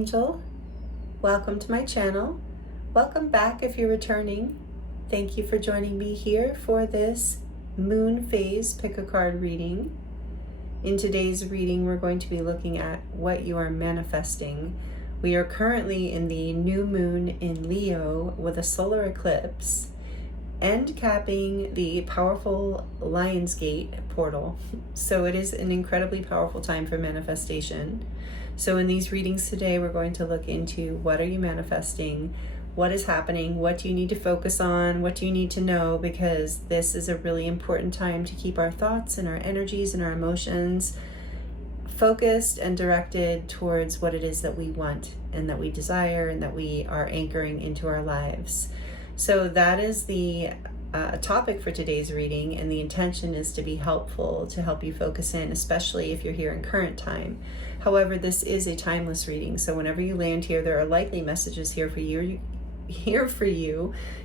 Angel. Welcome to my channel. Welcome back if you're returning. Thank you for joining me here for this moon phase pick a card reading. In today's reading, we're going to be looking at what you are manifesting. We are currently in the new moon in Leo with a solar eclipse, end capping the powerful Lionsgate portal. So it is an incredibly powerful time for manifestation. So in these readings today, we're going to look into what are you manifesting, what is happening, what do you need to focus on, what do you need to know, because this is a really important time to keep our thoughts and our energies and our emotions focused and directed towards what it is that we want and that we desire and that we are anchoring into our lives. So that is the topic for today's reading, and the intention is to be helpful, to help you focus in, especially if you're here in current time. However, this is a timeless reading, so whenever you land here, there are likely messages here for you.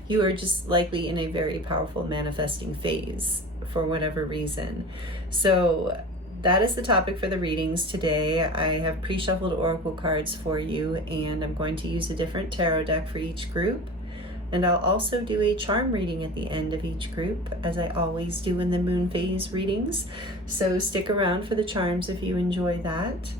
You are just likely in a very powerful manifesting phase for whatever reason. So that is the topic for the readings today. I have pre-shuffled oracle cards for you, and I'm going to use a different tarot deck for each group. And I'll also do a charm reading at the end of each group, as I always do in the moon phase readings. So stick around for the charms if you enjoy that.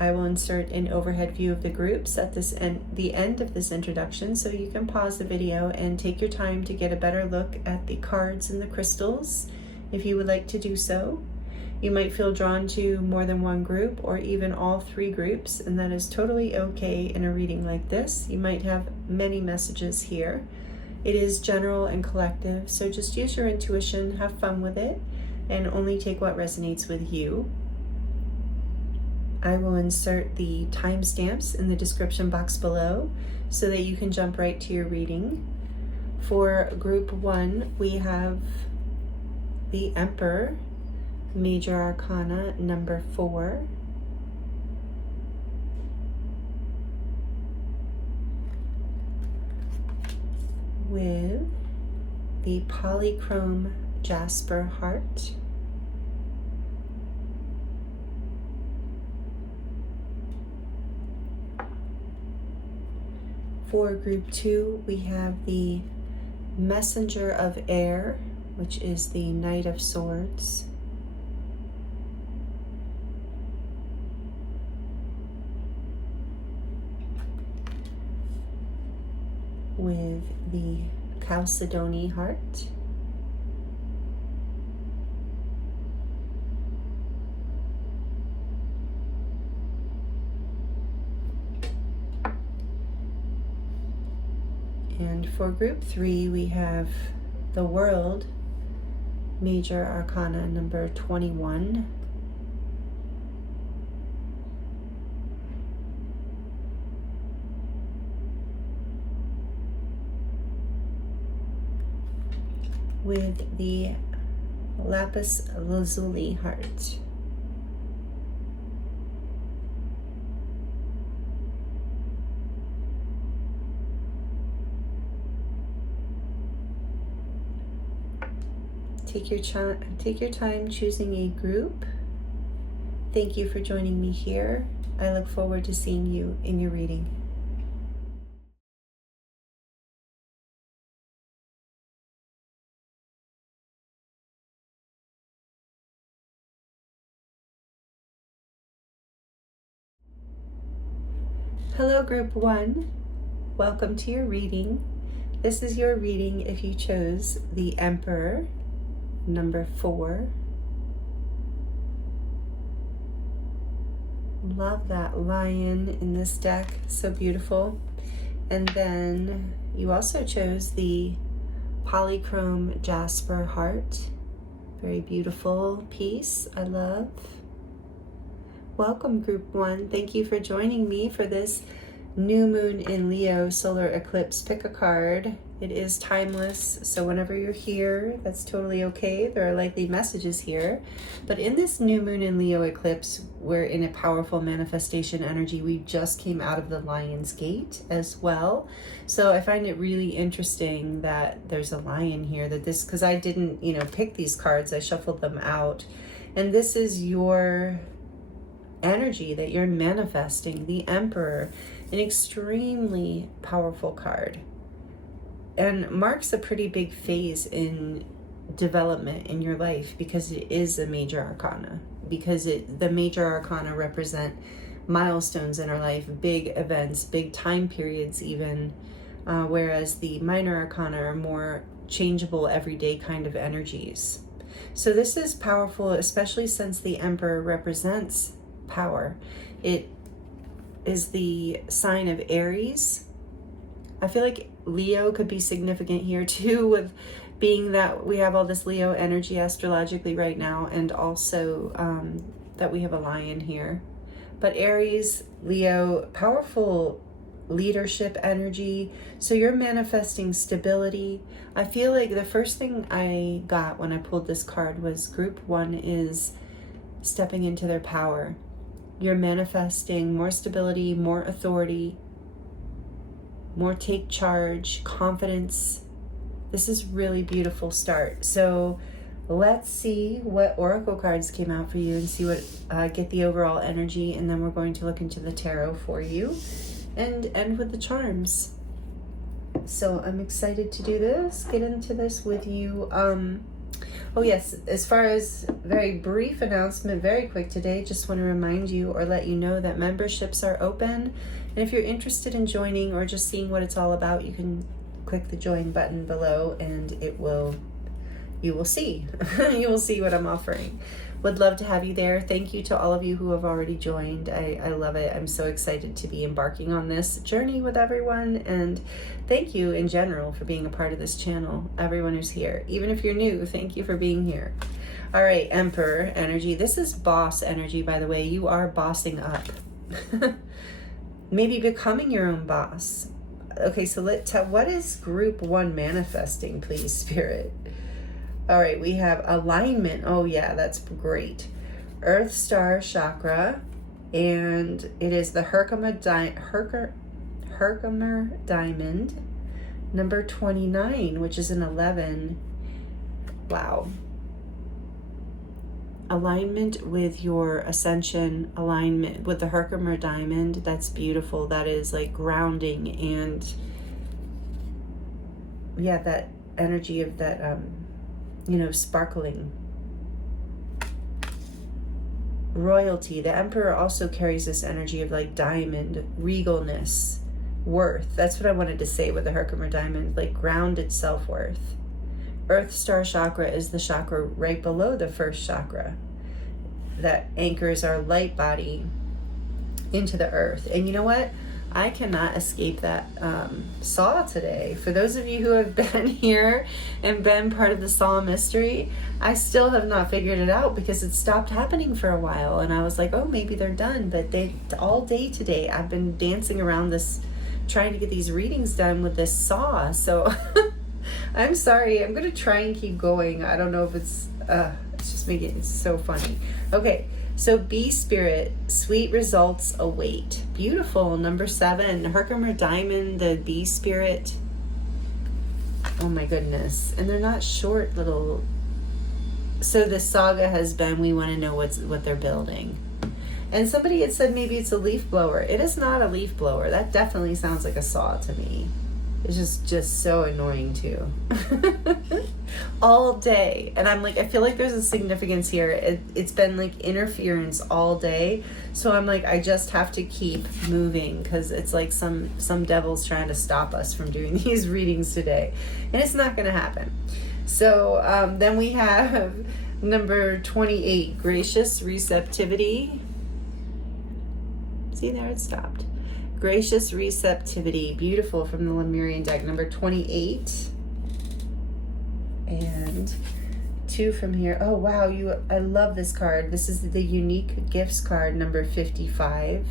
I will insert an overhead view of the groups at the end of this introduction, so you can pause the video and take your time to get a better look at the cards and the crystals if you would like to do so. You might feel drawn to more than one group or even all three groups, and that is totally okay in a reading like this. You might have many messages here. It is general and collective, so just use your intuition, have fun with it, and only take what resonates with you. I will insert the timestamps in the description box below so that you can jump right to your reading. For group 1, we have the Emperor, Major Arcana number 4. With the polychrome Jasper heart. For group 2, we have the Messenger of Air, which is the Knight of Swords. With the Chalcedony heart. And for group 3, we have the World, Major Arcana number 21. With the Lapis Lazuli heart. Take your time choosing a group. Thank you for joining me here. I look forward to seeing you in your reading. Hello group 1, welcome to your reading. This is your reading if you chose the Emperor, number 4. Love that lion in this deck, so beautiful. And then you also chose the polychrome Jasper heart, very beautiful piece, I love. Welcome group 1. Thank you for joining me for this new moon in Leo solar eclipse pick a card. It is timeless, so whenever you're here, that's totally okay. There are likely messages here. But in this new moon in Leo eclipse, we're in a powerful manifestation energy. We just came out of the Lion's Gate as well. So I find it really interesting that there's a lion here, that this, because I didn't, pick these cards, I shuffled them out. And this is your energy that you're manifesting. The Emperor, an extremely powerful card, and marks a pretty big phase in development in your life, because it is a major arcana, because the major arcana represent milestones in our life, big events, big time periods even, whereas the minor arcana are more changeable, everyday kind of energies. So this is powerful, especially since the Emperor represents power. It is the sign of Aries. I feel like Leo could be significant here too, with being that we have all this Leo energy astrologically right now, and also that we have a lion here. But Aries, Leo, powerful leadership energy. So you're manifesting stability. I feel like the first thing I got when I pulled this card was group 1 is stepping into their power. You're manifesting more stability, more authority, more take charge, confidence. This is really beautiful start. So let's see what oracle cards came out for you and see what get the overall energy, and then we're going to look into the tarot for you and end with the charms. So I'm excited to do this, get into this with you. Oh yes, as far as very brief announcement, very quick today, just want to remind you or let you know that memberships are open. And if you're interested in joining or just seeing what it's all about, you can click the join button below and you will see you will see what I'm offering. Would love to have you there. Thank you to all of you who have already joined. I love it. I'm so excited to be embarking on this journey with everyone, and thank you in general for being a part of this channel. Everyone who's here, even if you're new, thank you for being here. All right, Emperor energy. This is boss energy, by the way. You are bossing up. Maybe becoming your own boss. Okay, so what is group 1 manifesting, please, Spirit? All right, we have alignment. Oh yeah, that's great. Earth Star Chakra, and it is the Herkimer Diamond, number 29, which is an 11. Wow. Alignment with your ascension, alignment with the Herkimer Diamond. That's beautiful. That is like grounding, and yeah, that energy of that sparkling royalty. The Emperor also carries this energy of like diamond, regalness, worth. That's what I wanted to say with the Herkimer Diamond, like grounded self-worth. Earth Star Chakra is the chakra right below the first chakra that anchors our light body into the earth. And you know what? I cannot escape that saw today. For those of you who have been here and been part of the saw mystery, I still have not figured it out because it stopped happening for a while. And I was like, oh, maybe they're done. But all day today, I've been dancing around this, trying to get these readings done with this saw. So I'm sorry. I'm going to try and keep going. I don't know if it's just making it so funny. Okay. So be Spirit, sweet results await. Beautiful. Number 7, Herkimer Diamond, the Bee Spirit. Oh my goodness. And they're not short little. So the saga has been, we want to know what they're building. And somebody had said maybe it's a leaf blower. It is not a leaf blower. That definitely sounds like a saw to me. It's just so annoying too. All day. And I'm like, I feel like there's a significance here. It's been like interference all day. So I'm like, I just have to keep moving because it's like some devil's trying to stop us from doing these readings today. And it's not going to happen. So then we have number 28, gracious receptivity. See there, it stopped. Gracious receptivity, beautiful, from the Lemurian deck, number 28, and 2 from here. Oh wow, I love this card. This is the unique gifts card, number 55.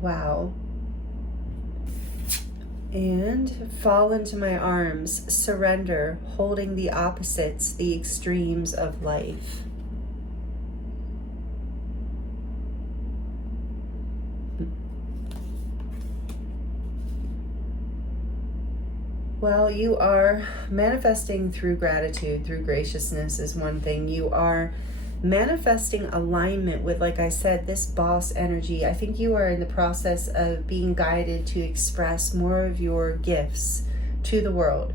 Wow. And fall into my arms, surrender, holding the opposites, the extremes of life. Well, you are manifesting through gratitude, through graciousness is one thing. You are manifesting alignment with, like I said, this boss energy. I think you are in the process of being guided to express more of your gifts to the world.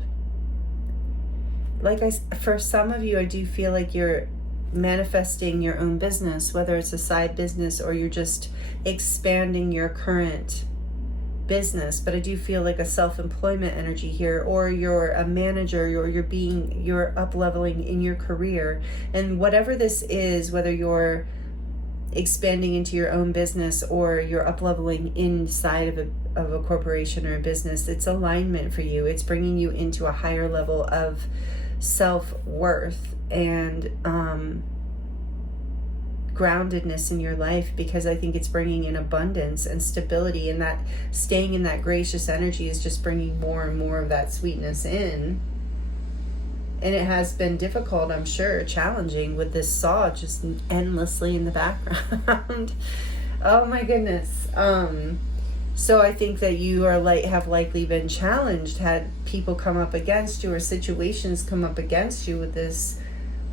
For some of you, I do feel like you're manifesting your own business, whether it's a side business or you're just expanding your current business. But I do feel like a self-employment energy here, or you're a manager, or you're up leveling in your career. And whatever this is, whether you're expanding into your own business or you're up leveling inside of a corporation or a business, it's alignment for you. It's bringing you into a higher level of self-worth and groundedness in your life, because I think it's bringing in abundance and stability, and that staying in that gracious energy is just bringing more and more of that sweetness in. And it has been difficult, I'm sure, challenging with this saw just endlessly in the background. Oh my goodness. So I think that you have likely been challenged, had people come up against you or situations come up against you with this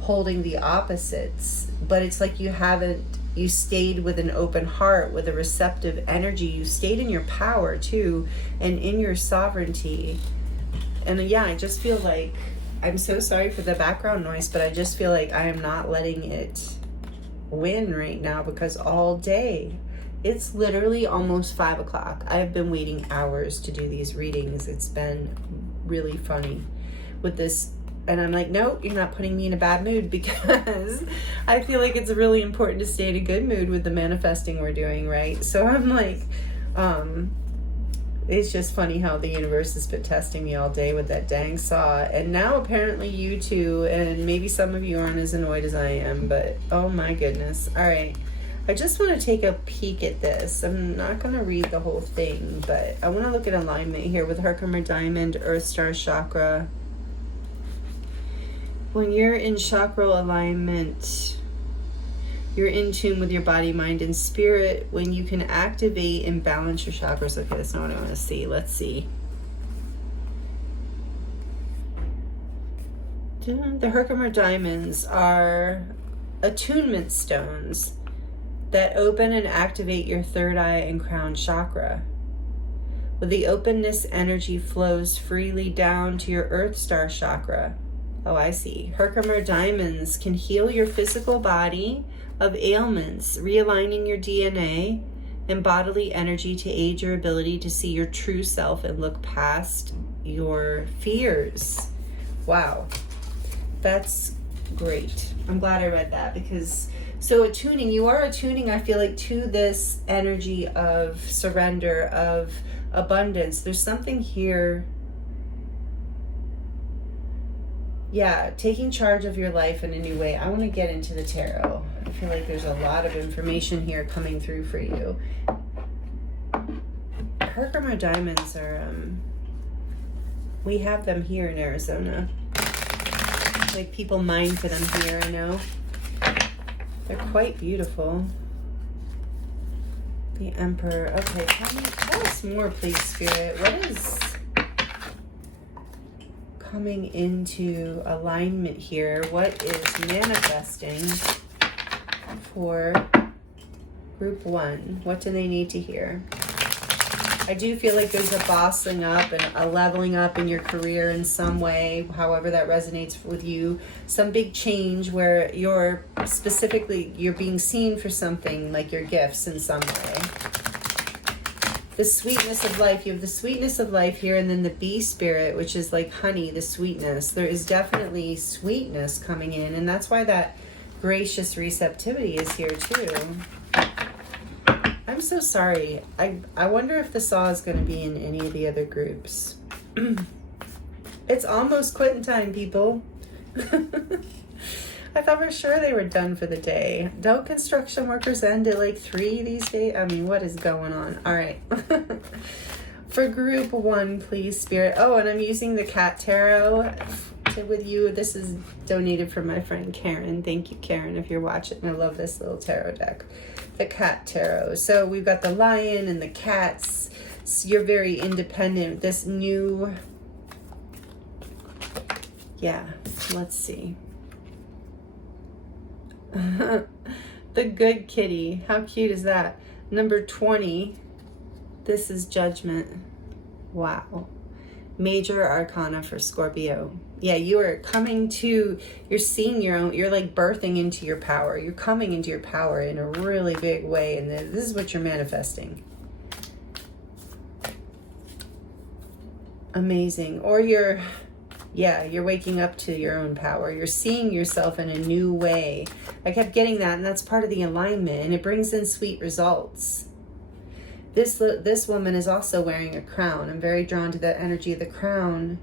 holding the opposites. But it's like you stayed with an open heart, with a receptive energy. You stayed in your power too, and in your sovereignty. And yeah, I just feel like, I'm so sorry for the background noise, but I just feel like I am not letting it win right now, because all day, it's literally almost 5 o'clock. I've been waiting hours to do these readings. It's been really funny with this. And I'm like, no, you're not putting me in a bad mood, because I feel like it's really important to stay in a good mood with the manifesting we're doing, right? So I'm like, it's just funny how the universe has been testing me all day with that dang saw. And now apparently you too, and maybe some of you aren't as annoyed as I am, but oh my goodness. All right. I just want to take a peek at this. I'm not going to read the whole thing, but I want to look at alignment here with Herkimer Diamond, Earth Star Chakra. When you're in chakral alignment, you're in tune with your body, mind, and spirit. When you can activate and balance your chakras. Okay, that's not what I want to see. Let's see. The Herkimer Diamonds are attunement stones that open and activate your third eye and crown chakra. With the openness, energy flows freely down to your Earth Star Chakra. Oh, I see. Herkimer Diamonds can heal your physical body of ailments, realigning your DNA and bodily energy to aid your ability to see your true self and look past your fears. Wow. That's great. I'm glad I read that, because so attuning, you are attuning, I feel like, to this energy of surrender, of abundance. There's something here. Yeah, taking charge of your life in a new way. I want to get into the tarot. I feel like there's a lot of information here coming through for you. Herkimer Diamonds are, we have them here in Arizona. Like, people mine for them here, I know. They're quite beautiful. The Emperor. Okay, tell us more, please, Spirit. What is coming into alignment here? What is manifesting for group 1? What do they need to hear? I do feel like there's a bossing up and a leveling up in your career in some way, however that resonates with you. Some big change where you're being seen for something, like your gifts in some way. The sweetness of life. You have the sweetness of life here, and then the bee spirit, which is like honey, the sweetness. There is definitely sweetness coming in, and that's why that gracious receptivity is here too. I'm so sorry. I wonder if the saw is going to be in any of the other groups. It's almost quitting time, people. I thought for sure they were done for the day. Don't construction workers end at like 3 these days? I mean, what is going on? All right. For group 1, please, Spirit. Oh, and I'm using the Cat Tarot with you. This is donated from my friend Karen. Thank you, Karen, if you're watching. I love this little tarot deck. The Cat Tarot. So we've got the lion and the cats. So you're very independent. This new Yeah, let's see. The good kitty. How cute is that? Number 20. This is Judgment. Wow. Major Arcana for Scorpio. Yeah, you are coming to, you're seeing your own, you're like birthing into your power. You're coming into your power in a really big way. And this is what you're manifesting. Amazing. Or you're waking up to your own power. You're seeing yourself in a new way. I kept getting that, and that's part of the alignment, and it brings in sweet results. This woman is also wearing a crown. I'm very drawn to that energy of the crown.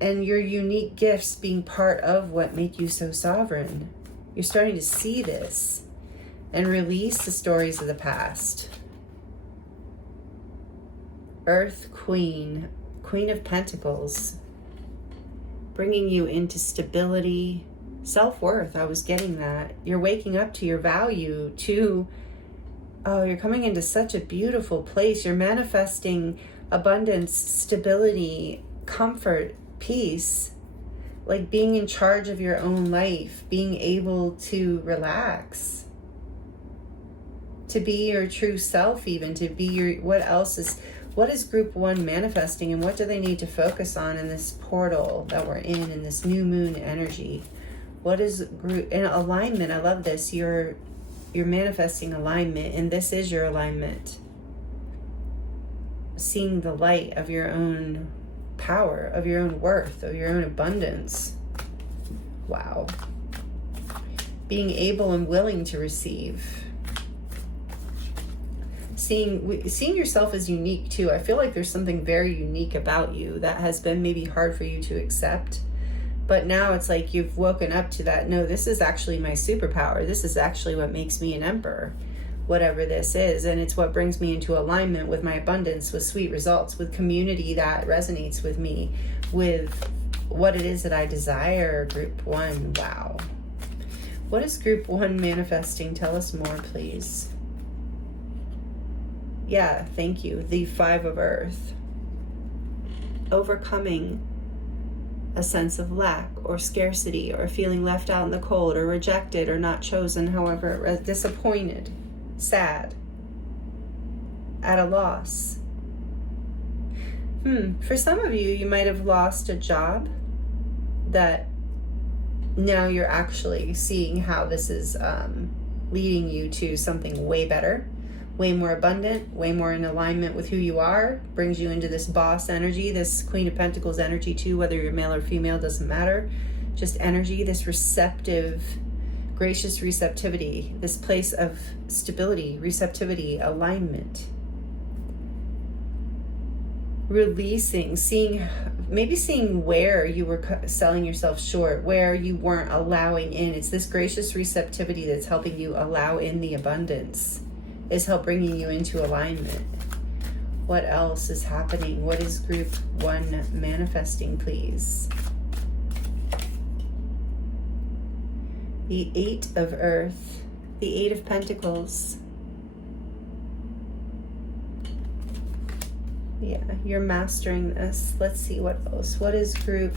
And your unique gifts being part of what make you so sovereign. You're starting to see this and release the stories of the past. Earth Queen, Queen of Pentacles, bringing you into stability, self-worth. I was getting that. You're waking up to your value, you're coming into such a beautiful place. You're manifesting abundance, stability, comfort, peace, like being in charge of your own life, being able to relax, to be your true self, even to be your, what is group 1 manifesting, and what do they need to focus on in this portal that we're in this new moon energy? What is group in alignment? I love this. You're manifesting alignment, and this is your alignment. Seeing the light of your own power, of your own worth, of your own abundance. Wow. Being able and willing to receive. Seeing yourself as unique too. I feel like there's something very unique about you that has been maybe hard for you to accept. But now it's like you've woken up to that. No, this is actually my superpower. This is actually what makes me an emperor, whatever this is. And it's what brings me into alignment with my abundance, with sweet results, with community that resonates with me, with what it is that I desire. Group 1. Wow. What is group 1 manifesting? Tell us more, please. Yeah, thank you. The 5 of Earth. Overcoming a sense of lack or scarcity, or feeling left out in the cold, or rejected, or not chosen, however, disappointed, sad, at a loss. For some of you, you might have lost a job that now you're actually seeing how this is leading you to something way better, way more abundant, way more in alignment with who you are, brings you into this boss energy, this Queen of Pentacles energy too, whether you're male or female, doesn't matter. Just energy, this receptive, gracious receptivity, this place of stability, receptivity, alignment. Releasing, seeing where you were selling yourself short, where you weren't allowing in. It's this gracious receptivity that's helping you allow in the abundance. Is help bringing you into alignment. What else is happening? What is group 1 manifesting, please? The 8 of Earth, the 8 of Pentacles. Yeah, you're mastering this. Let's see what else. What is group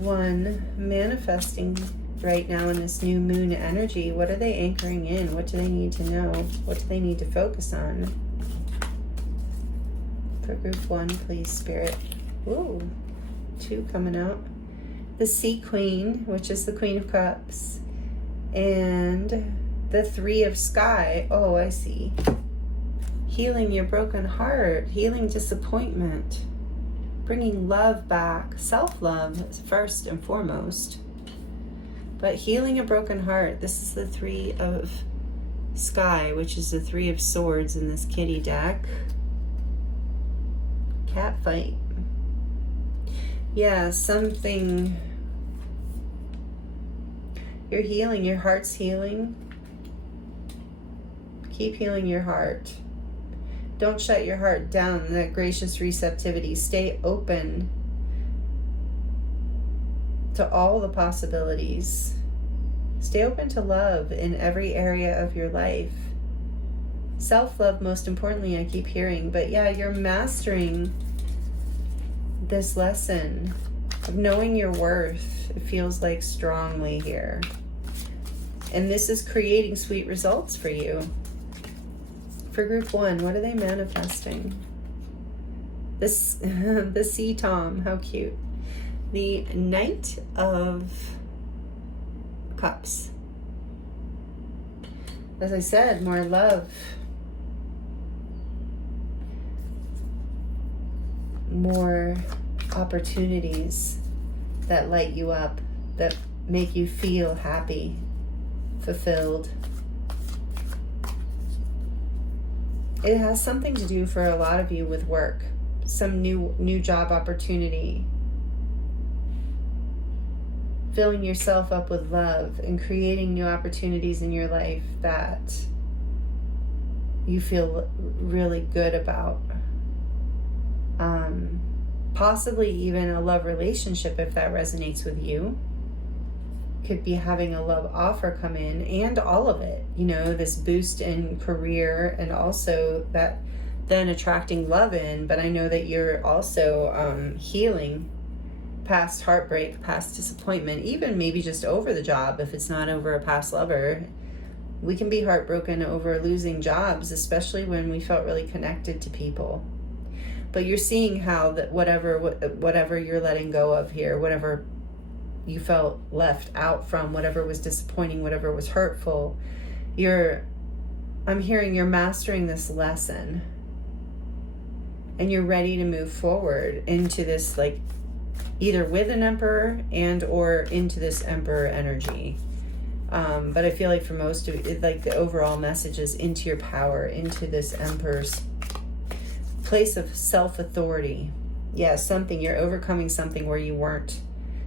1 manifesting right now in this new moon energy? What are they anchoring in? What do they need to know? What do they need to focus on? For group 1, please, Spirit. Ooh, 2 coming out. The Sea Queen, which is the Queen of Cups, and the 3 of Sky. Oh, I see. Healing your broken heart, healing disappointment, bringing love back, self-love first and foremost. But healing a broken heart. This is the 3 of Sky, which is the 3 of Swords in this kitty deck. Cat fight. Yeah, something. You're healing. Your heart's healing. Keep healing your heart. Don't shut your heart down. That gracious receptivity. Stay open to all the possibilities. Stay open to love in every area of your life. Self-love, most importantly, I keep hearing. But yeah, you're mastering this lesson of knowing your worth. It feels like strongly here. And this is creating sweet results for you. For group 1, what are they manifesting? This, the sea tom, how cute. The Knight of Cups. As I said, more love. More opportunities that light you up, that make you feel happy, fulfilled. It has something to do for a lot of you with work, some new job opportunity, filling yourself up with love and creating new opportunities in your life that you feel really good about. Possibly even a love relationship, if that resonates with you. Could be having a love offer come in, and all of it, you know, this boost in career, and also that then attracting love in. But I know that you're also healing past heartbreak, past disappointment, even maybe just over the job. If it's not over a past lover, we can be heartbroken over losing jobs, especially when we felt really connected to people. But you're seeing how that whatever you're letting go of here, whatever you felt left out from, whatever was disappointing, whatever was hurtful, I'm hearing you're mastering this lesson, and you're ready to move forward into this, like, either with an emperor and or into this emperor energy. But I feel like for most of it, like, the overall message is into your power, into this emperor's place of self-authority. Yeah, you're overcoming something where you weren't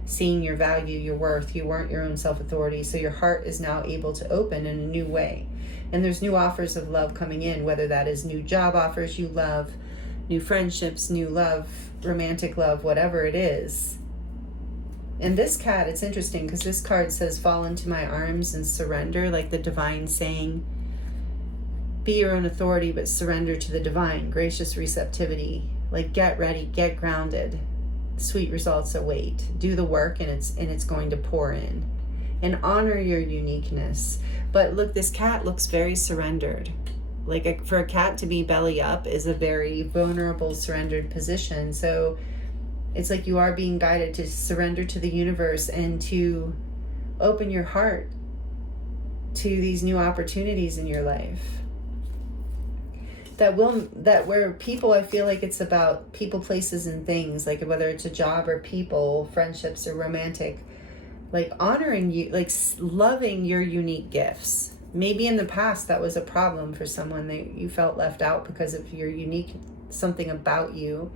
seeing your value, your worth, you weren't your own self-authority. So your heart is now able to open in a new way. And there's new offers of love coming in, whether that is new job offers you love, new friendships, new love, romantic love, whatever it is. And this cat, it's interesting because this card says, fall into my arms and surrender, like the divine saying, be your own authority, but surrender to the divine, gracious receptivity. Like, get ready, get grounded. Sweet results await. Do the work, and it's going to pour in. And honor your uniqueness. But look, this cat looks very surrendered. Like, for a cat to be belly up is a very vulnerable, surrendered position. So it's like you are being guided to surrender to the universe and to open your heart to these new opportunities in your life. That where people, I feel like it's about people, places, and things, like whether it's a job or people, friendships or romantic, like honoring you, like loving your unique gifts. Maybe in the past that was a problem for someone, that you felt left out because of your unique, something about you.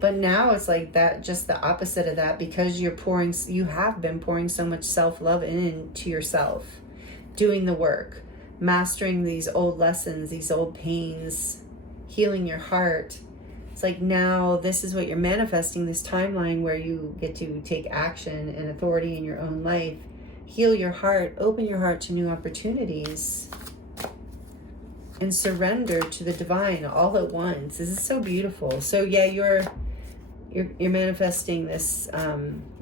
But now it's like that, just the opposite of that, because you have been pouring so much self-love into yourself, doing the work, mastering these old lessons, these old pains, healing your heart. It's like now this is what you're manifesting, this timeline where you get to take action and authority in your own life, heal your heart, open your heart to new opportunities, and surrender to the divine all at once. This is so beautiful. So yeah, you're manifesting this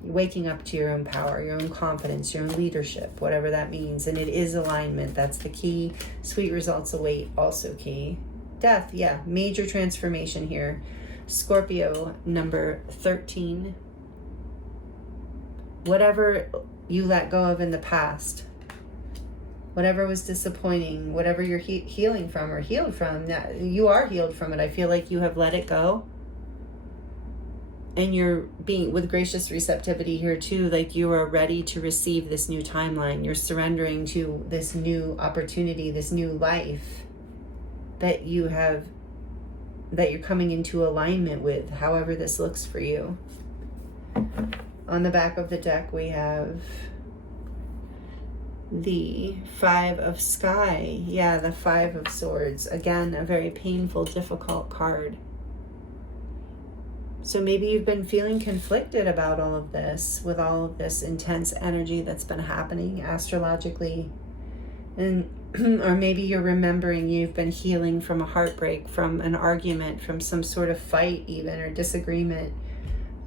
waking up to your own power, your own confidence, your own leadership, whatever that means. And it is alignment. That's the key. Sweet results await, also key. Death, yeah, major transformation here. Scorpio, number 13. Whatever you let go of in the past, whatever was disappointing, whatever you're healing from or healed from, you are healed from it. I feel like you have let it go. And you're being with gracious receptivity here too, like you are ready to receive this new timeline. You're surrendering to this new opportunity, this new life that you're coming into alignment with, however this looks for you. On the back of the deck, we have the Five of Sky. Yeah, the Five of Swords. Again, a very painful, difficult card. So maybe you've been feeling conflicted about all of this, with all of this intense energy that's been happening astrologically. And or maybe you're remembering you've been healing from a heartbreak, from an argument, from some sort of fight even, or disagreement.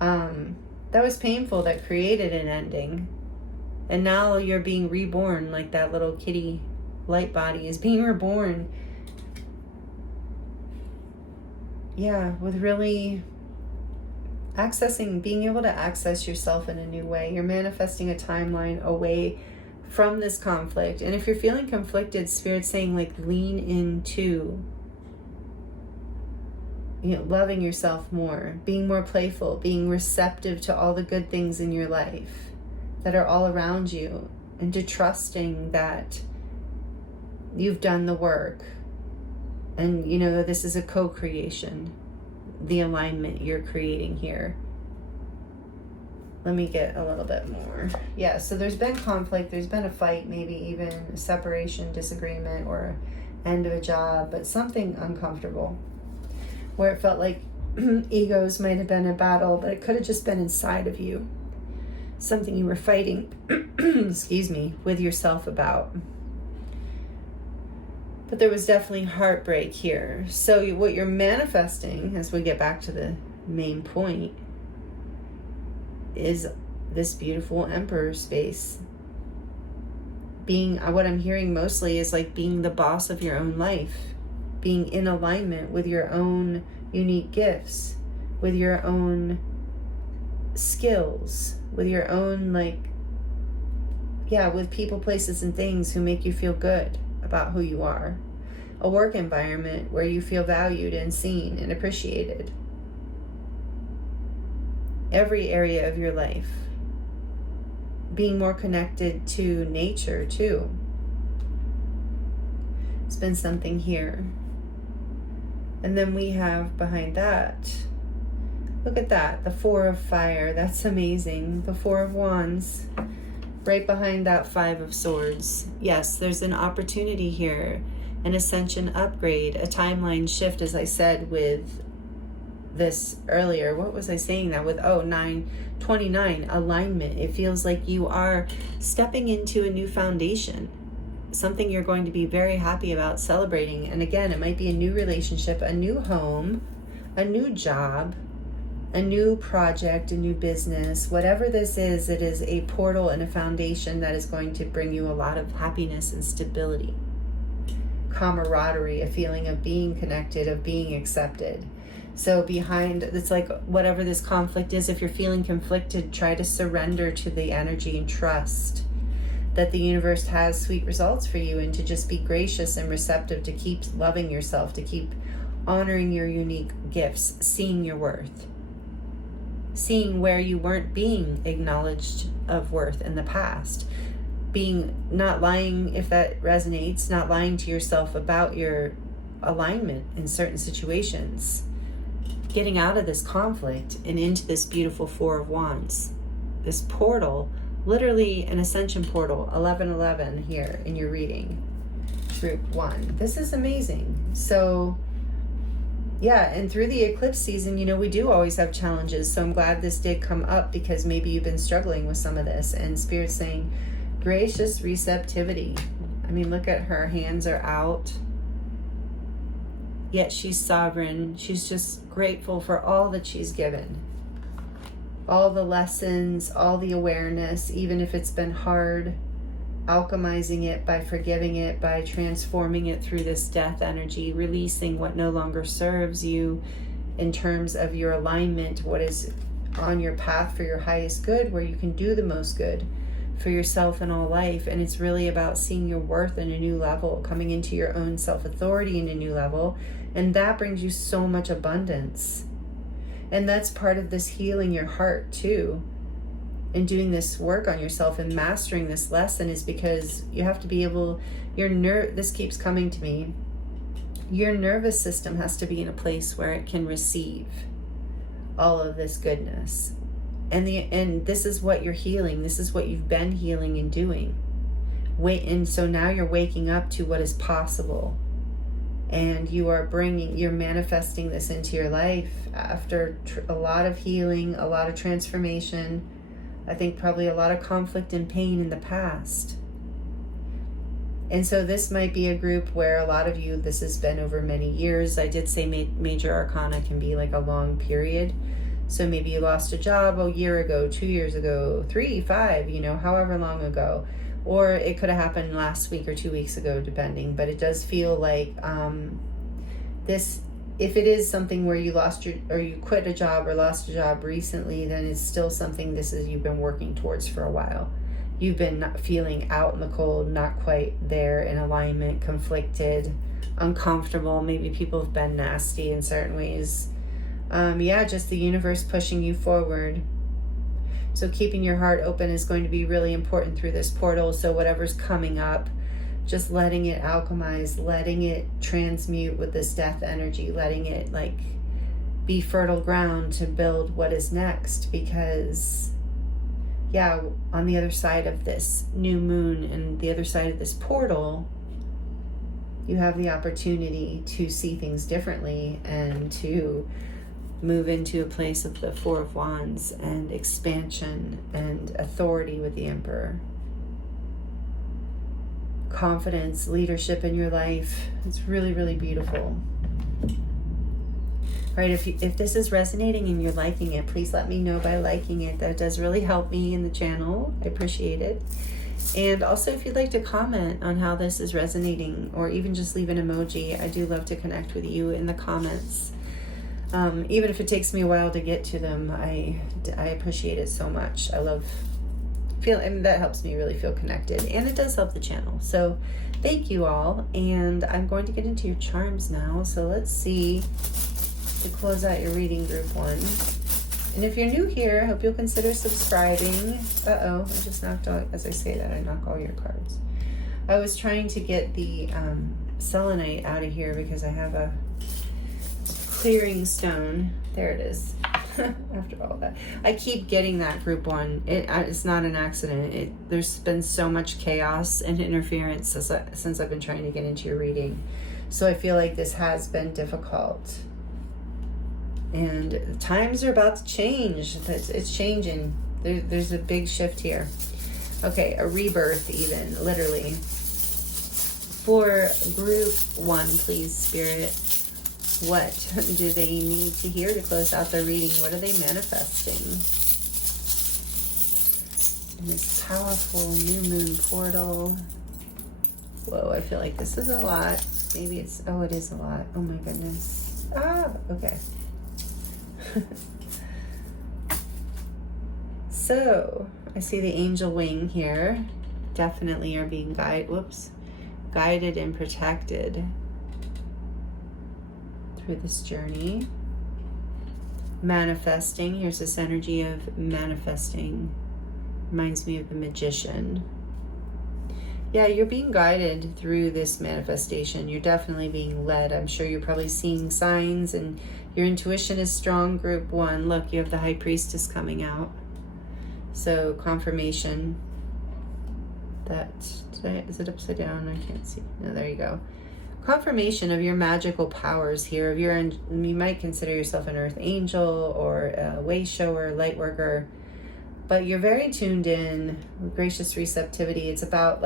that was painful, that created an ending. And now you're being reborn, like that little kitty light body is being reborn. Yeah, with really being able to access yourself in a new way. You're manifesting a timeline away from this conflict. And if you're feeling conflicted, Spirit's saying, like, lean into, loving yourself more, being more playful, being receptive to all the good things in your life that are all around you, and to trusting that you've done the work. And this is a co-creation, the alignment you're creating here. Let me get a little bit more. Yeah, so there's been conflict, there's been a fight, maybe even a separation, disagreement, or end of a job, but something uncomfortable where it felt like egos might have been a battle, but it could have just been inside of you. Something you were fighting, excuse me, with yourself about. But there was definitely heartbreak here. So what you're manifesting, as we get back to the main point, is this beautiful Emperor space. What I'm hearing mostly is like being the boss of your own life, being in alignment with your own unique gifts, with your own skills, with your own, with people, places, and things who make you feel good about who you are. A work environment where you feel valued and seen and appreciated. Every area of your life. Being more connected to nature too. It's been something here. And then we have behind that, look at that, the Four of Fire. That's amazing. The Four of Wands. Right behind that Five of Swords. Yes, there's an opportunity here. An ascension upgrade. A timeline shift, as I said with this earlier. What was I saying that with? 929. Alignment. It feels like you are stepping into a new foundation. Something you're going to be very happy about, celebrating. And again, it might be a new relationship, a new home, a new job, a new project, a new business. Whatever this is, it is a portal and a foundation that is going to bring you a lot of happiness and stability. Camaraderie, a feeling of being connected, of being accepted. So behind, it's like whatever this conflict is, if you're feeling conflicted, try to surrender to the energy and trust that the universe has sweet results for you, and to just be gracious and receptive, to keep loving yourself, to keep honoring your unique gifts, seeing your worth, seeing where you weren't being acknowledged of worth in the past, not lying, if that resonates, not lying to yourself about your alignment in certain situations, getting out of this conflict and into this beautiful Four of Wands, this portal, literally an ascension portal, 1111 here in your reading, group 1. This is amazing. So yeah, and through the eclipse season, we do always have challenges. So I'm glad this did come up, because maybe you've been struggling with some of this, and Spirit's saying gracious receptivity. I mean, look at her hands are out, yet she's sovereign. She's just grateful for all that she's given, all the lessons, all the awareness, even if it's been hard, alchemizing it by forgiving it, by transforming it through this death energy, releasing what no longer serves you in terms of your alignment, what is on your path for your highest good, where you can do the most good for yourself and all life. And it's really about seeing your worth in a new level, coming into your own self-authority in a new level, and that brings you so much abundance. And that's part of this healing your heart too, and doing this work on yourself and mastering this lesson, is because you have to be able, this keeps coming to me, your nervous system has to be in a place where it can receive all of this goodness. And this is what you're healing. This is what you've been healing and doing. And so now you're waking up to what is possible. And you're manifesting this into your life after a lot of healing, a lot of transformation. I think probably a lot of conflict and pain in the past. And so this might be a group where a lot of you, this has been over many years. I did say major arcana can be like a long period. So maybe you lost a job a year ago, 2 years ago, 3, 5, however long ago. Or it could have happened last week or 2 weeks ago, depending. But it does feel like this, if it is something where you you quit a job or lost a job recently, then it's still something you've been working towards for a while. You've been feeling out in the cold, not quite there in alignment, conflicted, uncomfortable. Maybe people have been nasty in certain ways. Just the universe pushing you forward. So keeping your heart open is going to be really important through this portal. So whatever's coming up, just letting it alchemize, letting it transmute with this death energy, letting it be fertile ground to build what is next. Because on the other side of this new moon and the other side of this portal, you have the opportunity to see things differently and to move into a place of the Four of Wands and expansion and authority with the Emperor. Confidence, leadership in your life. It's really, really beautiful. All right, if this is resonating and you're liking it, please let me know by liking it. That does really help me in the channel. I appreciate it. And also, if you'd like to comment on how this is resonating, or even just leave an emoji, I do love to connect with you in the comments. Even if it takes me a while to get to them, I appreciate it so much. That helps me really feel connected, and it does help the channel. So thank you all, and I'm going to get into your charms now. So let's see, to close out your reading, group 1. And if you're new here, I hope you'll consider subscribing. I just knocked out, as I say that, I knock all your cards. I was trying to get the selenite out of here because I have a clearing stone. There it is. After all that, I keep getting that, group 1. It's not an accident. There's been so much chaos and interference since I've been trying to get into your reading. So I feel like this has been difficult. And the times are about to change. It's changing. There's a big shift here. Okay, a rebirth even, literally. For group 1, please, Spirit. What do they need to hear to close out their reading? What are they manifesting? In this powerful new moon portal. Whoa, I feel like this is a lot. Maybe it is a lot. Oh my goodness. Okay. So, I see the angel wing here. Definitely are being guided and protected through this journey. Manifesting. Here's this energy of manifesting. Reminds me of the magician. Yeah, you're being guided through this manifestation. You're definitely being led. I'm sure you're probably seeing signs, and your intuition is strong, group 1. Look, you have the High Priestess coming out. So confirmation that, is it upside down? I can't see. No, there you go. Confirmation of your magical powers here. You might consider yourself an earth angel or a way shower, light worker, but you're very tuned in, gracious receptivity. It's about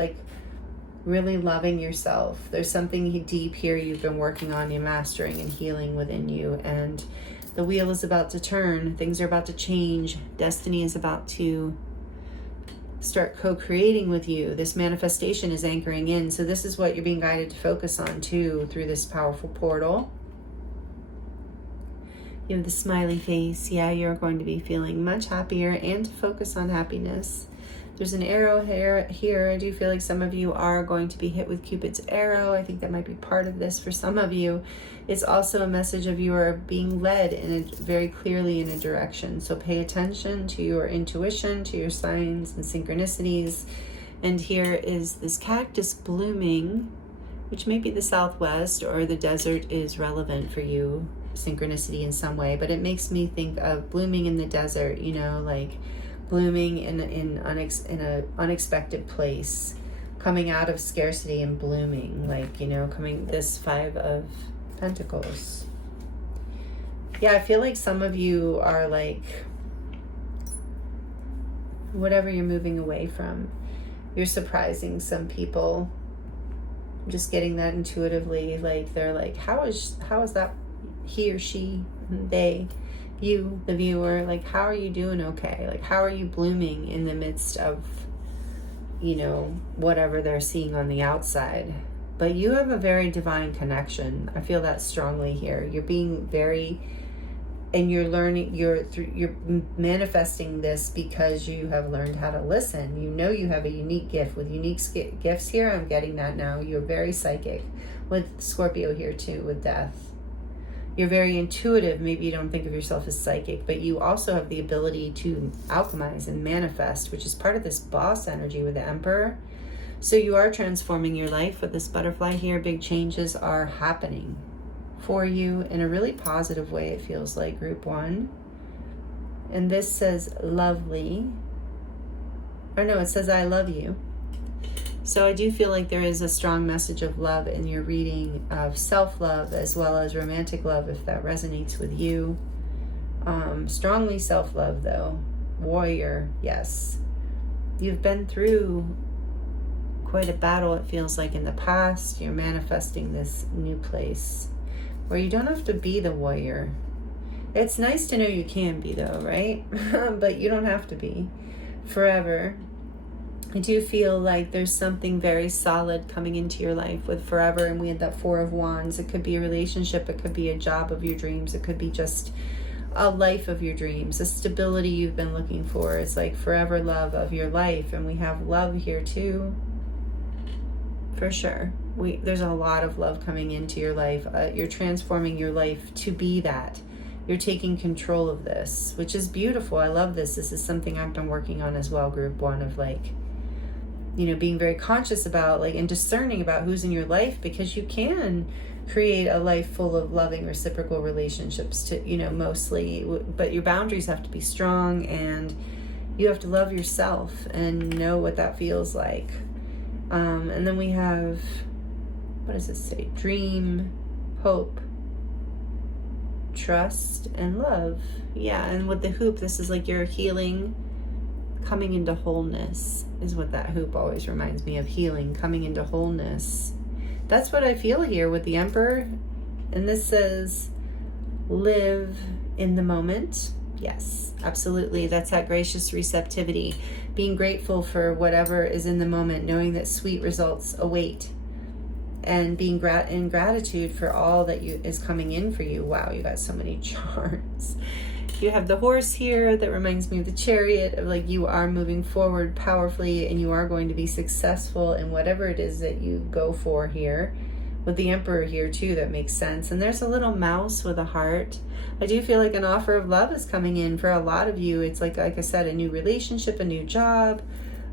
really loving yourself. There's something deep here you've been working on, you're mastering and healing within you, and the wheel is about to turn. Things are about to change. Destiny is about to start co-creating with you. This manifestation is anchoring in. So this is what you're being guided to focus on too through this powerful portal. You have the smiley face. Yeah, you're going to be feeling much happier, and to focus on happiness. There's an arrow here. I do feel like some of you are going to be hit with Cupid's arrow. I think that might be part of this for some of you. It's also a message of you are being led very clearly in a direction. So pay attention to your intuition, to your signs and synchronicities. And here is this cactus blooming, which may be the southwest, or the desert is relevant for you, synchronicity in some way. But it makes me think of blooming in the desert, blooming in an unexpected place, coming out of scarcity and blooming, coming this 5 of Pentacles. Yeah, I feel like some of you are whatever you're moving away from, you're surprising some people. I'm just getting that intuitively. They're how is that he or she, they, you, the viewer, like, how are you doing okay? Like, how are you blooming in the midst of, you know, whatever they're seeing on the outside? But you have a very divine connection. I feel that strongly here. You're being very, and you're learning, you're manifesting this because you have learned how to listen. You know you have a unique gift. With unique gifts here, I'm getting that now. You're very psychic. With Scorpio here too, with death. You're very intuitive. Maybe you don't think of yourself as psychic, but you also have the ability to alchemize and manifest, which is part of this boss energy with the Emperor. So you are transforming your life with this butterfly here. Big changes are happening for you in a really positive way, it feels like, group 1. And this says lovely. Or no, it says I love you. So I do feel like there is a strong message of love in your reading, of self-love as well as romantic love, if that resonates with you. Strongly self-love though. Warrior, yes. You've been through quite a battle, it feels like, in the past. You're manifesting this new place where you don't have to be the warrior. It's nice to know you can be though, right? But you don't have to be forever. I do feel like there's something very solid coming into your life with forever, and we had that 4 of Wands. It could be a relationship, it could be a job of your dreams, it could be just a life of your dreams, a stability you've been looking for. It's like forever love of your life, and we have love here too, for sure. There's a lot of love coming into your life. You're transforming your life to be that. You're taking control of this, which is beautiful. I love this. This is something I've been working on as well, group 1, of like, you know, being very conscious about, like, and discerning about who's in your life, because you can create a life full of loving reciprocal relationships to, you know, mostly, but your boundaries have to be strong, and you have to love yourself and know what that feels like. And then we have, what does this say? Dream, hope, trust, and love. Yeah, and with the hoop, this is like your healing, coming into wholeness is what that hoop always reminds me of. Healing, coming into wholeness. That's what I feel here with the Emperor. And this says live in the moment. Yes, absolutely. That's that gracious receptivity. Being grateful for whatever is in the moment, knowing that sweet results await, and being in gratitude for all that is coming in for you. Wow, you got so many charms. You have the horse here that reminds me of the Chariot, of like, you are moving forward powerfully, and you are going to be successful in whatever it is that you go for here. With the Emperor here too, that makes sense. And there's a little mouse with a heart. I do feel like an offer of love is coming in for a lot of you. It's like I said, a new relationship, a new job,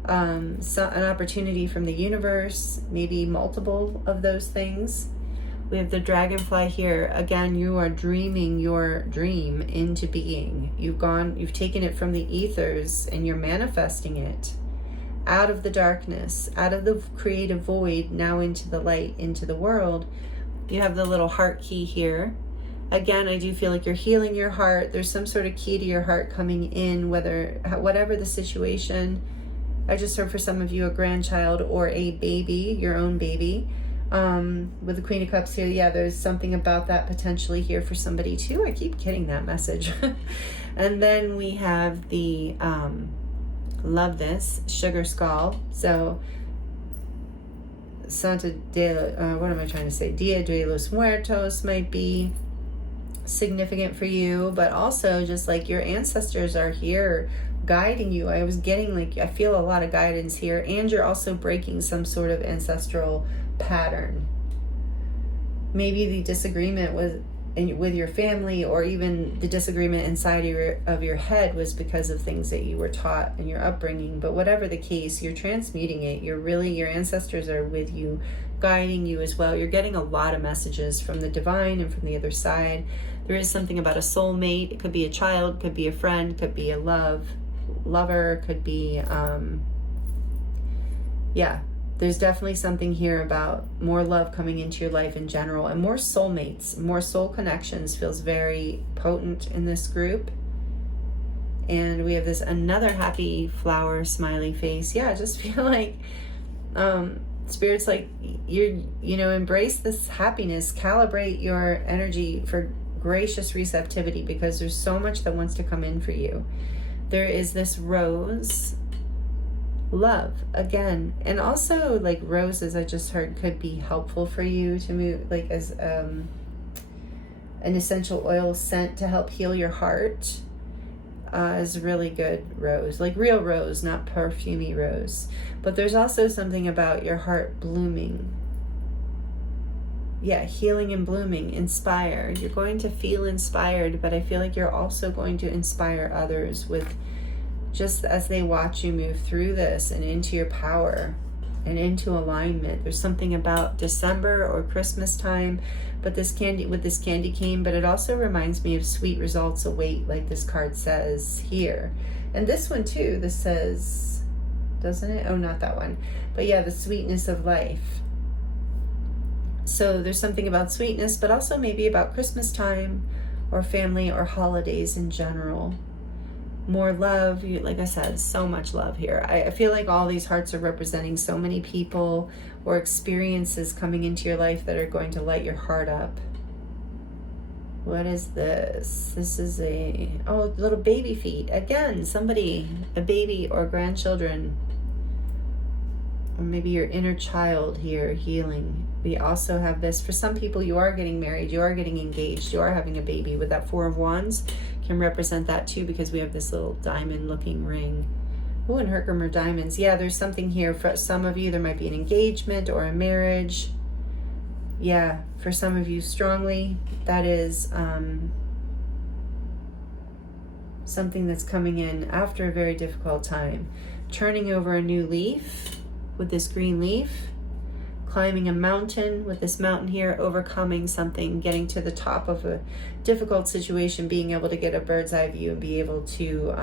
an opportunity from the universe, maybe multiple of those things. We have the dragonfly here. Again, you are dreaming your dream into being. You've taken it from the ethers, and you're manifesting it out of the darkness, out of the creative void, now into the light, into the world. You have the little heart key here. Again, I do feel like you're healing your heart. There's some sort of key to your heart coming in, whatever the situation. I just heard for some of you a grandchild or a baby, your own baby. With the Queen of Cups here, yeah, there's something about that potentially here for somebody too. I keep getting that message. And then we have the, love this, sugar skull. So, what am I trying to say? Dia de los Muertos might be significant for you, but also just like your ancestors are here guiding you. I was getting like, I feel a lot of guidance here, and you're also breaking some sort of ancestral pattern. Maybe the disagreement with your family, or even the disagreement inside of your head was because of things that you were taught in your upbringing. But whatever the case, you're transmuting it. Your ancestors are with you, guiding you as well. You're getting a lot of messages from the divine and from the other side. There is something about a soulmate. It could be a child, could be a friend, could be a lover, could be there's definitely something here about more love coming into your life in general, and more soulmates, more soul connections feels very potent in this group. And we have this another happy flower smiley face. Yeah, I just feel like Spirit's like, you know, embrace this happiness, calibrate your energy for gracious receptivity, because there's so much that wants to come in for you. There is this rose, love again, and also like roses, I just heard, could be helpful for you to move, like as an essential oil scent to help heal your heart. Is really good rose, like real rose, not perfumey rose. But there's also something about your heart blooming. Yeah, healing and blooming, inspired. You're going to feel inspired, but I feel like you're also going to inspire others with, just as they watch you move through this and into your power and into alignment. There's something about December or Christmas time, but this candy cane, but it also reminds me of sweet results await, like this card says here. And this one too, this says, doesn't it? Oh, not that one. But yeah, the sweetness of life. So there's something about sweetness, but also maybe about Christmas time or family or holidays in general. More love, like I said, so much love here. I feel like all these hearts are representing so many people or experiences coming into your life that are going to light your heart up. What is this? This is little baby feet. Again, somebody, a baby or grandchildren, or maybe your inner child here healing. We also have this, for some people, you are getting married, you are getting engaged, you are having a baby. With that Four of Wands can represent that too, because we have this little diamond looking ring. Oh, and Herkimer diamonds. Yeah, there's something here. For some of you, there might be an engagement or a marriage. Yeah, for some of you strongly, that is something that's coming in after a very difficult time. Turning over a new leaf with this green leaf. Climbing a mountain with this mountain here, overcoming something, getting to the top of a difficult situation, being able to get a bird's eye view and be able to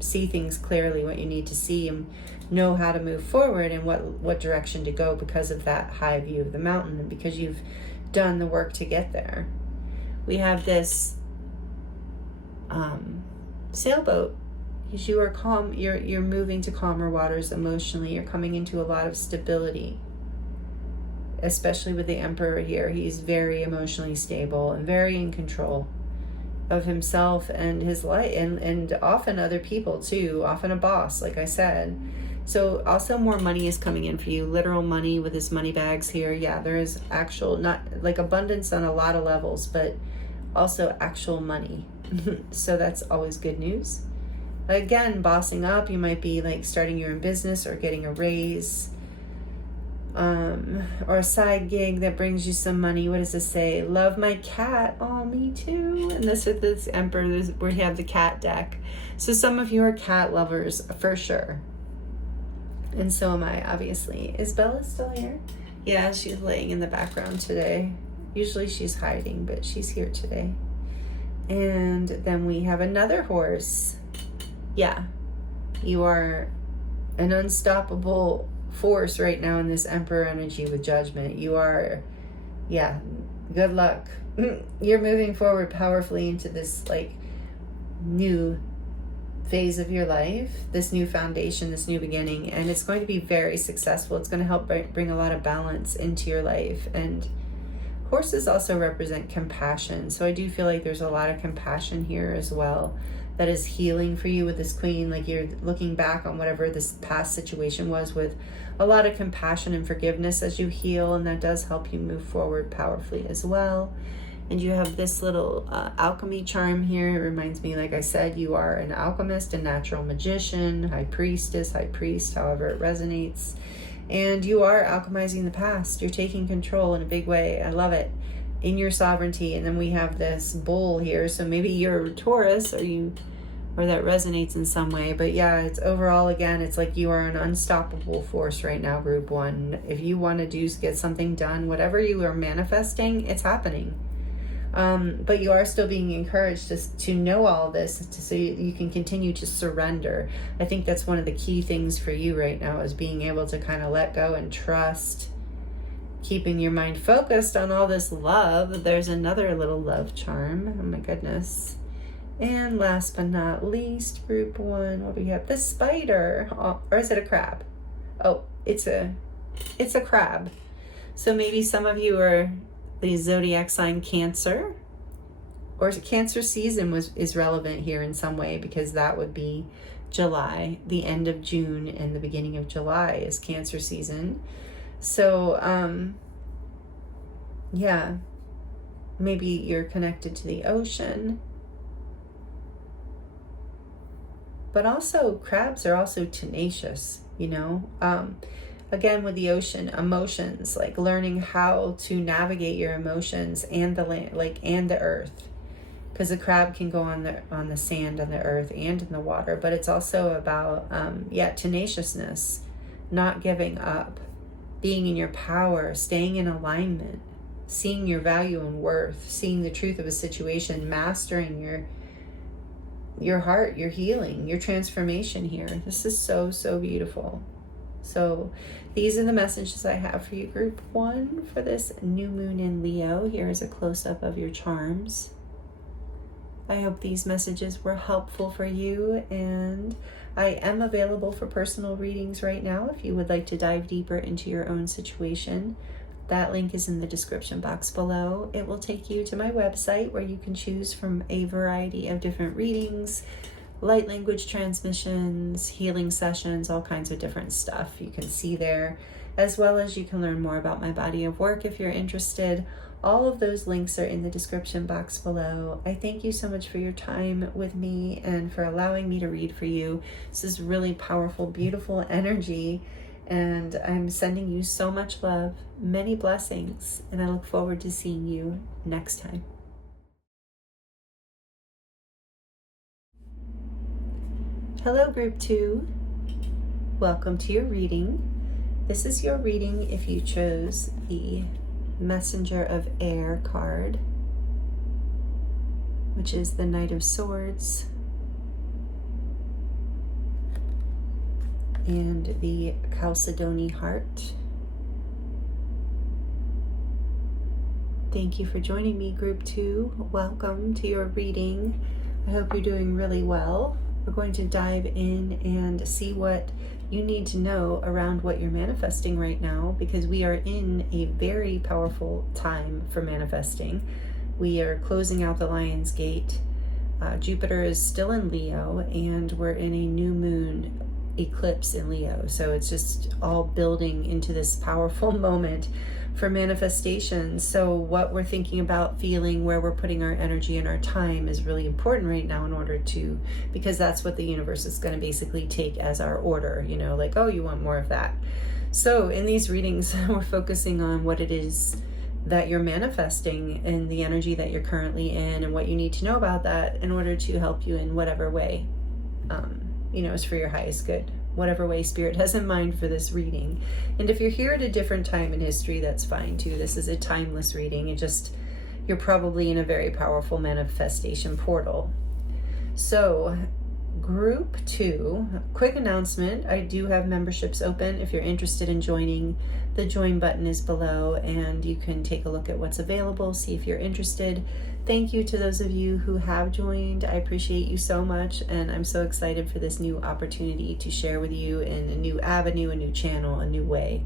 see things clearly, what you need to see, and know how to move forward and what direction to go because of that high view of the mountain and because you've done the work to get there. We have this sailboat. Because you are calm, you're moving to calmer waters emotionally, you're coming into a lot of stability. Especially with the Emperor here, he's very emotionally stable and very in control of himself and his life, and often other people too, often a boss, like I said. So also more money is coming in for you, literal money with his money bags here. Yeah, there is actual, not like abundance on a lot of levels, but also actual money. So that's always good news. Again, bossing up, you might be like starting your own business or getting a raise. Or a side gig that brings you some money. What does this say? Love my cat. Oh, me too. And this with this Emperor, we have the cat deck. So some of you are cat lovers for sure. And so am I, obviously. Is Bella still here? Yeah, she's laying in the background today. Usually she's hiding, but she's here today. And then we have another horse. Yeah, you are an unstoppable force right now in this Emperor energy with Judgment. You are, yeah, good luck. You're moving forward powerfully into this like new phase of your life, this new foundation, this new beginning, and it's going to be very successful. It's going to help bring a lot of balance into your life. And horses also represent compassion, so I do feel like there's a lot of compassion here as well that is healing for you with this Queen. Like you're looking back on whatever this past situation was with a lot of compassion and forgiveness as you heal, and that does help you move forward powerfully as well. And you have this little alchemy charm here. It reminds me, like I said, you are an alchemist, a natural magician, high priestess, high priest, however it resonates. And you are alchemizing the past. You're taking control in a big way. I love it. In your sovereignty. And then we have this bull here. So maybe you're Taurus or that resonates in some way. But yeah, it's overall, again, it's like you are an unstoppable force right now, group one. If you want to get something done, whatever you are manifesting, it's happening. But you are still being encouraged to know all this so you can continue to surrender. I think that's one of the key things for you right now, is being able to kind of let go and trust, keeping your mind focused on all this love. There's another little love charm. Oh my goodness. And last but not least, group one, what do we have? The spider. Oh, or is it a crab? Oh, it's a crab. So maybe some of you are the zodiac sign Cancer, or Cancer season is relevant here in some way, because that would be July. The end of June and the beginning of July is Cancer season. So yeah, maybe you're connected to the ocean. But also crabs are also tenacious, you know. Again, with the ocean, emotions, like learning how to navigate your emotions and the land, like, and the earth, because the crab can go on the sand, on the earth, and in the water. But it's also about tenaciousness, not giving up, being in your power, staying in alignment, seeing your value and worth, seeing the truth of a situation, mastering your heart, your healing, your transformation here. This is so, so beautiful. So these are the messages I have for you, group 1, for this new moon in Leo. Here is a close-up of your charms. I hope these messages were helpful for you, and I am available for personal readings right now if you would like to dive deeper into your own situation. That link is in the description box below. It will take you to my website where you can choose from a variety of different readings, light language transmissions, healing sessions, all kinds of different stuff you can see there, as well as you can learn more about my body of work if you're interested. All of those links are in the description box below. I thank you so much for your time with me and for allowing me to read for you. This is really powerful, beautiful energy, and I'm sending you so much love, many blessings, and I look forward to seeing you next time. Hello, group 2. Welcome to your reading. This is your reading if you chose the Messenger of Air card, which is the Knight of Swords, and the Chalcedony heart. Thank you for joining me, group 2. Welcome to your reading. I hope you're doing really well. We're going to dive in and see what you need to know around what you're manifesting right now, because we are in a very powerful time for manifesting. We are closing out the Lion's Gate. Jupiter is still in Leo, and we're in a new moon eclipse in Leo. So it's just all building into this powerful moment for manifestation. So what we're thinking about, feeling, where we're putting our energy and our time is really important right now, in order to, because that's what the universe is going to basically take as our order, you know, like, oh, you want more of that. So in these readings, we're focusing on what it is that you're manifesting and the energy that you're currently in, and what you need to know about that in order to help you in whatever way, you know, is for your highest good. Whatever way Spirit has in mind for this reading. And if you're here at a different time in history, that's fine too. This is a timeless reading. You're probably in a very powerful manifestation portal. So group 2, quick announcement. I do have memberships open. If you're interested in joining, the join button is below, and you can take a look at what's available, see if you're interested. Thank you to those of you who have joined. I appreciate you so much, and I'm so excited for this new opportunity to share with you in a new avenue, a new channel, a new way.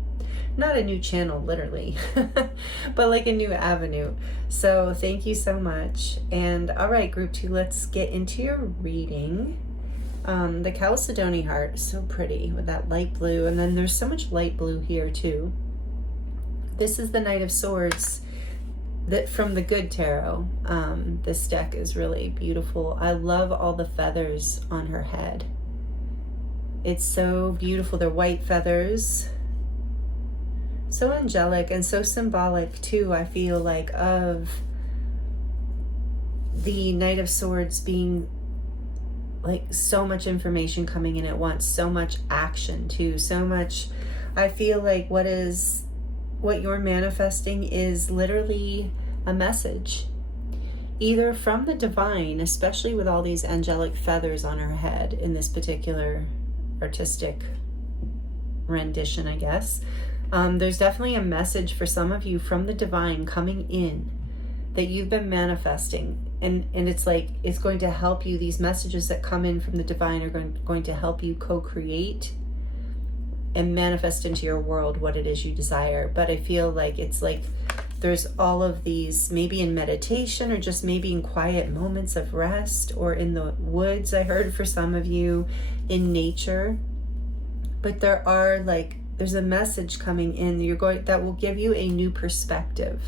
Not a new channel, literally, but like a new avenue. So thank you so much. And all right, group 2, let's get into your reading. The Chalcedony heart, so pretty with that light blue, and then there's so much light blue here too. This is the Knight of Swords that from the Good Tarot. This deck is really beautiful. I love all the feathers on her head. It's so beautiful. They're white feathers. So angelic and so symbolic too, I feel like, of the Knight of Swords being like so much information coming in at once, so much action too, so much. I feel like what you're manifesting is literally a message, either from the divine, especially with all these angelic feathers on her head in this particular artistic rendition, I guess. There's definitely a message for some of you from the divine coming in that you've been manifesting, and it's like it's going to help you. These messages that come in from the divine are going to help you co-create and manifest into your world what it is you desire. But I feel like it's like There's all of these, maybe in meditation or just maybe in quiet moments of rest, or in the woods, I heard for some of you, in nature. But there's a message coming in that will give you a new perspective.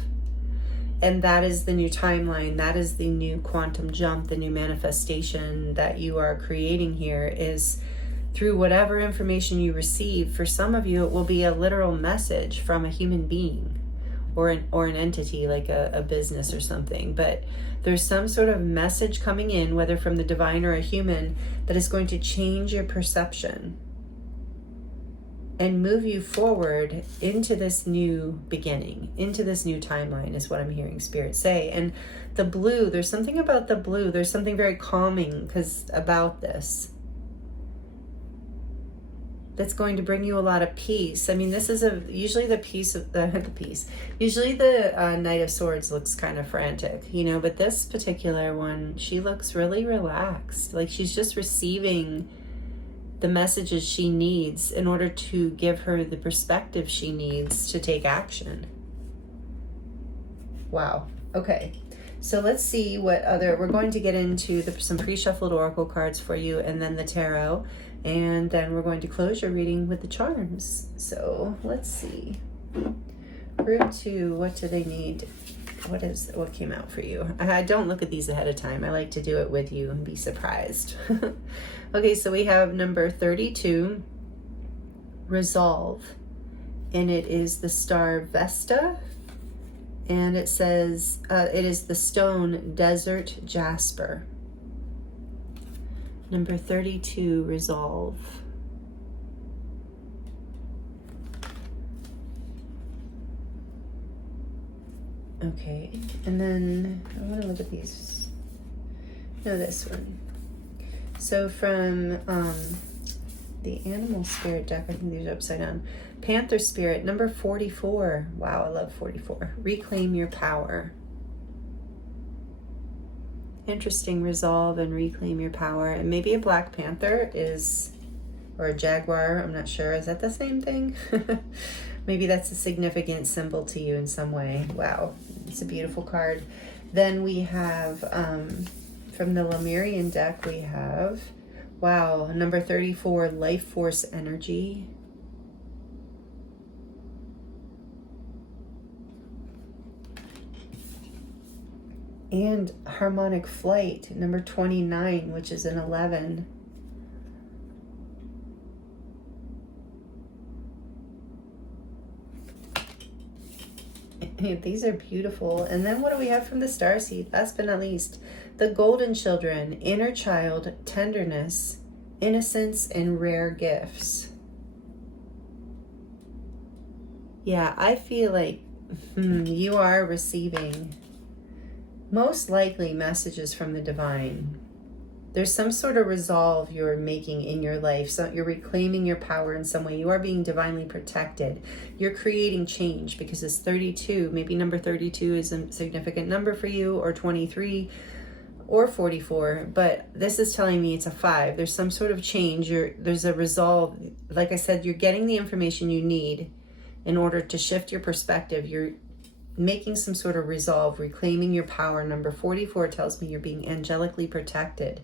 And that is the new timeline. That is the new quantum jump, the new manifestation that you are creating here, is through whatever information you receive. For some of you, it will be a literal message from a human being or an entity, like a business or something. But there's some sort of message coming in, whether from the divine or a human, that is going to change your perception and move you forward into this new beginning, into this new timeline, is what I'm hearing Spirit say. And the blue, there's something about the blue. There's something very calming about this. That's going to bring you a lot of peace. I mean, this is usually the peace of the peace. Usually the Knight of Swords looks kind of frantic, but this particular one, she looks really relaxed. Like she's just receiving the messages she needs in order to give her the perspective she needs to take action. Wow. Okay. So let's see we're going to get into some pre-shuffled oracle cards for you, and then the tarot. And then we're going to close your reading with the charms. So let's see. Group 2, what do they need? What came out for you? I don't look at these ahead of time. I like to do it with you and be surprised. Okay, so we have number 32, Resolve. And it is the star Vesta. And it says, it is the stone Desert Jasper. Number 32, Resolve. Okay, and then I want to look at these. No, this one. So from the Animal Spirit deck, I think these are upside down. Panther Spirit, number 44. Wow, I love 44. Reclaim your power. Interesting, resolve and reclaim your power. And maybe a Black Panther or a jaguar, I'm not sure. Is that the same thing? Maybe that's a significant symbol to you in some way. Wow, it's a beautiful card. Then we have, from the Lemurian deck, we have, wow, number 34, Life Force Energy. And Harmonic Flight, number 29, which is an 11. These are beautiful. And then what do we have from the Starseed? Last but not least, the Golden Children, Inner Child, Tenderness, Innocence, and Rare Gifts. Yeah, I feel like you are receiving most likely messages from the divine. There's some sort of resolve you're making in your life. So you're reclaiming your power in some way. You are being divinely protected. You're creating change, because it's 32. Maybe number 32 is a significant number for you, or 23 or 44. But this is telling me it's a 5. There's some sort of change. There's a resolve. Like I said, you're getting the information you need in order to shift your perspective. You're making some sort of resolve, reclaiming your power. Number 44 tells me you're being angelically protected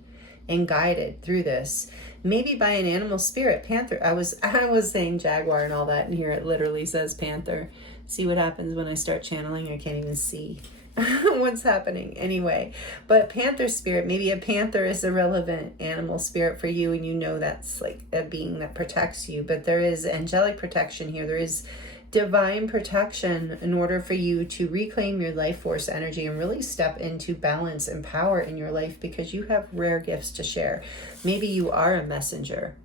and guided through this, maybe by an animal spirit. Panther. I was saying jaguar and all that, and here it literally says panther. See what happens when I start channeling? I can't even see what's happening anyway. But panther spirit, maybe a panther is a relevant animal spirit for you, and you know that's like a being that protects you. But there is angelic protection here. There is divine protection in order for you to reclaim your life force energy and really step into balance and power in your life, because you have rare gifts to share. Maybe you are a messenger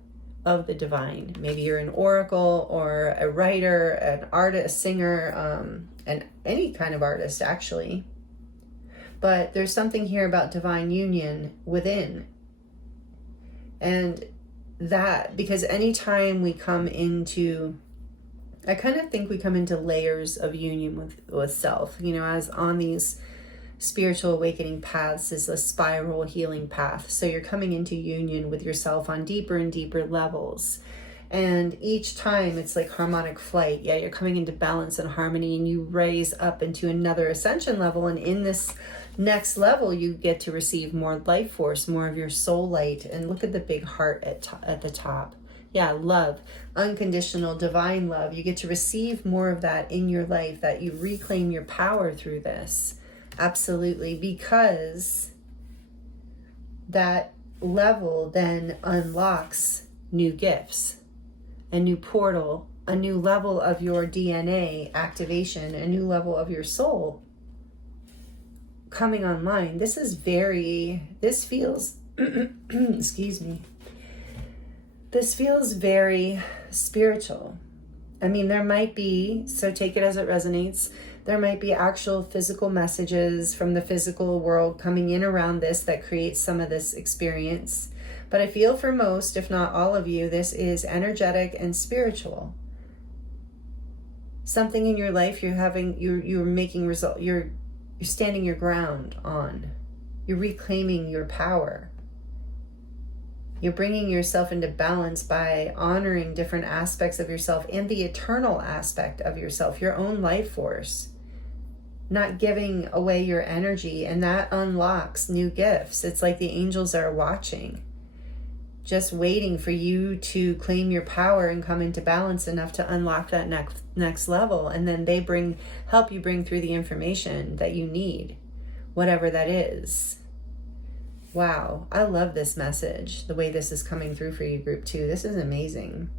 of the divine. Maybe you're an oracle or a writer, an artist, a singer, and any kind of artist actually. But there's something here about divine union within. And that, because anytime we come into, I kind of think we come into layers of union with self, as on these spiritual awakening paths is a spiral healing path. So you're coming into union with yourself on deeper and deeper levels. And each time it's like harmonic flight. Yeah, you're coming into balance and harmony, and you raise up into another ascension level. And in this next level, you get to receive more life force, more of your soul light. And look at the big heart at the top. Yeah, love, unconditional, divine love. You get to receive more of that in your life, that you reclaim your power through this. Absolutely, because that level then unlocks new gifts, a new portal, a new level of your DNA activation, a new level of your soul coming online. This feels, excuse me. This feels very spiritual. I mean, there might be, so take it as it resonates, there might be actual physical messages from the physical world coming in around this that creates some of this experience. But I feel for most, if not all of you, this is energetic and spiritual. Something in your life you're making result, you're standing your ground on. You're reclaiming your power. You're bringing yourself into balance by honoring different aspects of yourself and the eternal aspect of yourself, your own life force. Not giving away your energy, and that unlocks new gifts. It's like the angels are watching, just waiting for you to claim your power and come into balance enough to unlock that next level. And then they help you bring through the information that you need, whatever that is. Wow, I love this message, the way this is coming through for you, group 2. This is amazing.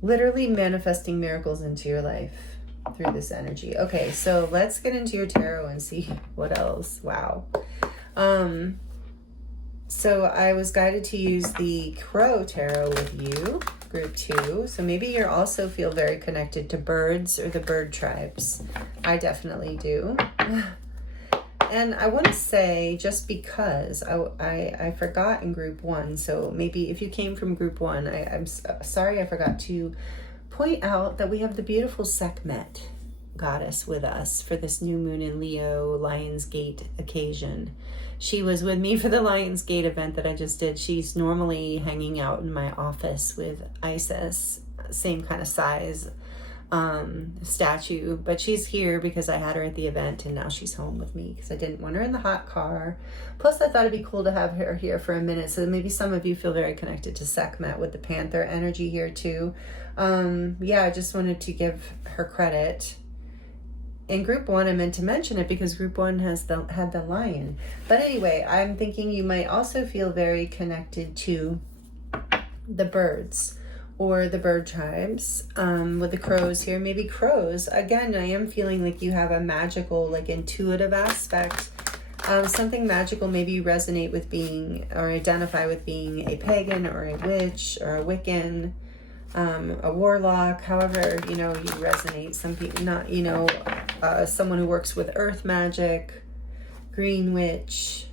Literally manifesting miracles into your life through this energy. Okay, so let's get into your tarot and see what else. Wow. So I was guided to use the Crow Tarot with you, group 2. So maybe you also feel very connected to birds or the bird tribes. I definitely do. And I want to say, just because I forgot in group 1, so maybe if you came from group 1, I'm sorry I forgot to point out that we have the beautiful Sekhmet goddess with us for this new moon in Leo Lion's Gate occasion. She was with me for the Lion's Gate event that I just did. She's normally hanging out in my office with Isis, same kind of size statue, but she's here because I had her at the event, and now she's home with me because I didn't want her in the hot car. Plus I thought it'd be cool to have her here for a minute, so maybe some of you feel very connected to Sekhmet with the panther energy here too. Yeah, I just wanted to give her credit. In group 1, I meant to mention it because group 1 had the lion. But anyway, I'm thinking you might also feel very connected to the birds or the bird tribes, with the crows here. Maybe crows. Again, I am feeling like you have a magical, like intuitive aspect. Something magical, maybe you resonate with being or identify with being a pagan or a witch or a Wiccan, a warlock, however, you resonate. Some people, not, someone who works with earth magic, green witch.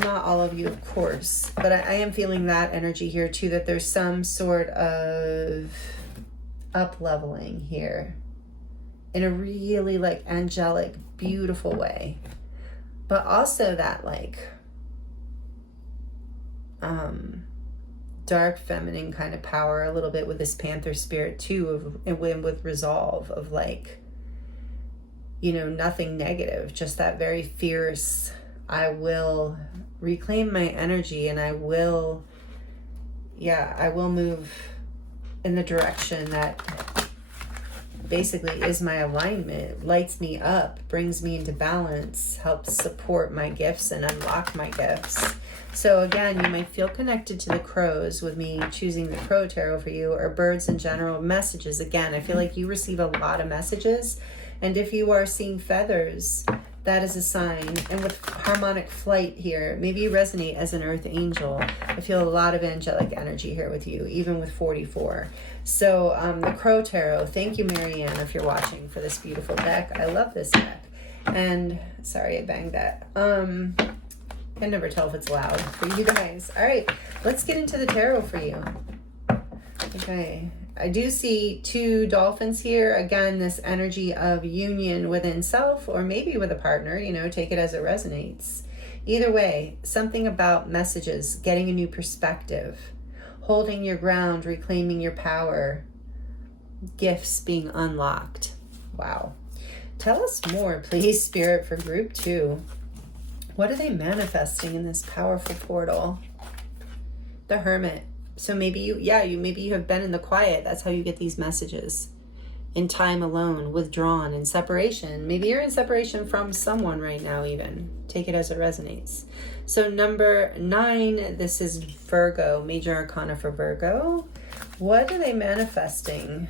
Not all of you, of course, but I am feeling that energy here too, that there's some sort of up-leveling here in a really like angelic, beautiful way, but also that like dark feminine kind of power a little bit with this panther spirit too, and with resolve of like, nothing negative, just that very fierce, I will reclaim my energy, and I will move in the direction that basically is my alignment, lights me up, brings me into balance, helps support my gifts and unlock my gifts. So again, you might feel connected to the crows with me choosing the Crow Tarot for you, or birds in general. Messages, again, I feel like you receive a lot of messages, and if you are seeing feathers, that is a sign. And with harmonic flight here, maybe you resonate as an earth angel. I feel a lot of angelic energy here with you, even with 44. So the Crow Tarot, thank you, Marianne, if you're watching, for this beautiful deck. I love this deck. And sorry, I banged that. I can never tell if it's loud for you guys. All right, let's get into the tarot for you. Okay. I do see 2 dolphins here. Again, this energy of union within self, or maybe with a partner, take it as it resonates. Either way, something about messages, getting a new perspective, holding your ground, reclaiming your power, gifts being unlocked. Wow. Tell us more, please, Spirit, for group 2. What are they manifesting in this powerful portal? The Hermit. So maybe you have been in the quiet. That's how you get these messages. In time alone, withdrawn, in separation. Maybe you're in separation from someone right now even. Take it as it resonates. So number 9, this is Virgo, major arcana for Virgo. What are they manifesting?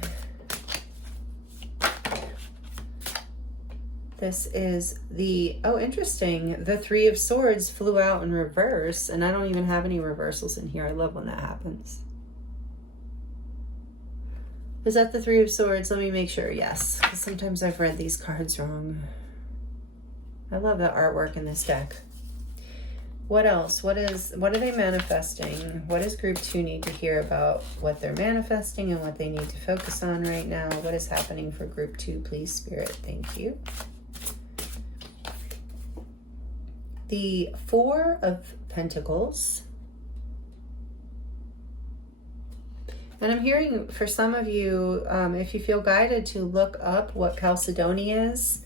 This is interesting. The 3 of Swords flew out in reverse, and I don't even have any reversals in here. I love when that happens. Is that the 3 of Swords? Let me make sure. Yes, because sometimes I've read these cards wrong. I love the artwork in this deck. What else? What are they manifesting? What does group 2 need to hear about what they're manifesting and what they need to focus on right now? What is happening for group 2, please, Spirit? Thank you. The 4 of Pentacles. And I'm hearing for some of you, if you feel guided to look up what Chalcedony is,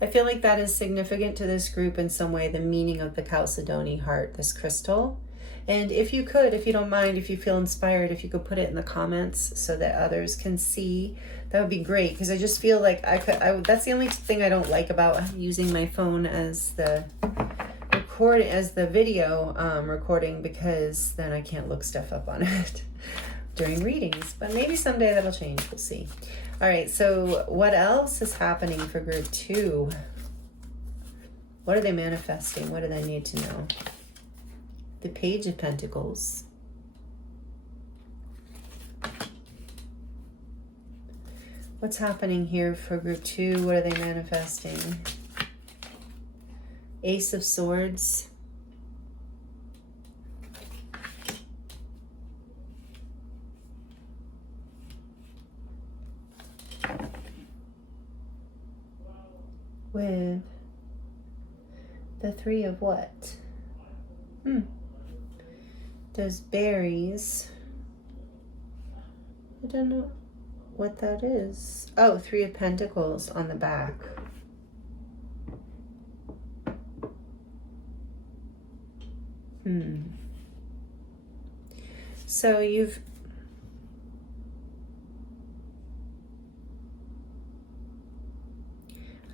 I feel like that is significant to this group in some way, the meaning of the Chalcedony heart, this crystal. And if you don't mind, if you feel inspired, if you could put it in the comments so that others can see, that would be great. Because I just feel like that's the only thing I don't like about using my phone as the video recording, because then I can't look stuff up on it during readings. But maybe someday that'll change. We'll see. All right, so what else is happening for group 2? What are they manifesting? What do they need to know? The Page of Pentacles. What's happening here for group 2? What are they manifesting? Ace of Swords. With the 3 of what? Those berries. I don't know what that is. Oh, 3 of Pentacles on the back. So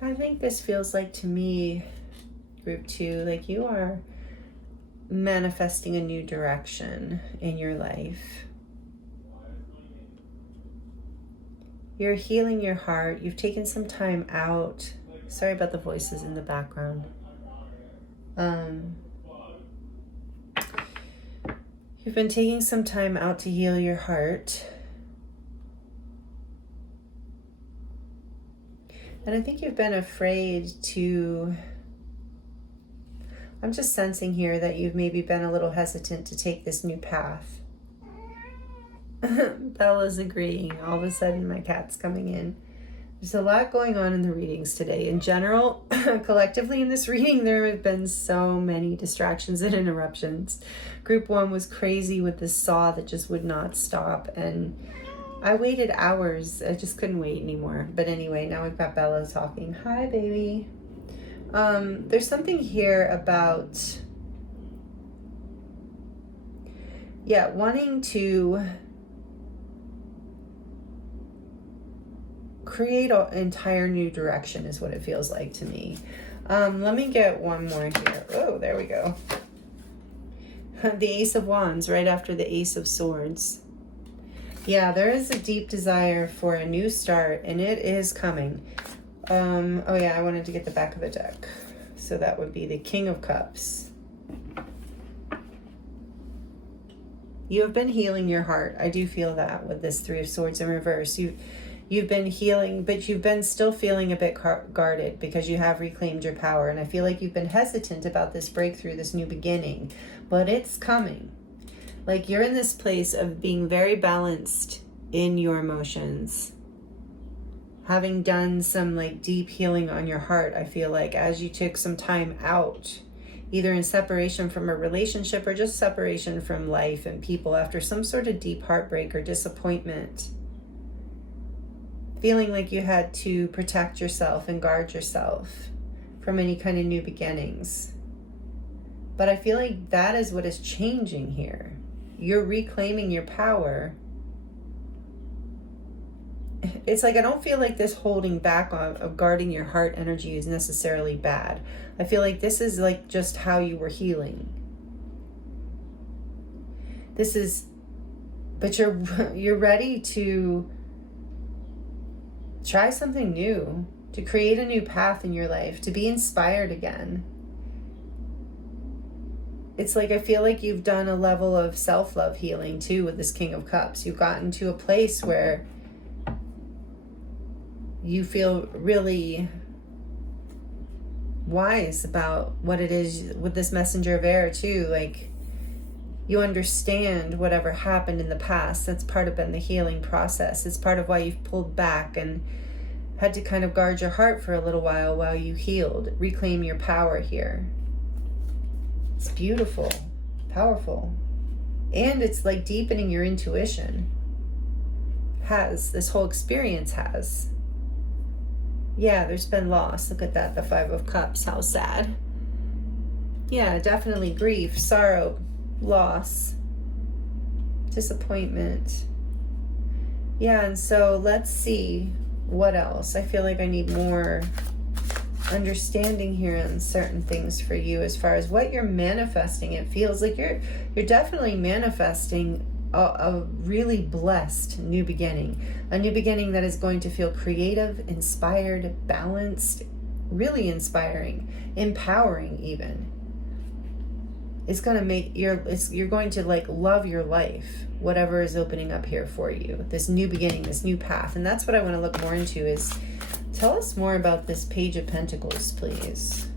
I think this feels like, to me, group 2, like you are manifesting a new direction in your life. You're healing your heart. You've taken some time out. Sorry about the voices in the background. You've been taking some time out to heal your heart. And I think you've been afraid to... I'm just sensing here that you've maybe been a little hesitant to take this new path. Bella's agreeing. All of a sudden, my cat's coming in. There's a lot going on in the readings today. In general, collectively in this reading, there have been so many distractions and interruptions. Group 1 was crazy with this saw that just would not stop. And I waited hours. I just couldn't wait anymore. But anyway, now we've got Bella talking. Hi, baby. There's something here about, wanting to create an entire new direction is what it feels like to me. Let me get one more here. Oh, there we go. The Ace of Wands right after the Ace of Swords. Yeah, there is a deep desire for a new start, and it is coming. Oh yeah, I wanted to get the back of the deck. So that would be the King of Cups. You have been healing your heart. I do feel that with this 3 of Swords in reverse. You've been healing, but you've been still feeling a bit guarded because you have reclaimed your power. And I feel like you've been hesitant about this breakthrough, this new beginning, but it's coming. Like you're in this place of being very balanced in your emotions. Having done some like deep healing on your heart, I feel like as you took some time out either in separation from a relationship or just separation from life and people after some sort of deep heartbreak or disappointment. Feeling like you had to protect yourself and guard yourself from any kind of new beginnings. But I feel like that is what is changing here. You're reclaiming your power. It's like, I don't feel like this holding back of guarding your heart energy is necessarily bad. I feel like this is like just how you were healing. But you're ready to try something new, to create a new path in your life, to be inspired again. It's like, I feel like you've done a level of self-love healing too with this King of Cups. You've gotten to a place where you feel really wise about what it is with this Messenger of Air too. Like, you understand whatever happened in the past. That's part of the healing process. It's part of why you've pulled back and had to kind of guard your heart for a little while you healed. Reclaim your power here. It's beautiful, powerful. And it's like deepening your intuition. This whole experience has. Yeah, there's been loss. Look at that, the Five of Cups. How sad. Yeah, definitely grief, sorrow, loss, disappointment. Yeah, and so let's see what else. I feel like I need more understanding here on certain things for you as far as what you're manifesting. It feels like you're definitely manifesting a really blessed new beginning. A new beginning that is going to feel creative, inspired, balanced, really inspiring, empowering even. It's going to make you're going to like love your life, whatever is opening up here for you. This new beginning, this new path. And that's what I want to look more into is, tell us more about this Page of Pentacles, please.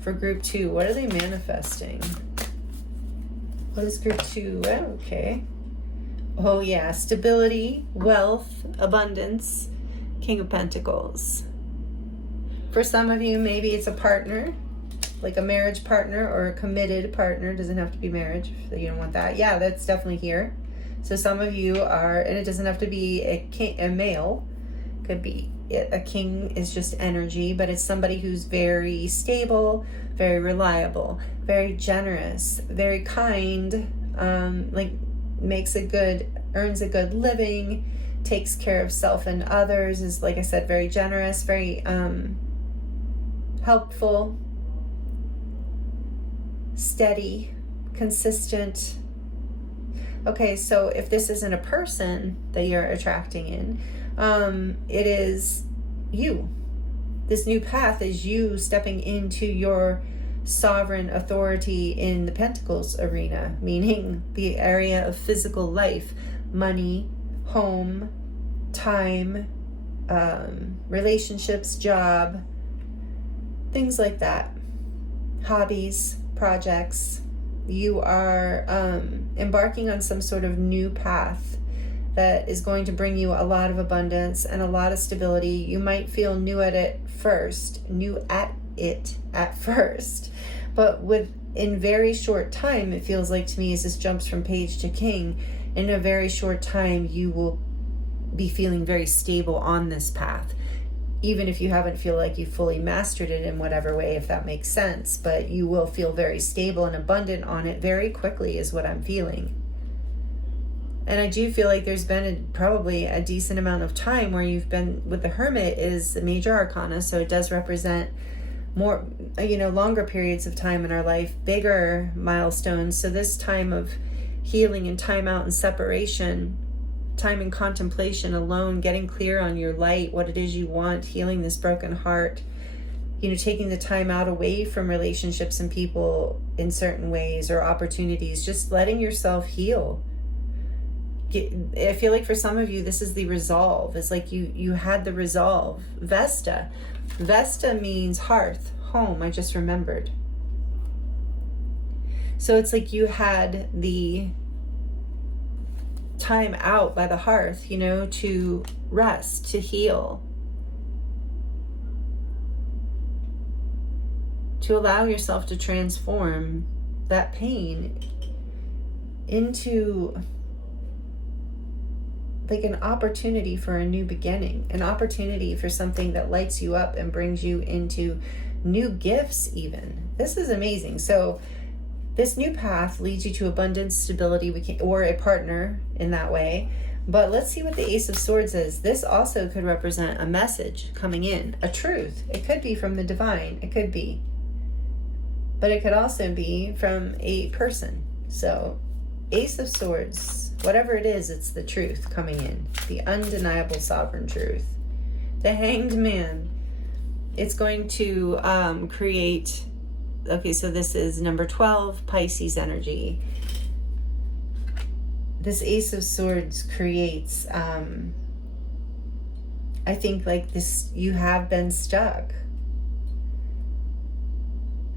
For group 2, what are they manifesting? What is group 2? Okay. Oh yeah, stability, wealth, abundance, King of Pentacles. For some of you, maybe it's a partner, like a marriage partner or a committed partner. Doesn't have to be marriage if you don't want that. Yeah, that's definitely here. So some of you are, and it doesn't have to be a male. Could be a king is just energy, but it's somebody who's very stable, very reliable, very generous, very kind, like earns a good living, takes care of self and others, is, like I said, very generous, very helpful, steady, consistent. Okay, so if this isn't a person that you're attracting in, it is you. This new path is you stepping into your sovereign authority in the Pentacles arena, meaning the area of physical life, money, home, time, relationships, job, things like that, hobbies, projects. You are embarking on some sort of new path that is going to bring you a lot of abundance and a lot of stability. You might feel new at it at first, but in very short time, it feels like to me, as this jumps from page to king, in a very short time, you will be feeling very stable on this path. Even if you haven't feel like you fully mastered it in whatever way, if that makes sense, but you will feel very stable and abundant on it very quickly is what I'm feeling. And I do feel like there's been probably a decent amount of time where you've been with the Hermit is the major arcana, so it does represent more, longer periods of time in our life, bigger milestones. So this time of healing and time out and separation, time in contemplation, alone, getting clear on your light, what it is you want, healing this broken heart, taking the time out away from relationships and people in certain ways or opportunities, just letting yourself heal. I feel like for some of you, this is the resolve. It's like you had the resolve. Vesta means hearth, home. I just remembered. So it's like you had the time out by the hearth, to rest, to heal. to allow yourself to transform that pain into like an opportunity for a new beginning, an opportunity for something that lights you up and brings you into new gifts even. This is amazing. So this new path leads you to abundance, stability, or a partner in that way. But let's see what the Ace of Swords is. This also could represent a message coming in, a truth. It could be from the divine. It could be. But it could also be from a person. So Ace of Swords, whatever it is, it's the truth coming in. The undeniable sovereign truth. The Hanged Man. It's going to create... Okay, so this is number 12, Pisces energy. This Ace of Swords creates, I think like this, you have been stuck.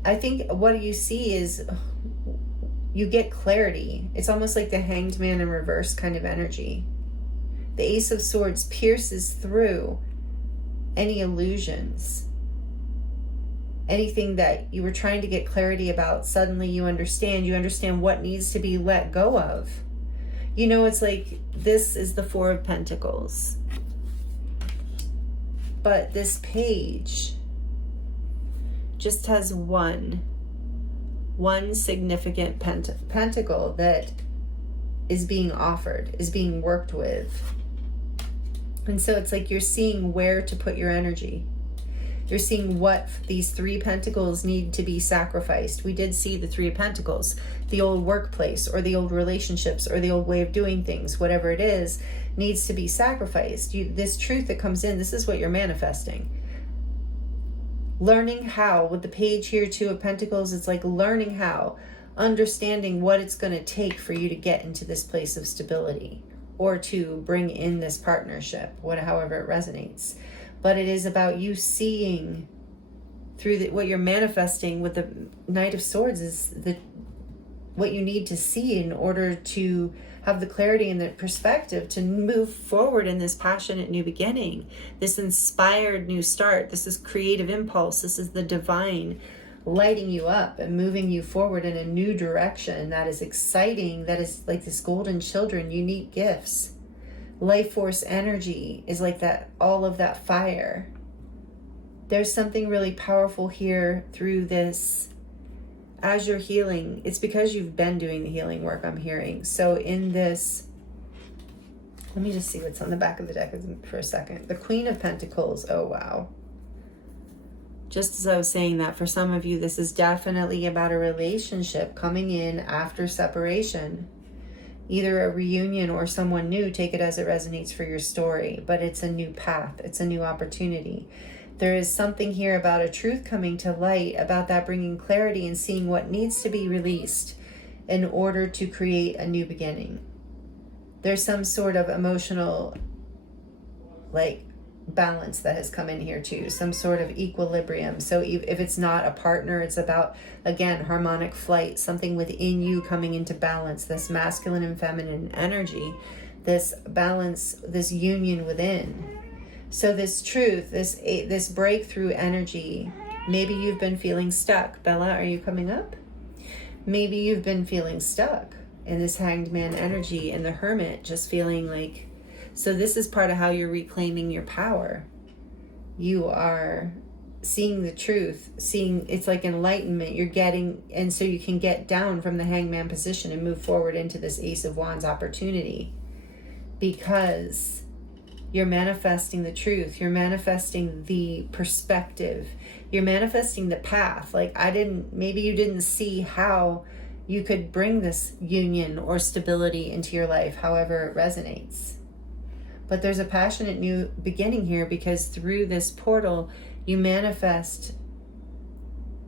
I think what you see is you get clarity. It's almost like the Hanged Man in reverse kind of energy. The Ace of Swords pierces through any illusions. Anything that you were trying to get clarity about, suddenly you understand what needs to be let go of. You know, it's like this is the Four of Pentacles. But this page just has one significant pentacle that is being offered, is being worked with. And so it's like you're seeing where to put your energy. You're seeing what these 3 pentacles need to be sacrificed. We did see the 3 of Pentacles, the old workplace or the old relationships or the old way of doing things, whatever it is, needs to be sacrificed. This truth that comes in, this is what you're manifesting. Learning how, with the page here, 2 of Pentacles, it's like learning how, understanding what it's going to take for you to get into this place of stability or to bring in this partnership, however it resonates. But it is about you seeing through what you're manifesting with the Knight of Swords is what you need to see in order to have the clarity and the perspective to move forward in this passionate new beginning, this inspired new start. This is creative impulse. This is the divine lighting you up and moving you forward in a new direction that is exciting, that is like this golden children, unique gifts. Life force energy is like that, all of that fire. There's something really powerful here through this. As you're healing, it's because you've been doing the healing work, I'm hearing. So in this, let me just see what's on the back of the deck for a second. The Queen of Pentacles, oh wow. Just as I was saying that, for some of you, this is definitely about a relationship coming in after separation. Either a reunion or someone new, take it as it resonates for your story. But it's a new path. It's a new opportunity. There is something here about a truth coming to light, about that bringing clarity and seeing what needs to be released in order to create a new beginning. There's some sort of emotional, like, balance that has come in here too, some sort of equilibrium. So if it's not a partner, it's about, again, harmonic flight, something within you coming into balance, this masculine and feminine energy, this balance, this union within. So this truth, this breakthrough energy, maybe you've been feeling stuck. Bella, are you coming up? Maybe you've been feeling stuck in this Hanged Man energy and the Hermit, just feeling like. So this is part of how you're reclaiming your power. You are seeing the truth, seeing, it's like enlightenment. You're getting, and so you can get down from the Hangman position and move forward into this Ace of Wands opportunity, because you're manifesting the truth. You're manifesting the perspective. You're manifesting the path. Like, maybe you didn't see how you could bring this union or stability into your life, however it resonates. But there's a passionate new beginning here, because through this portal, you manifest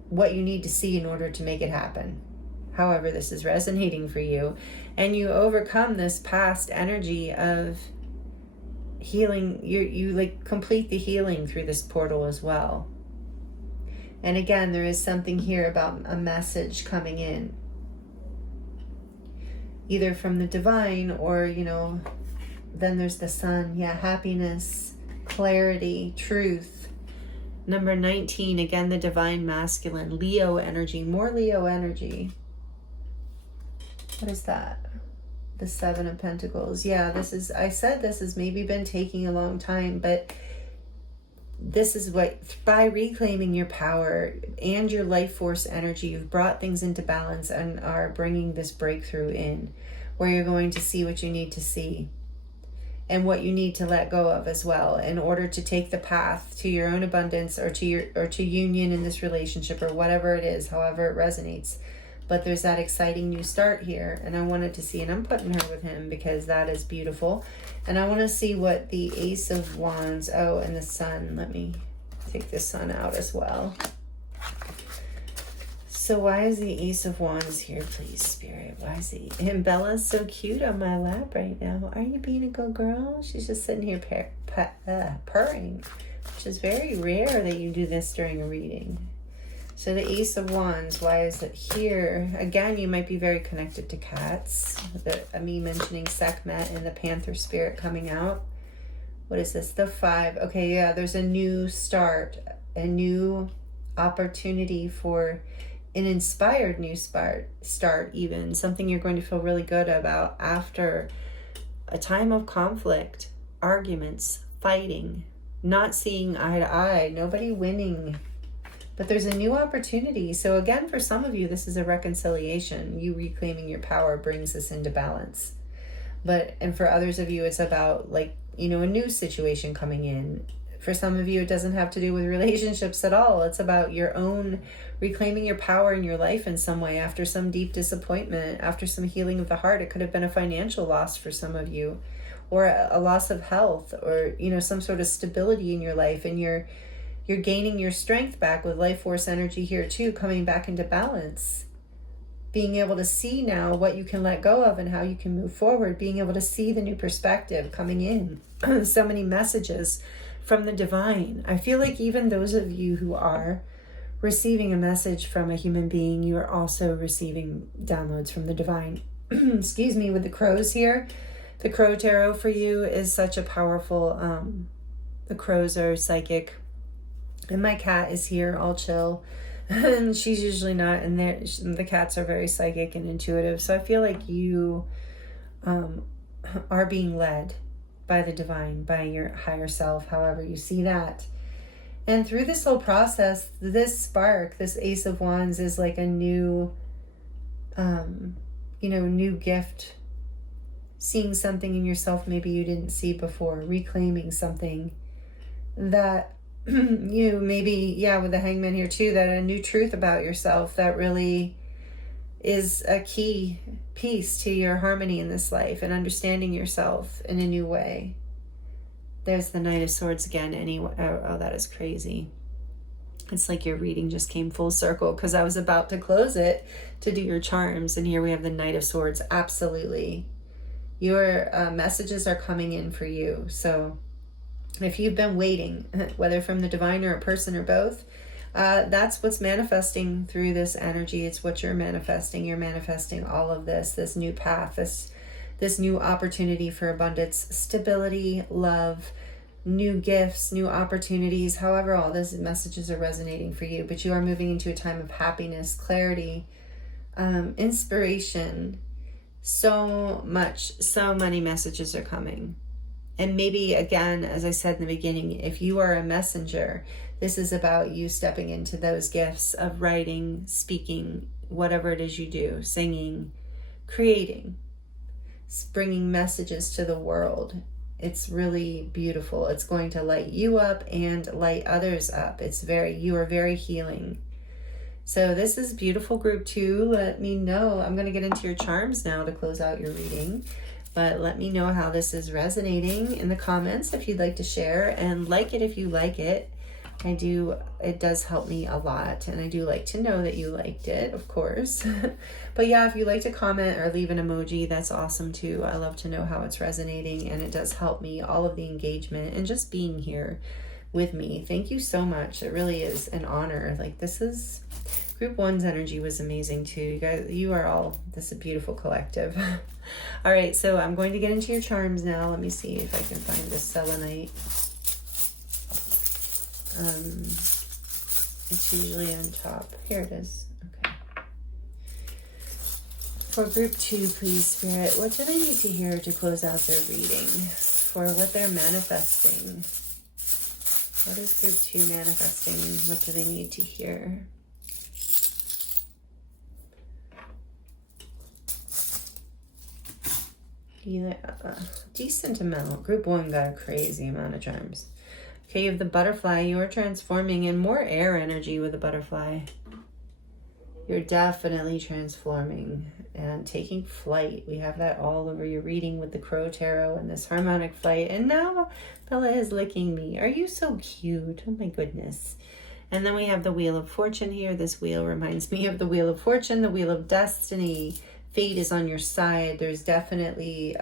what you need to see in order to make it happen. However this is resonating for you. And you overcome this past energy of healing. You like complete the healing through this portal as well. And again, there is something here about a message coming in, either from the divine or, then there's the sun. Yeah, happiness, clarity, truth. Number 19, again, the divine masculine, Leo energy, more Leo energy. What is that? The Seven of Pentacles. Yeah, this is, I said this has maybe been taking a long time, but this is what, by reclaiming your power and your life force energy, you've brought things into balance and are bringing this breakthrough in, where you're going to see what you need to see and what you need to let go of as well, in order to take the path to your own abundance, or to union in this relationship, or whatever it is, however it resonates. But there's that exciting new start here, and I wanted to see, and I'm putting her with him because that is beautiful. And I want to see what the Ace of Wands, oh, and the Sun. Let me take the Sun out as well. So why is the Ace of Wands here, please, Spirit? Why is he? And Bella's so cute on my lap right now. Are you being a good girl? She's just sitting here purring, which is very rare that you do this during a reading. So the Ace of Wands, why is it here? Again, you might be very connected to cats. Me mentioning Sekhmet and the Panther spirit coming out. What is this? The 5. Okay, yeah, there's a new start, a new opportunity for an inspired new start even. Something you're going to feel really good about after a time of conflict, arguments, fighting, not seeing eye to eye, nobody winning. But there's a new opportunity. So again, for some of you, this is a reconciliation. You reclaiming your power brings this into balance. And for others of you, it's about, like, a new situation coming in. For some of you, it doesn't have to do with relationships at all. It's about your own reclaiming your power in your life in some way, after some deep disappointment, after some healing of the heart. It could have been a financial loss for some of you, or a loss of health, or, some sort of stability in your life, and you're gaining your strength back with life force energy here too, coming back into balance. Being able to see now what you can let go of and how you can move forward. Being able to see the new perspective coming in. So many messages from the divine. I feel like even those of you who are receiving a message from a human being, you are also receiving downloads from the divine. Excuse me, with the crows here. The crow tarot for you is such a powerful, the crows are psychic. And my cat is here, all chill. And she's usually not. And the cats are very psychic and intuitive. So I feel like you are being led by the divine, by your higher self, however you see that. And through this whole process, this spark, this Ace of Wands, is like a new, new gift. Seeing something in yourself maybe you didn't see before. Reclaiming something that you maybe, with the Hangman here too, that a new truth about yourself that really is a key piece to your harmony in this life and understanding yourself in a new way. There's the Knight of Swords again. Anyway, oh, that is crazy. It's like your reading just came full circle, because I was about to close it to do your charms, and here we have the Knight of Swords. Absolutely. Your messages are coming in for you. So if you've been waiting, whether from the divine or a person or both, that's what's manifesting through this energy. It's what you're manifesting. You're manifesting all of this new path, this new opportunity for abundance, stability, love, new gifts, new opportunities. However, all those messages are resonating for you, but you are moving into a time of happiness, clarity, inspiration. So many messages are coming. And maybe, again, as I said in the beginning, if you are a messenger, this is about you stepping into those gifts of writing, speaking, whatever it is you do, singing, creating, bringing messages to the world. It's really beautiful. It's going to light you up and light others up. You are very healing. So this is beautiful, group 2. Let me know. I'm going to get into your charms now to close out your reading. But let me know how this is resonating in the comments if you'd like to share, and like it if you like it. It does help me a lot, and I do like to know that you liked it, of course. But yeah, if you like to comment or leave an emoji, that's awesome too. I love to know how it's resonating, and it does help me, all of the engagement and just being here with me. Thank you so much. It really is an honor. Like, Group 1's energy was amazing too. You guys, this is a beautiful collective. All right, so I'm going to get into your charms now. Let me see if I can find this selenite. It's usually on top. Here it is. Okay. For group 2, please, Spirit, what do they need to hear to close out their reading? For what they're manifesting. What is group 2 manifesting? What do they need to hear? Yeah, decent amount. Group 1 got a crazy amount of charms. Okay, you have the butterfly. You are transforming in more air energy with the butterfly. You're definitely transforming and taking flight. We have that all over your reading with the Crow Tarot and this harmonic flight. And now Bella is licking me. Are you so cute? Oh my goodness. And then we have the Wheel of Fortune here. This wheel reminds me of the Wheel of Fortune, the Wheel of Destiny. Fate is on your side. There's definitely,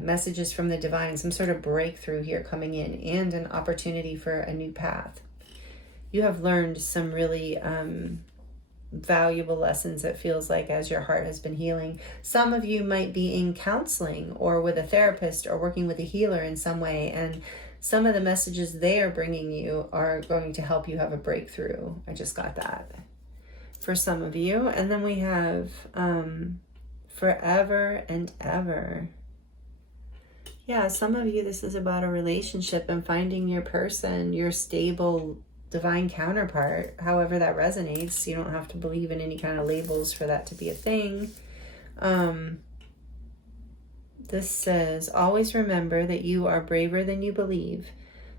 messages from the divine, some sort of breakthrough here coming in and an opportunity for a new path. You have learned some really valuable lessons, it feels like, as your heart has been healing. Some of you might be in counseling or with a therapist or working with a healer in some way, and some of the messages they are bringing you are going to help you have a breakthrough. I just got that for some of you. And then we have forever and ever. Yeah, some of you, this is about a relationship and finding your person, your stable divine counterpart, however that resonates. You don't have to believe in any kind of labels for that to be a thing. This says, always remember that you are braver than you believe,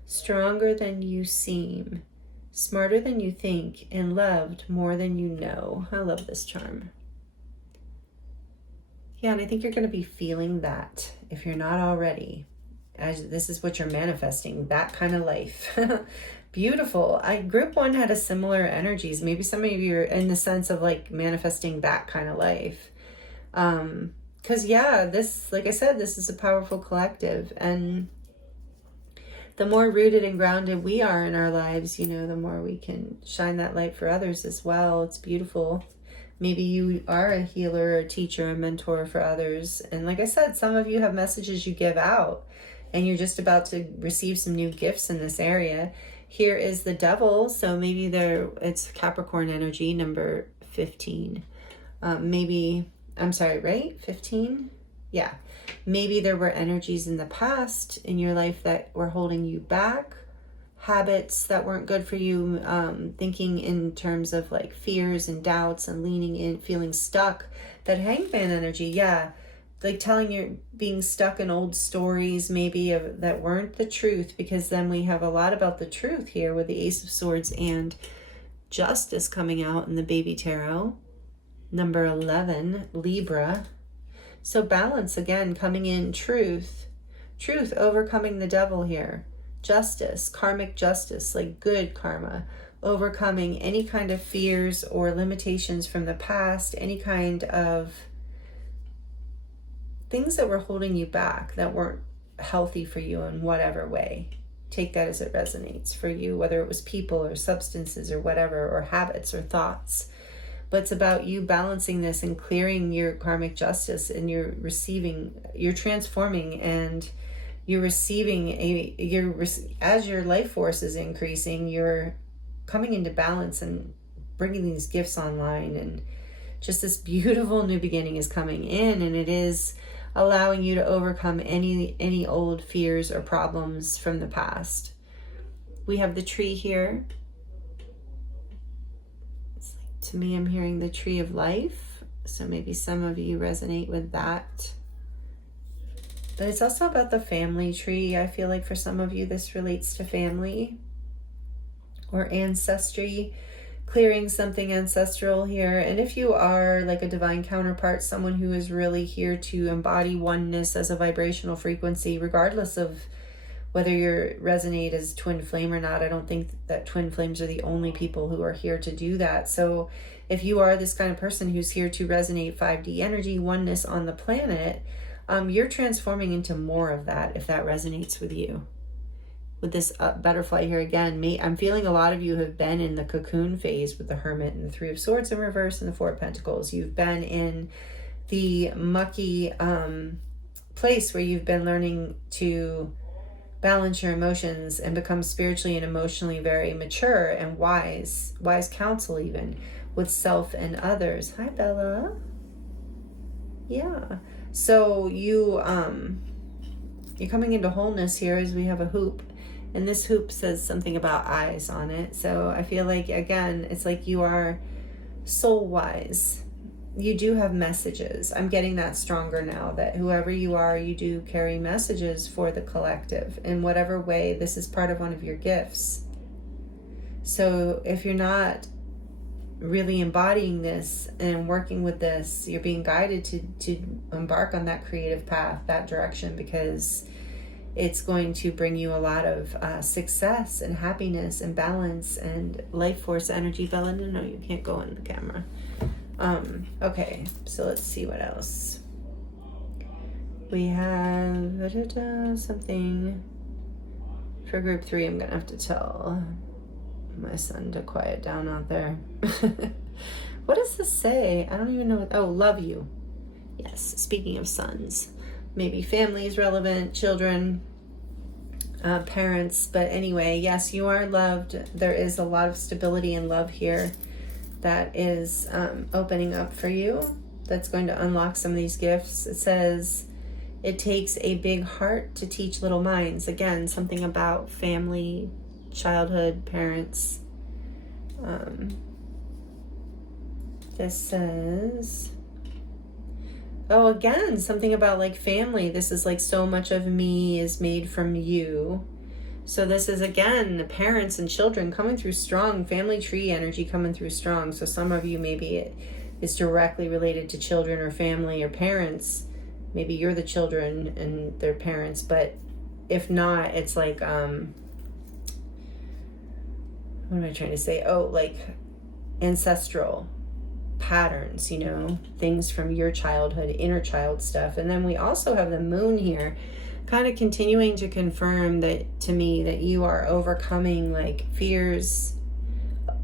stronger than you seem, smarter than you think, and loved more than you know. I love this charm. Yeah, and I think you're going to be feeling that if you're not already. As this is what you're manifesting, that kind of life. Beautiful. Group 1 had a similar energies. Maybe some of you are in the sense of like manifesting that kind of life. Because this, like I said, this is a powerful collective. And the more rooted and grounded we are in our lives, the more we can shine that light for others as well. It's beautiful. Maybe you are a healer, a teacher, a mentor for others. And like I said, some of you have messages you give out and you're just about to receive some new gifts in this area. Here is the Devil. So maybe it's Capricorn energy, number 15. I'm sorry, right? 15? Yeah. Maybe there were energies in the past in your life that were holding you back. Habits that weren't good for you, thinking in terms of like fears and doubts and leaning in, feeling stuck. That Hangman energy, like being stuck in old stories maybe that weren't the truth, because then we have a lot about the truth here with the Ace of Swords and Justice coming out in the Baby Tarot. Number 11, Libra. So balance again coming in, truth overcoming the devil here. Justice, karmic justice, like good karma, overcoming any kind of fears or limitations from the past, any kind of things that were holding you back that weren't healthy for you in whatever way. Take that as it resonates for you, whether it was people or substances or whatever, or habits or thoughts. But it's about you balancing this and clearing your karmic justice, and you're transforming, and you're receiving as your life force is increasing, you're coming into balance and bringing these gifts online, and just this beautiful new beginning is coming in, and it is allowing you to overcome any old fears or problems from the past. We have the tree here. It's like, to me, I'm hearing the tree of life, so maybe some of you resonate with that. But it's also about the family tree. I feel like for some of you, this relates to family or ancestry, clearing something ancestral here. And if you are like a divine counterpart, someone who is really here to embody oneness as a vibrational frequency, regardless of whether you resonate as twin flame or not, I don't think that twin flames are the only people who are here to do that. So if you are this kind of person who's here to resonate 5D energy, oneness on the planet, you're transforming into more of that if that resonates with you. With this butterfly here again, I'm feeling a lot of you have been in the cocoon phase with the Hermit and the Three of Swords in reverse and the Four of Pentacles. You've been in the mucky place where you've been learning to balance your emotions and become spiritually and emotionally very mature and wise counsel even with self and others. Hi, Bella. Yeah. So you're coming into wholeness here as we have a hoop. And this hoop says something about eyes on it. So I feel like, again, it's like you are soul wise. You do have messages. I'm getting that stronger now, that whoever you are, you do carry messages for the collective in whatever way. This is part of one of your gifts. So if you're not really embodying this and working with this, you're being guided to embark on that creative path, that direction, because it's going to bring you a lot of success and happiness and balance and life force energy. Bella, no, you can't go in the camera. Okay, so let's see what else. We have something for group 3. I'm gonna have to tell my son to quiet down out there. What does this say? I don't even know. Oh, love you. Yes, speaking of sons, maybe family is relevant, children, parents, but anyway, yes, you are loved. There is a lot of stability and love here that is opening up for you, that's going to unlock some of these gifts. It says, it takes a big heart to teach little minds. Again, something about family, childhood, parents. This says, oh, again, something about like family. This is like so much of me is made from you. So this is, again, parents and children coming through strong, family tree energy coming through strong. So some of you, maybe it is directly related to children or family or parents. Maybe you're the children and their parents, but if not, it's like, what am I trying to say? Oh, like ancestral patterns, you know, things from your childhood, inner child stuff. And then we also have the moon here, kind of continuing to confirm that to me that you are overcoming like fears,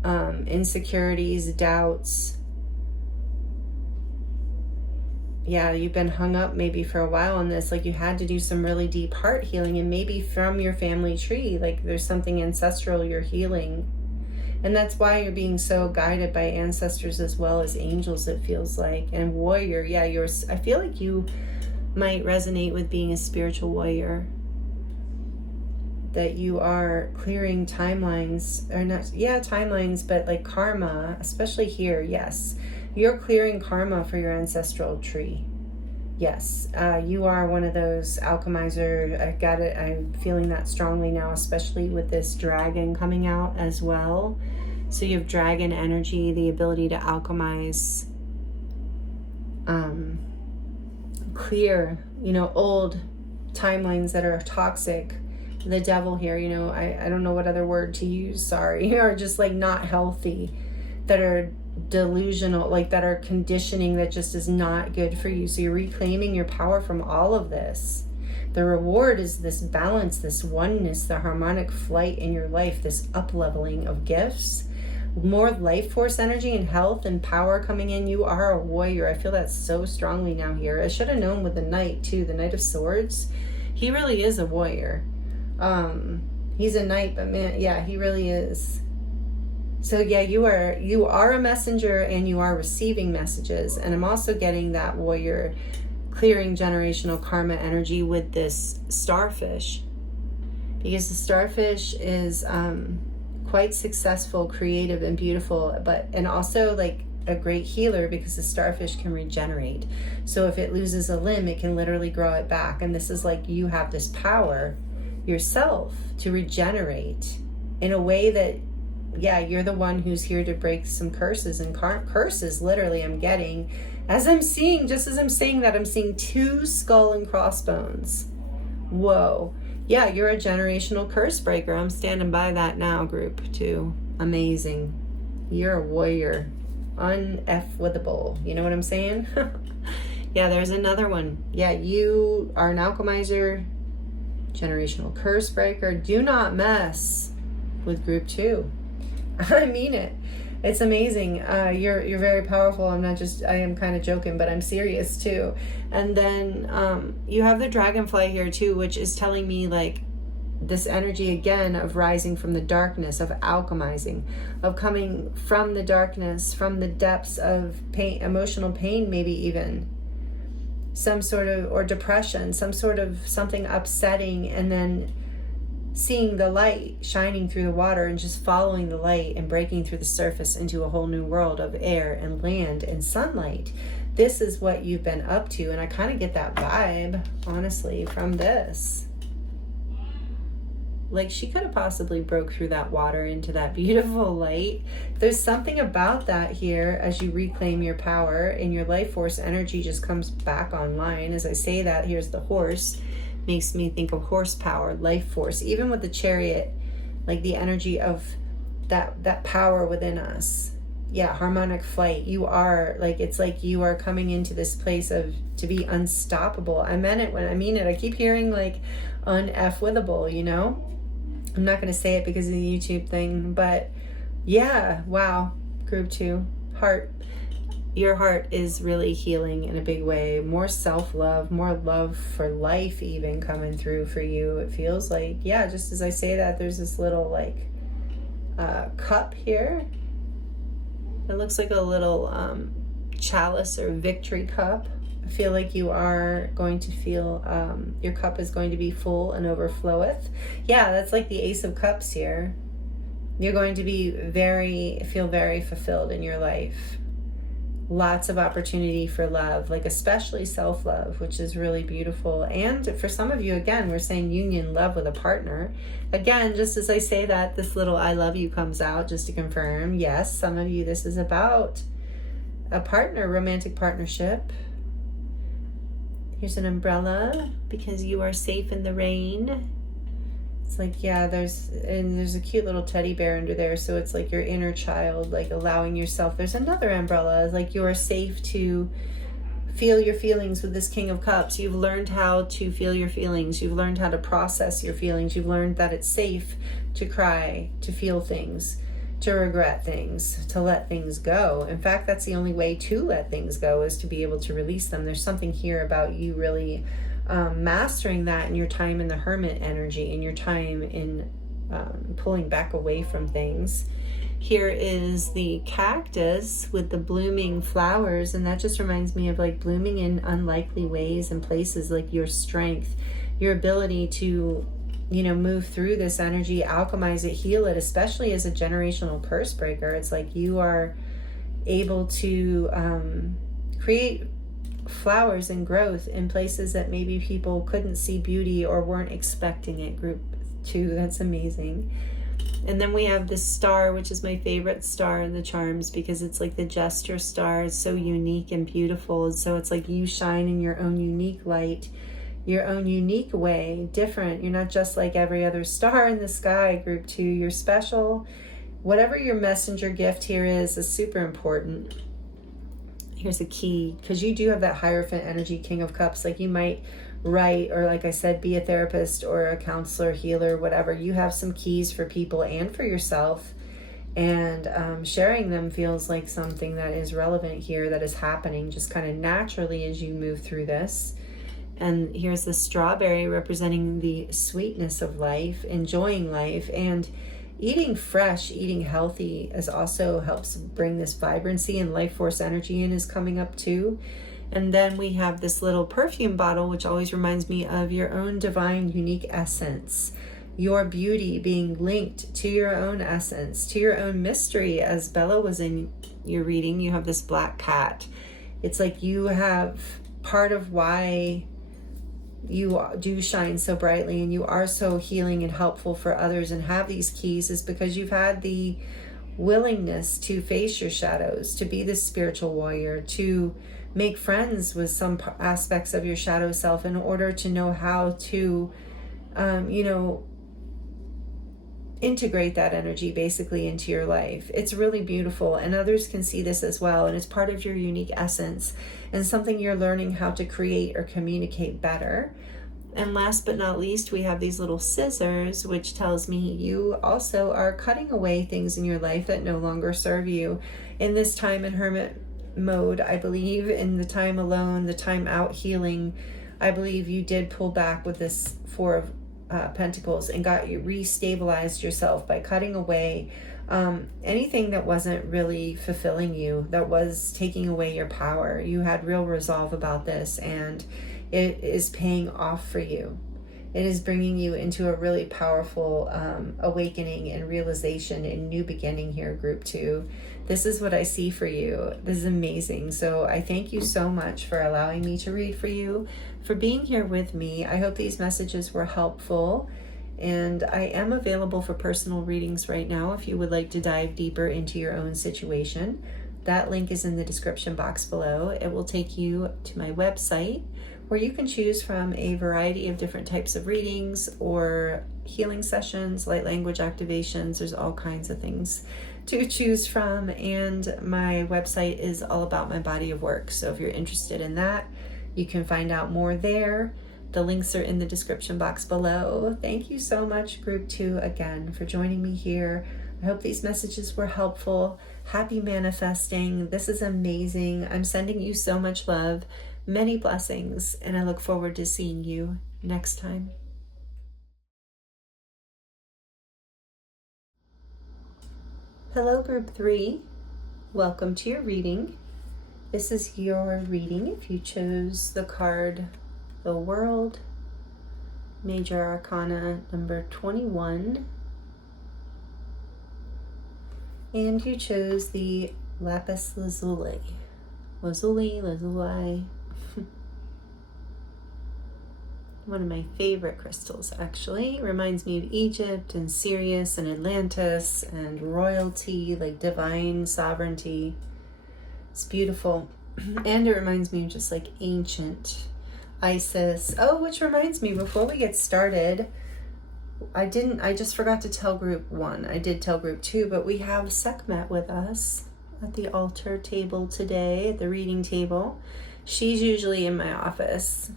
insecurities, doubts. Yeah, you've been hung up maybe for a while on this, like you had to do some really deep heart healing, and maybe from your family tree, like there's something ancestral you're healing. And that's why you're being so guided by ancestors as well as angels, it feels like. And warrior, yeah, I feel like you might resonate with being a spiritual warrior, that you are clearing timelines, or not, yeah, timelines, but like karma, especially here. Yes, you're clearing karma for your ancestral tree. Yes, you are one of those alchemizer. I got it. I'm feeling that strongly now, especially with this dragon coming out as well. So you have dragon energy, the ability to alchemize, clear, you know, old timelines that are toxic. The devil here, you know, I don't know what other word to use, sorry, are just like not healthy, that are delusional, like that are conditioning that just is not good for you. So you're reclaiming your power from all of this. The reward is this balance, this oneness, the harmonic flight in your life, this up-leveling of gifts, more life force energy and health and power coming in. You are a warrior. I feel that so strongly now here. I should have known with the Knight too, the Knight of Swords. He really is a warrior. He's a knight, but man, yeah, he really is. So yeah, you are a messenger and you are receiving messages. And I'm also getting that warrior clearing generational karma energy with this starfish, because the starfish is quite successful, creative, and beautiful, and also like a great healer, because the starfish can regenerate. So if it loses a limb, it can literally grow it back. And this is like, you have this power yourself to regenerate in a way that, yeah, you're the one who's here to break some curses. And curses, literally, I'm getting, as I'm seeing, just as I'm saying that, I'm seeing 2 skull and crossbones. Whoa. Yeah, you're a generational curse breaker. I'm standing by that now, group 2. Amazing. You're a warrior. Un-F-withable. You know what I'm saying? Yeah, there's another one. Yeah, you are an alchemizer, generational curse breaker. Do not mess with group 2. I mean it. It's amazing. You're very powerful. I am kind of joking, but I'm serious too. And then you have the dragonfly here too, which is telling me like this energy again of rising from the darkness, of alchemizing, of coming from the darkness, from the depths of pain, emotional pain, maybe even some sort of, or depression, some sort of something upsetting, and then seeing the light shining through the water and just following the light and breaking through the surface into a whole new world of air and land and sunlight. This is what you've been up to, and I kind of get that vibe, honestly, from this. Like, she could have possibly broke through that water into that beautiful light. There's something about that here as you reclaim your power and your life force energy just comes back online. As I say that, here's the horse. Makes me think of horsepower, life force. Even with the chariot, like the energy of that power within us. Yeah, harmonic flight. You are, like, it's like you are coming into this place of to be unstoppable. I meant it when I mean it. I keep hearing like un-F-withable, you know? I'm not going to say it because of the YouTube thing, but yeah, wow. Group 2, heart. Your heart is really healing in a big way. More self-love, more love for life even coming through for you. It feels like, yeah, just as I say that, there's this little like cup here. It looks like a little chalice or victory cup. I feel like you are going to feel your cup is going to be full and overfloweth. Yeah, that's like the Ace of Cups here. You're going to be feel very fulfilled in your life. Lots of opportunity for love, like especially self-love, which is really beautiful. And for some of you, again, we're saying union, love with a partner. Again, just as I say that, this little I love you comes out just to confirm. Yes, some of you, this is about a partner, romantic partnership. Here's an umbrella because you are safe in the rain. It's like, yeah, there's a cute little teddy bear under there. So it's like your inner child, like allowing yourself. There's another umbrella, like you are safe to feel your feelings with this King of Cups. You've learned how to feel your feelings. You've learned how to process your feelings. You've learned that it's safe to cry, to feel things, to regret things, to let things go. In fact, that's the only way to let things go, is to be able to release them. There's something here about you really mastering that in your time in the hermit energy, in your time in pulling back away from things. Here is the cactus with the blooming flowers, and that just reminds me of like blooming in unlikely ways and places, like your strength, your ability to, you know, move through this energy, alchemize it, heal it, especially as a generational curse breaker. It's like you are able to create flowers and growth in places that maybe people couldn't see beauty or weren't expecting it. Group 2, that's amazing. And then we have this star, which is my favorite star in the charms because it's like the Jasper star. It's so unique and beautiful. And so it's like you shine in your own unique light, your own unique way, different. You're not just like every other star in the sky. Group 2, you're special. Whatever your messenger gift here is super important. Here's a key, because you do have that Hierophant energy, King of Cups. Like you might write, or like I said, be a therapist or a counselor, healer, whatever. You have some keys for people and for yourself. And sharing them feels like something that is relevant here, that is happening just kind of naturally as you move through this. And here's the strawberry representing the sweetness of life, enjoying life, and eating fresh, eating healthy is also helps bring this vibrancy, and life force energy in is coming up too. And then we have this little perfume bottle, which always reminds me of your own divine, unique essence, your beauty being linked to your own essence, to your own mystery. As Bella was in your reading, you have this black cat. It's like you have part of why you do shine so brightly and you are so healing and helpful for others and have these keys is because you've had the willingness to face your shadows, to be this spiritual warrior, to make friends with some aspects of your shadow self in order to know how to, integrate that energy basically into your life. It's really beautiful, and others can see this as well, and it's part of your unique essence and something you're learning how to create or communicate better. And last but not least, we have these little scissors, which tells me you also are cutting away things in your life that no longer serve you. In this time in hermit mode, I believe, in the time alone, the time out healing, I believe you did pull back with this Four of Pentacles and got you restabilized yourself by cutting away anything that wasn't really fulfilling you, that was taking away your power. You had real resolve about this, and it is paying off for you. It is bringing you into a really powerful awakening and realization and new beginning here, group 2. This is what I see for you. This is amazing. So I thank you so much for allowing me to read for you, for being here with me. I hope these messages were helpful. And I am available for personal readings right now if you would like to dive deeper into your own situation. That link is in the description box below. It will take you to my website, where you can choose from a variety of different types of readings or healing sessions, light language activations. There's all kinds of things to choose from. And my website is all about my body of work. So if you're interested in that, you can find out more there. The links are in the description box below. Thank you so much, group 2, again, for joining me here. I hope these messages were helpful. Happy manifesting. This is amazing. I'm sending you so much love. Many blessings, and I look forward to seeing you next time. Hello, group 3. Welcome to your reading. This is your reading if you chose the card, the World, Major Arcana number 21, and you chose the Lapis Lazuli. Lazuli. One of my favorite crystals, actually. Reminds me of Egypt and Sirius and Atlantis and royalty, like divine sovereignty. It's beautiful. And it reminds me of just like ancient Isis. Oh, which reminds me, before we get started, I just forgot to tell group 1. I did tell group 2, but we have Sekhmet with us at the altar table today, at the reading table. She's usually in my office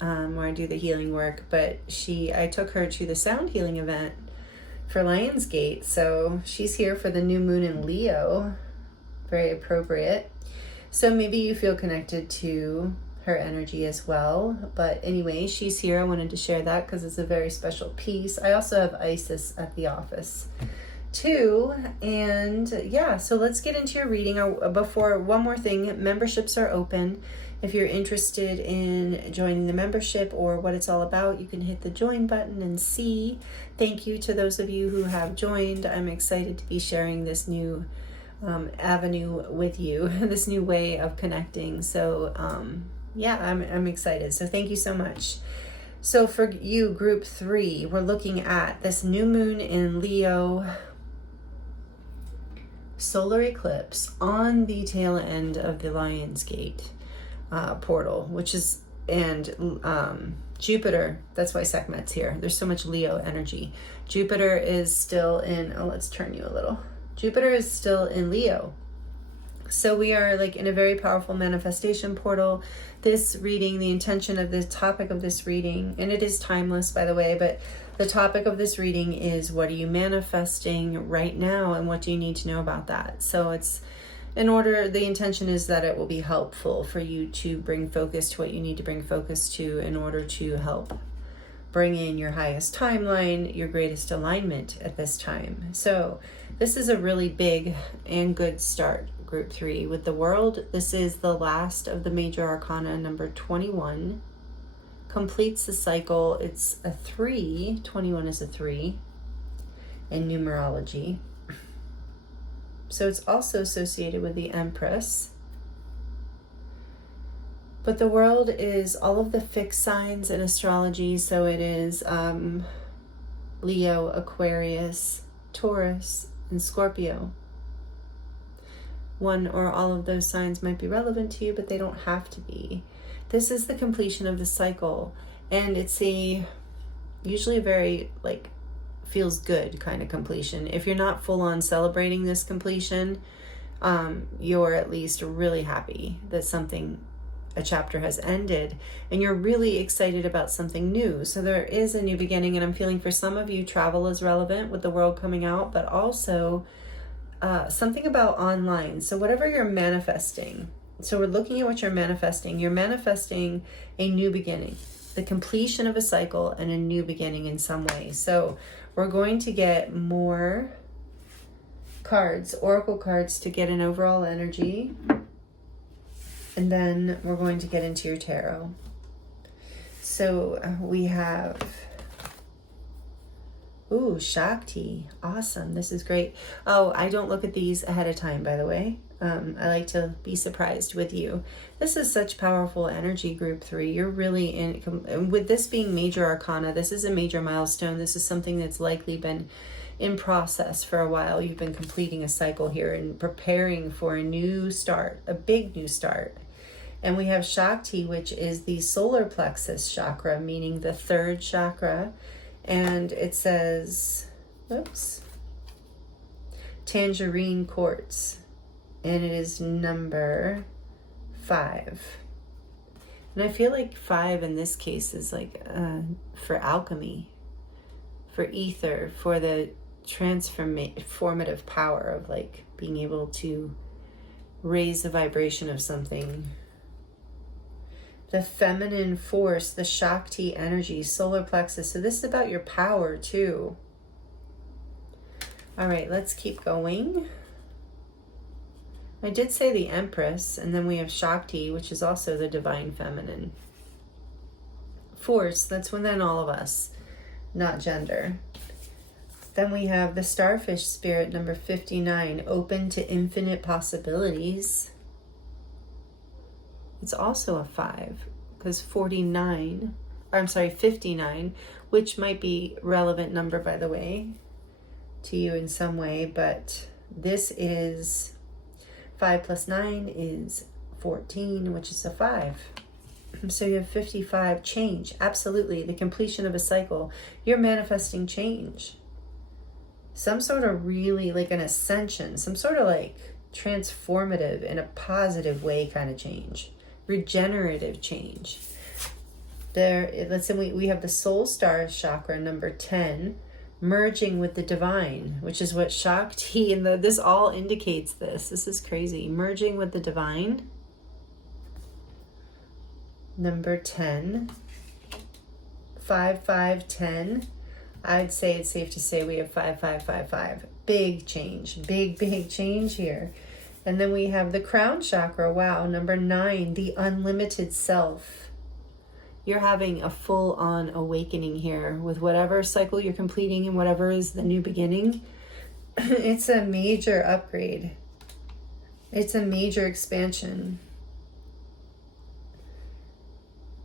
where I do the healing work, but I took her to the sound healing event for Lionsgate, so she's here for the new moon in Leo. Very appropriate. So maybe you feel connected to her energy as well. But anyway, she's here. I wanted to share that because it's a very special piece. I also have Isis at the office too. And yeah, so let's get into your reading. Before, one more thing, memberships are open. If you're interested in joining the membership or what it's all about, you can hit the join button and see. Thank you to those of you who have joined. I'm excited to be sharing this new avenue with you, this new way of connecting. So yeah, I'm excited. So thank you so much. So for you, group 3, we're looking at this new moon in Leo solar eclipse on the tail end of the Lionsgate portal, which is, and Jupiter, that's why Sekhmet's here. There's so much Leo energy. Jupiter is still in, let's turn you a little. Jupiter is still in Leo. So we are like in a very powerful manifestation portal. This reading, the intention of the topic of this reading, and it is timeless, by the way, but the topic of this reading is, what are you manifesting right now, and what do you need to know about that? So it's the intention is that it will be helpful for you to bring focus to what you need to bring focus to in order to help bring in your highest timeline, your greatest alignment at this time. So this is a really big and good start, group 3. With the World, this is the last of the Major Arcana, number 21. Completes the cycle. It's a 3. 21 is a 3 in numerology. So it's also associated with the Empress. But the World is all of the fixed signs in astrology. So it is Leo, Aquarius, Taurus, and Scorpio. One or all of those signs might be relevant to you, but they don't have to be. This is the completion of the cycle, and it's usually a very feels good kind of completion. If you're not full on celebrating this completion, you're at least really happy that a chapter has ended, and you're really excited about something new. So there is a new beginning, and I'm feeling for some of you travel is relevant with the World coming out, but also something about online. So whatever you're manifesting, so we're looking at what you're manifesting a new beginning. the completion of a cycle and a new beginning in some way. So we're going to get more cards, oracle cards, to get an overall energy. And then we're going to get into your tarot. So we have, ooh, Shakti. Awesome. This is great. Oh, I don't look at these ahead of time, by the way. I like to be surprised with you. This is such powerful energy, group 3. You're really in, with this being major arcana, this is a major milestone. This is something that's likely been in process for a while. You've been completing a cycle here and preparing for a new start, a big new start. And we have Shakti, which is the solar plexus chakra, meaning the 3rd chakra. And it says, oops, tangerine quartz. And it is number 5. And I feel like 5 in this case is like for alchemy, for ether, for the transformative power of like being able to raise the vibration of something. The feminine force, the Shakti energy, solar plexus. So this is about your power too. All right, let's keep going. I did say the Empress, and then we have Shakti, which is also the divine feminine force. That's within all of us, not gender. Then we have the Starfish spirit, number 59, open to infinite possibilities. It's also a 5, because 59, or I'm sorry, 59, which might be relevant number, by the way, to you in some way, but this is 5 plus 9 is 14, which is a 5. So you have 55, change. Absolutely. The completion of a cycle. You're manifesting change. Some sort of really like an ascension, some sort of like transformative in a positive way kind of change. Regenerative change. Let's say we have the soul star chakra, number 10, merging with the divine, which is what Shakti, and this all indicates this. This is crazy. Merging with the divine. Number 10. 5, 5, 10. I'd say it's safe to say we have 5, 5, 5, 5. Big change. Big change here. And then we have the crown chakra. Wow. Number 9, the unlimited self. You're having a full-on awakening here with whatever cycle you're completing and whatever is the new beginning. It's a major upgrade. It's a major expansion.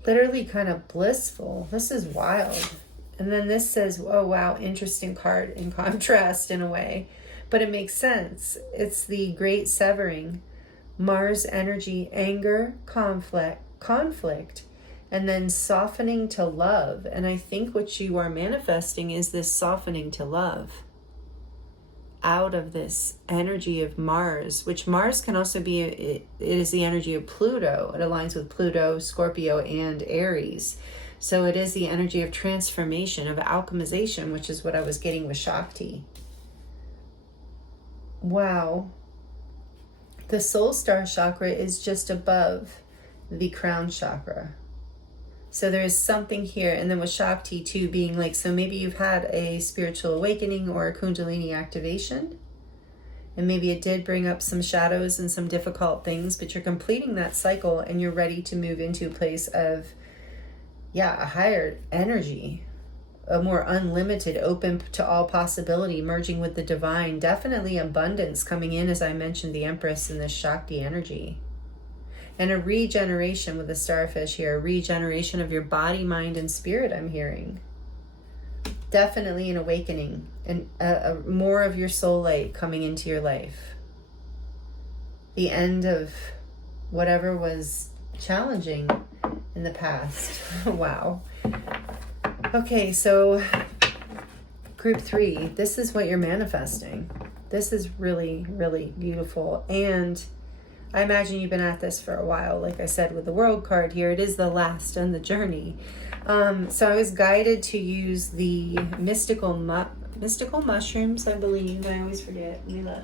Literally kind of blissful. This is wild. And then this says, oh wow, interesting card in contrast in a way. But it makes sense. It's the great severing. Mars energy, anger, conflict. And then softening to love. And I think what you are manifesting is this softening to love. Out of this energy of Mars, which Mars can also be, it is the energy of Pluto. It aligns with Pluto, Scorpio, and Aries. So it is the energy of transformation, of alchemization, which is what I was getting with Shakti. Wow. The soul star chakra is just above the crown chakra. So there is something here. And then with Shakti too being like, so maybe you've had a spiritual awakening or a Kundalini activation. And maybe it did bring up some shadows and some difficult things, but you're completing that cycle and you're ready to move into a place of, a higher energy, a more unlimited, open to all possibility, merging with the divine. Definitely abundance coming in, as I mentioned, the Empress and the Shakti energy. And a regeneration with the starfish here, a regeneration of your body, mind, and spirit, I'm hearing. Definitely an awakening and more of your soul light coming into your life. The end of whatever was challenging in the past. Wow. Okay, so group 3, this is what you're manifesting. This is really, really beautiful. And I imagine you've been at this for a while. Like I said, with the World card here, it is the last on the journey. So I was guided to use the mystical mushrooms, I believe. I always forget. Let me look.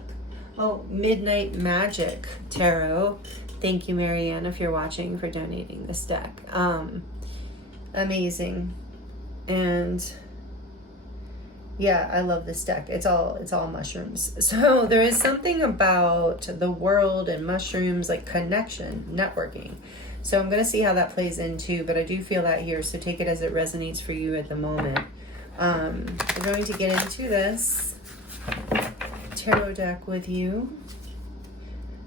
Oh, Midnight Magic Tarot. Thank you, Marianne, if you're watching, for donating this deck. Amazing. And yeah, I love this deck. It's all mushrooms. So there is something about the world and mushrooms, like connection, networking. So I'm going to see how that plays in too, but I do feel that here. So take it as it resonates for you at the moment. We're going to get into this tarot deck with you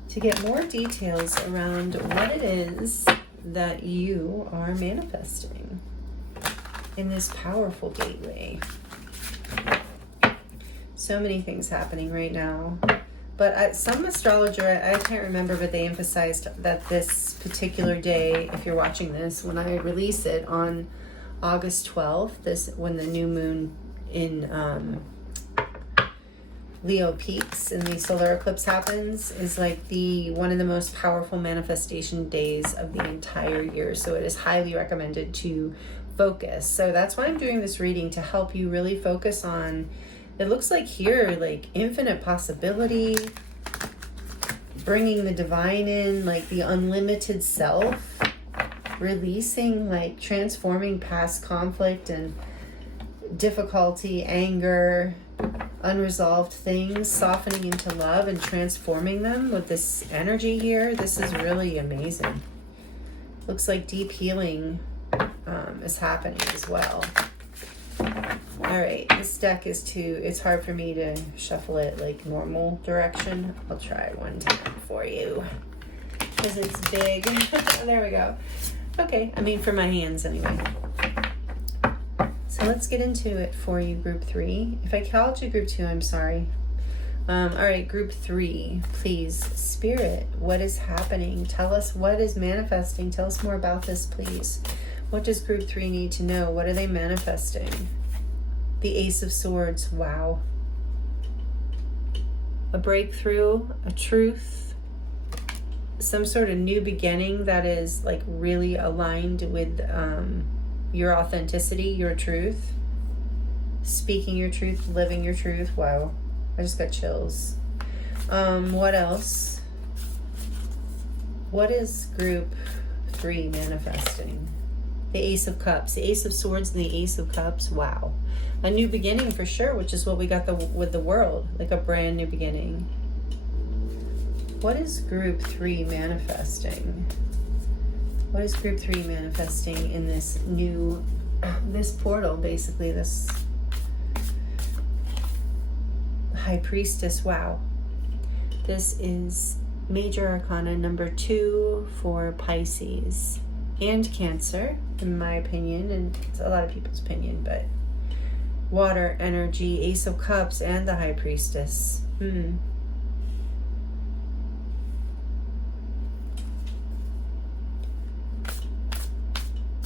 to get more details around what it is that you are manifesting in this powerful gateway. So many things happening right now. But some astrologer, I can't remember, but they emphasized that this particular day, if you're watching this, when I release it on August 12th, when the new moon in Leo peaks and the solar eclipse happens, is like one of the most powerful manifestation days of the entire year. So it is highly recommended to focus. So that's why I'm doing this reading, to help you really focus on, it looks like here, like infinite possibility, bringing the divine in, like the unlimited self, releasing, like transforming past conflict and difficulty, anger, unresolved things, softening into love and transforming them with this energy here. This is really amazing. Looks like deep healing is happening as well. All right, this deck is it's hard for me to shuffle it like normal direction. I'll try one time for you because it's big. There we go. Okay, I mean for my hands anyway. So let's get into it for you, group 3. If I called you group 2, I'm sorry. All right, group 3, please, Spirit, what is happening? Tell us what is manifesting. Tell us more about this, please. What does group 3 need to know? What are they manifesting? The Ace of Swords, wow. A breakthrough, a truth, some sort of new beginning that is like really aligned with your authenticity, your truth, speaking your truth, living your truth. Wow, I just got chills. What else? What is group 3 manifesting? The Ace of Cups, the Ace of Swords, and the Ace of Cups. Wow. A new beginning for sure, which is what we got with the world, like a brand new beginning. What is group 3 manifesting? What is group 3 manifesting in this portal, basically, this High Priestess? Wow. This is Major Arcana number 2 for Pisces and Cancer, in my opinion, and it's a lot of people's opinion, but water energy, Ace of Cups, and the High Priestess.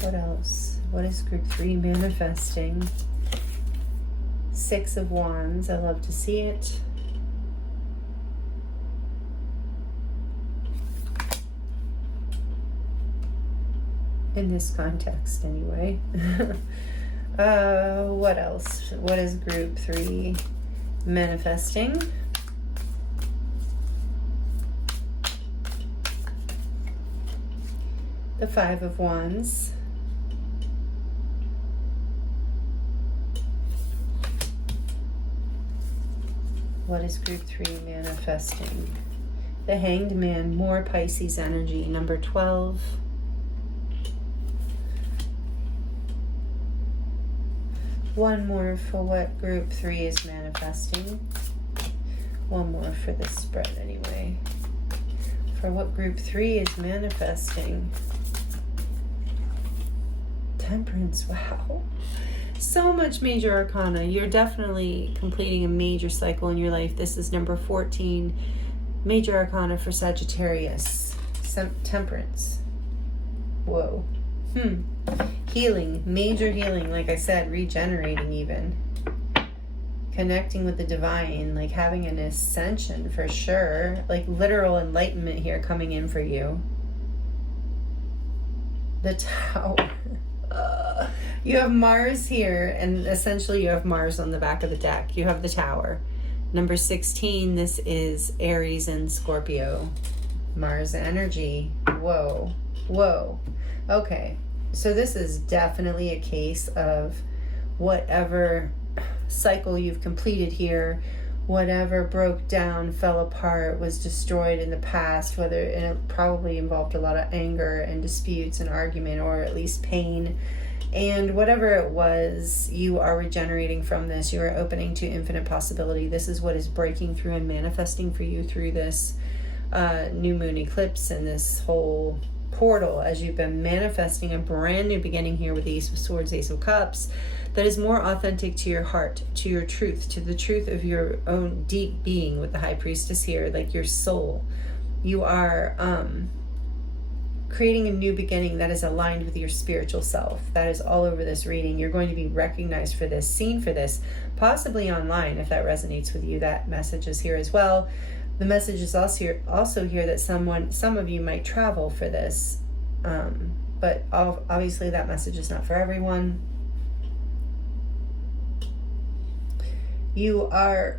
What else? What is group 3 manifesting? 6 of Wands. I love to see it. In this context, anyway. What else? What is group 3 manifesting? The 5 of Wands. What is group 3 manifesting? The Hanged Man, more Pisces energy, number 12. One more for what group 3 is manifesting. One more for this spread anyway. For what group 3 is manifesting. Temperance, wow. So much major arcana. You're definitely completing a major cycle in your life. This is number 14. Major arcana for Sagittarius. Temperance. Whoa. Healing, major healing, like I said, regenerating even. Connecting with the divine, like having an ascension for sure. Like literal enlightenment here coming in for you. The Tower. You have Mars here, and essentially you have Mars on the back of the deck. You have the Tower. Number 16, this is Aries and Scorpio. Mars energy. Whoa. Whoa. Okay. So this is definitely a case of whatever cycle you've completed here, whatever broke down, fell apart, was destroyed in the past, and it probably involved a lot of anger and disputes and argument, or at least pain. And whatever it was, you are regenerating from this. You are opening to infinite possibility. This is what is breaking through and manifesting for you through this new moon eclipse and this whole portal, as you've been manifesting a brand new beginning here with the Ace of Swords, Ace of Cups, that is more authentic to your heart, to your truth, to the truth of your own deep being, with the High Priestess here, like your soul. You are creating a new beginning that is aligned with your spiritual self. That is all over this reading. You're going to be recognized for this, seen for this, possibly online if that resonates with you. That message is here as well. The message is also here that some of you might travel for this, but obviously that message is not for everyone. You are,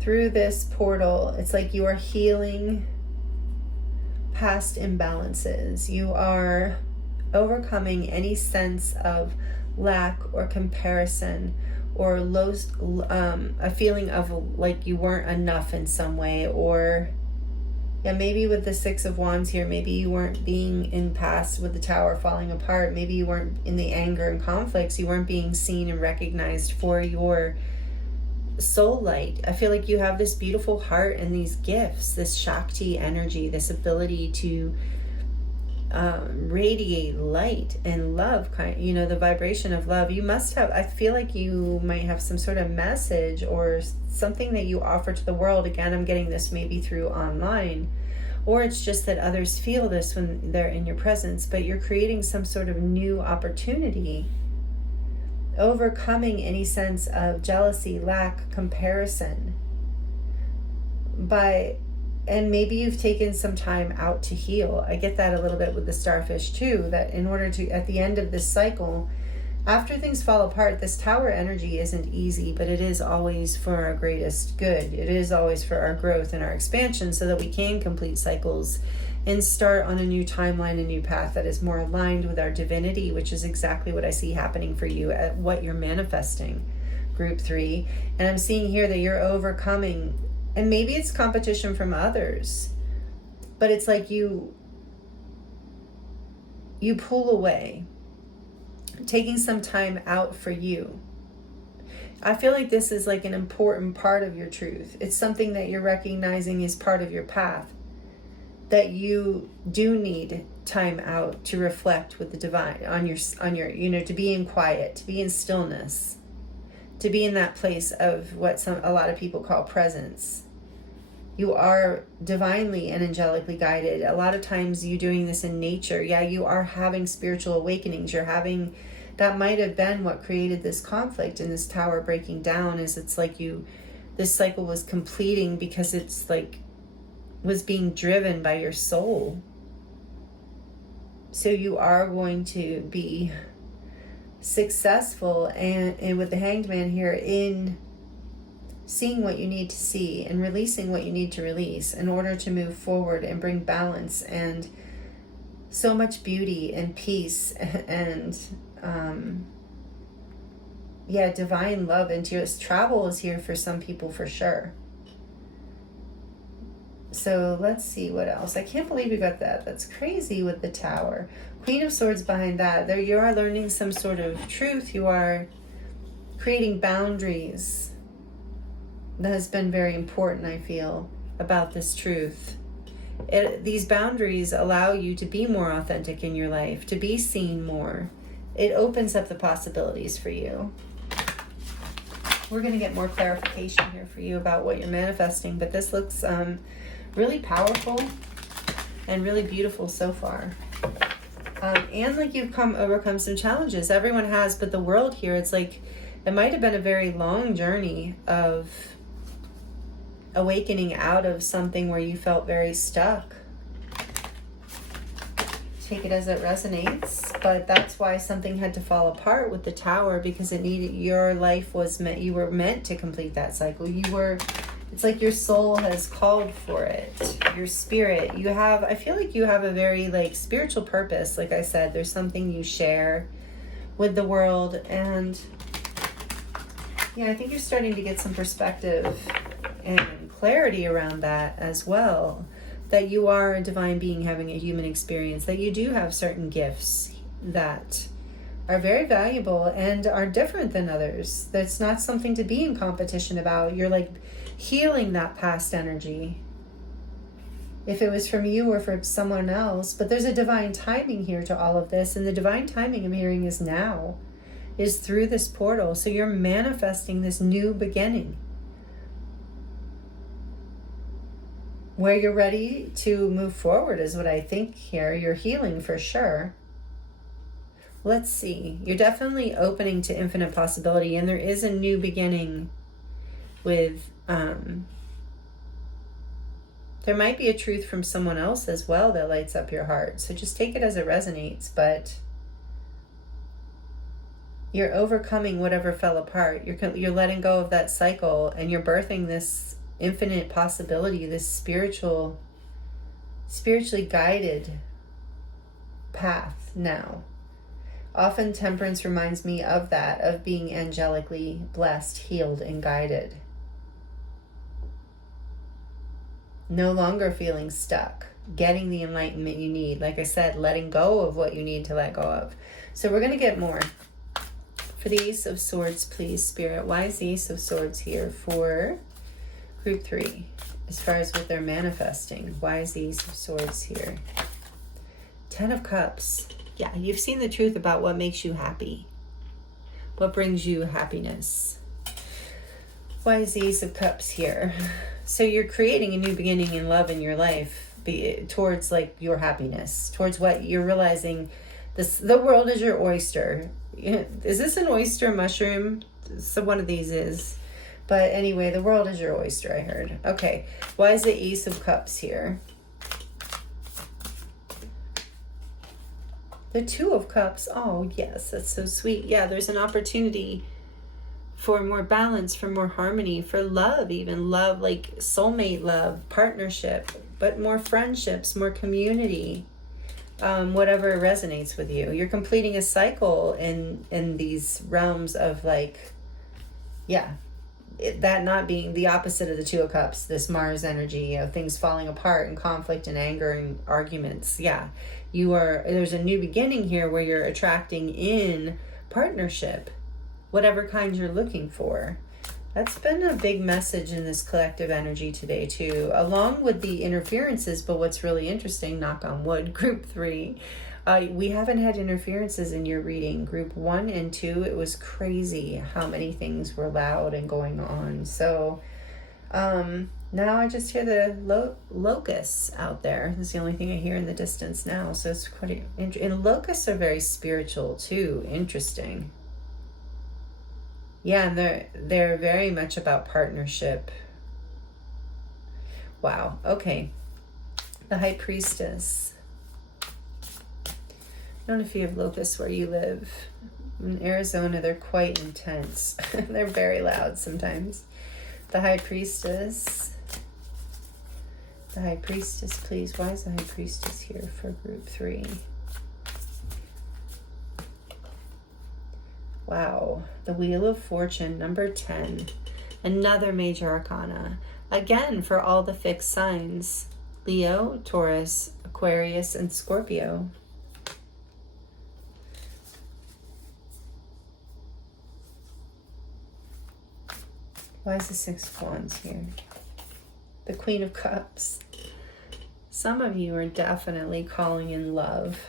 through this portal, it's like you are healing past imbalances. You are overcoming any sense of lack or comparison, or a feeling of like you weren't enough in some way, or maybe with the Six of Wands here, maybe you weren't being in past with the Tower falling apart, maybe you weren't in the anger and conflicts, you weren't being seen and recognized for your soul light. I feel like you have this beautiful heart and these gifts, this Shakti energy, this ability to radiate light and love, the vibration of love. You must have, I feel like you might have some sort of message or something that you offer to the world. Again, I'm getting this maybe through online, or it's just that others feel this when they're in your presence, but you're creating some sort of new opportunity, overcoming any sense of jealousy, lack, comparison, and maybe you've taken some time out to heal. I get that a little bit with the starfish too, that in order to, at the end of this cycle, after things fall apart, this Tower energy isn't easy, but it is always for our greatest good. It is always for our growth and our expansion, so that we can complete cycles and start on a new timeline, a new path that is more aligned with our divinity, which is exactly what I see happening for you at what you're manifesting, Group 3. And I'm seeing here that you're overcoming, and maybe it's competition from others, but it's like you pull away, taking some time out for you. I feel like this is like an important part of your truth. It's something that you're recognizing is part of your path, that you do need time out to reflect with the divine on your, to be in quiet, to be in stillness, to be in that place of what a lot of people call presence. You are divinely and angelically guided. A lot of times you doing this in nature. Yeah, you are having spiritual awakenings. That might have been what created this conflict and this Tower breaking down, is it's like this cycle was completing because it's like, was being driven by your soul. So you are going to be successful and with the Hanged Man here in seeing what you need to see and releasing what you need to release in order to move forward and bring balance and so much beauty and peace and divine love into your travel is here for some people for sure. So let's see what else. I can't believe you got that. That's crazy with the Tower. Queen of Swords behind that. There you are learning some sort of truth. You are creating boundaries. That has been very important, I feel, about this truth. These boundaries allow you to be more authentic in your life, to be seen more. It opens up the possibilities for you. We're going to get more clarification here for you about what you're manifesting, but this looks really powerful and really beautiful so far. And like you've overcome some challenges. Everyone has, but the world here, it's like it might have been a very long journey of awakening out of something where you felt very stuck. Take it as it resonates, but that's why something had to fall apart with the Tower, because it needed, your life was meant, you were meant to complete that cycle. You were It's like your soul has called for it. Your spirit. I feel like you have a very like spiritual purpose. Like I said, there's something you share with the world. And yeah, I think you're starting to get some perspective and clarity around that as well. That you are a divine being having a human experience. That you do have certain gifts that are very valuable and are different than others. That's not something to be in competition about. You're like healing that past energy, if it was from you or from someone else. But there's a divine timing here to all of this, and the divine timing I'm hearing is now, is through this portal. So you're manifesting this new beginning where you're ready to move forward is what I think here. You're healing for sure. Let's see. You're definitely opening to infinite possibility, and there is a new beginning with there might be a truth from someone else as well that lights up your heart. So just take it as it resonates. But you're overcoming whatever fell apart. You're letting go of that cycle, and you're birthing this infinite possibility, this spiritually guided path now. Often temperance reminds me of that, of being angelically blessed, healed, and guided. No longer feeling stuck, getting the enlightenment you need. Like I said, letting go of what you need to let go of. So we're going to get more. For the Ace of Swords, please, Spirit. Why is the Ace of Swords here for Group 3? As far as what they're manifesting, why is the Ace of Swords here? 10 of Cups. Yeah, you've seen the truth about what makes you happy. What brings you happiness. Why is the Ace of Cups here? So you're creating a new beginning in love in your life, towards like your happiness, towards what you're realizing. The world is your oyster. Is this an oyster mushroom? So one of these is. But anyway, the world is your oyster, I heard. Okay, why is the Ace of Cups here? The Two of Cups. Oh, yes, that's so sweet. Yeah, there's an opportunity for more balance, for more harmony, for love, even love, like soulmate love, partnership, but more friendships, more community, whatever resonates with you. You're completing a cycle in these realms of like, yeah, that not being the opposite of the Two of Cups, this Mars energy of things falling apart and conflict and anger and arguments. Yeah, there's a new beginning here where you're attracting in partnership, whatever kind you're looking for. That's been a big message in this collective energy today too, along with the interferences. But what's really interesting, knock on wood, Group 3, we haven't had interferences in your reading. Group 1 and 2, it was crazy how many things were loud and going on. So now I just hear the locusts out there. That's the only thing I hear in the distance now. So it's quite interesting. And locusts are very spiritual too. Interesting. Yeah, and they're very much about partnership. Wow. Okay. The High Priestess. I don't know if you have locusts where you live. In Arizona, they're quite intense. They're very loud sometimes. The High Priestess. The High Priestess, please. Why is the High Priestess here for Group 3? Wow, the Wheel of Fortune, number 10, another major arcana. Again, for all the fixed signs, Leo, Taurus, Aquarius, and Scorpio. Why is the Six of Wands here? The Queen of Cups. Some of you are definitely calling in love.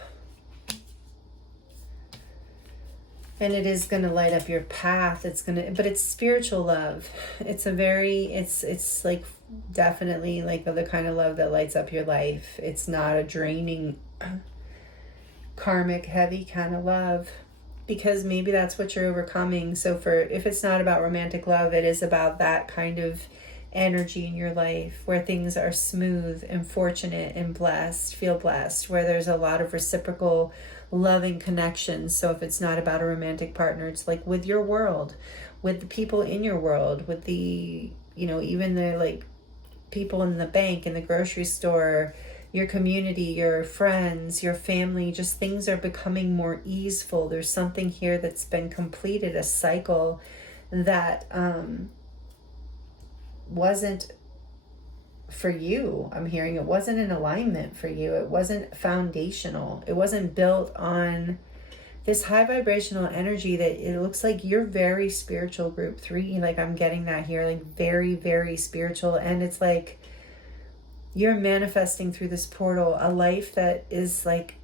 And it is going to light up your path. But it's spiritual love. It's like definitely like the kind of love that lights up your life. It's not a draining, karmic, heavy kind of love, because maybe that's what you're overcoming. So if it's not about romantic love, it is about that kind of energy in your life where things are smooth and fortunate and blessed, feel blessed, where there's a lot of reciprocal loving connections. So if it's not about a romantic partner, it's like with your world, with the people in your world, with the even the like people in the bank, in the grocery store, your community, your friends, your family, just things are becoming more easeful. There's something here that's been completed, a cycle that wasn't for you. I'm hearing it wasn't in alignment for you. It wasn't foundational. It wasn't built on this high vibrational energy that it looks like you're very spiritual, group 3. Like I'm getting that here, like very, very spiritual. And it's like you're manifesting through this portal a life that is like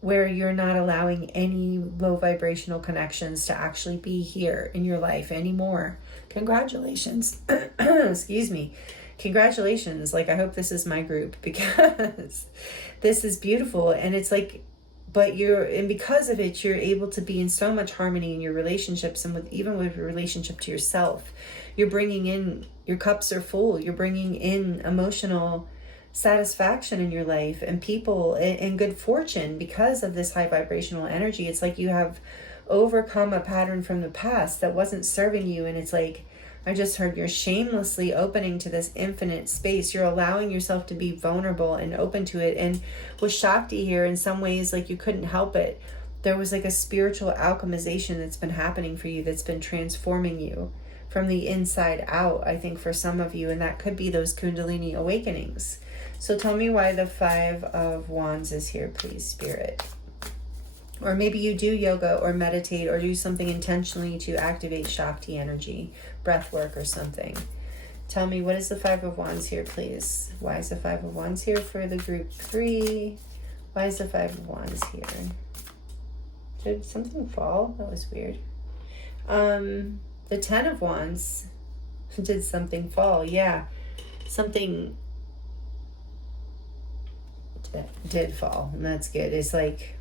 where you're not allowing any low vibrational connections to actually be here in your life anymore. Congratulations. Excuse me. Congratulations. Like, I hope this is my group, because this is beautiful. And it's like, and because of it, you're able to be in so much harmony in your relationships, and even with your relationship to yourself. You're bringing in, your cups are full. You're bringing in emotional satisfaction in your life and people and good fortune because of this high vibrational energy. It's like you have overcome a pattern from the past that wasn't serving you. And it's like, I just heard you're shamelessly opening to this infinite space. You're allowing yourself to be vulnerable and open to it. And with Shakti here, in some ways, like you couldn't help it. There was like a spiritual alchemization that's been happening for you, that's been transforming you from the inside out, I think, for some of you. And that could be those Kundalini awakenings. So tell me why the 5 of Wands is here, please, Spirit. Or maybe you do yoga or meditate or do something intentionally to activate Shakti energy, breath work or something. Tell me, what is the 5 of Wands here, please? Why is the 5 of Wands here for the group 3? Why is the 5 of Wands here? Did something fall? That was weird. The 10 of Wands. Did something fall? Yeah. Something did fall, and that's good. It's like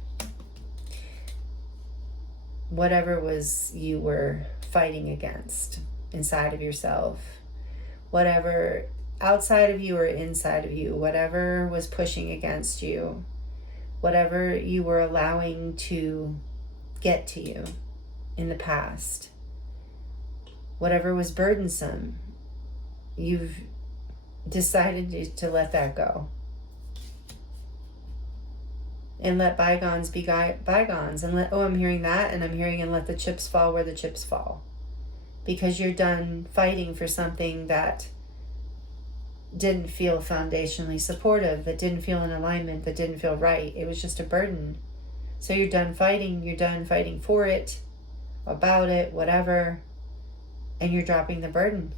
whatever was you were fighting against inside of yourself, whatever outside of you or inside of you, whatever was pushing against you, whatever you were allowing to get to you in the past, whatever was burdensome, you've decided to let that go. And let bygones be bygones. And I'm hearing that, and I'm hearing, and let the chips fall where the chips fall. Because you're done fighting for something that didn't feel foundationally supportive, that didn't feel in alignment, that didn't feel right. It was just a burden. So you're done fighting for it, about it, whatever, and you're dropping the burden.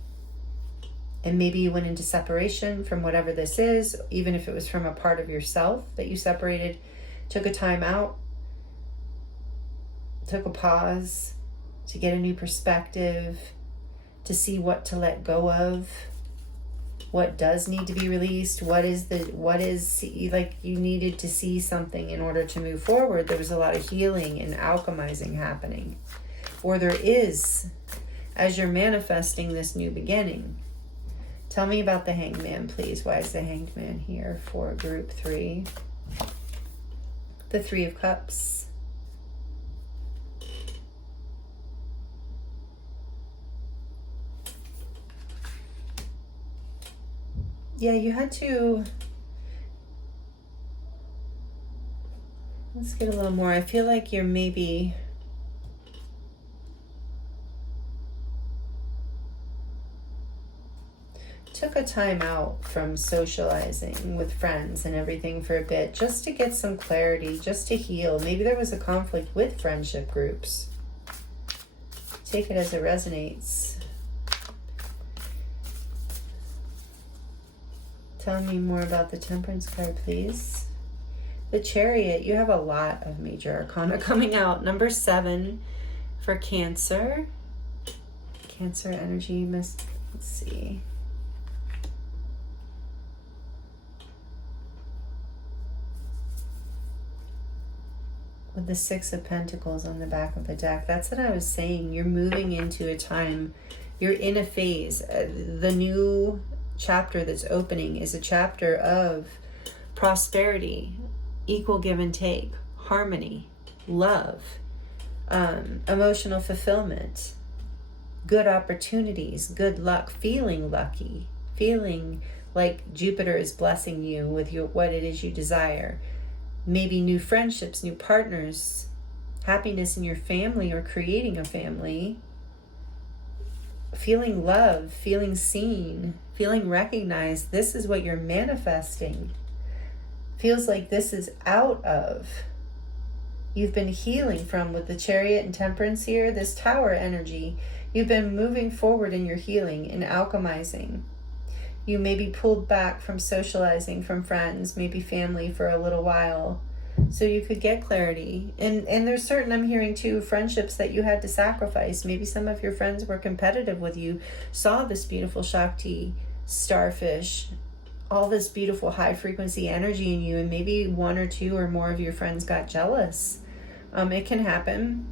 And maybe you went into separation from whatever this is, even if it was from a part of yourself that you separated. Took a time out, took a pause to get a new perspective, to see what to let go of, what does need to be released, what is like you needed to see something in order to move forward. There was a lot of healing and alchemizing happening, or there is, as you're manifesting this new beginning. Tell me about the Hanged Man, please. Why is the Hanged Man here for group 3? The 3 of Cups. Yeah, you had to... Let's get a little more. I feel like you're maybe... took a time out from socializing with friends and everything for a bit, just to get some clarity, just to heal. Maybe there was a conflict with friendship groups. Take it as it resonates. Tell me more about the Temperance card, please. The Chariot. You have a lot of major arcana coming out. Number 7 for Cancer. Cancer energy. Let's see. With the 6 of Pentacles on the back of the deck. That's what I was saying. You're moving into a time. You're in a phase. The new chapter that's opening is a chapter of prosperity, equal give and take, harmony, love, emotional fulfillment. good opportunities, good luck, feeling lucky, feeling like Jupiter is blessing you with what it is you desire. Maybe new friendships, new partners, happiness in your family or creating a family. Feeling love, feeling seen, feeling recognized. This is what you're manifesting. Feels like this is out of. You've been healing from with the Chariot and Temperance here, this Tower energy. You've been moving forward in your healing and alchemizing. You may be pulled back from socializing from friends, maybe family for a little while, so you could get clarity. And there's certain, I'm hearing too, friendships that you had to sacrifice. Maybe some of your friends were competitive with you, saw this beautiful Shakti, starfish, all this beautiful high frequency energy in you, and maybe one or two or more of your friends got jealous. It can happen.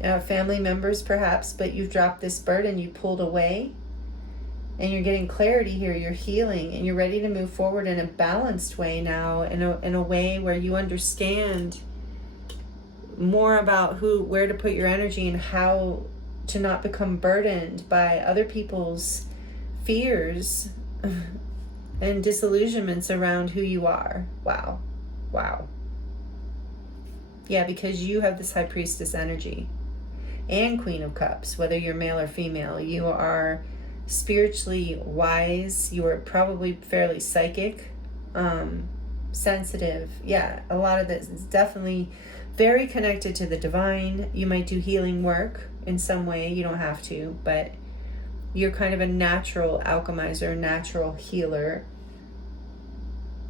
Family members perhaps, but you've dropped this burden, you pulled away, and you're getting clarity here, you're healing, and you're ready to move forward in a balanced way now, in a way where you understand more about where to put your energy and how to not become burdened by other people's fears and disillusionments around who you are. Wow. Yeah, because you have this High Priestess energy and Queen of Cups, whether you're male or female. You are spiritually wise. You are probably fairly psychic, sensitive. Yeah, a lot of this is definitely very connected to the divine. You might do healing work in some way. You don't have to, but you're kind of a natural alchemizer, natural healer.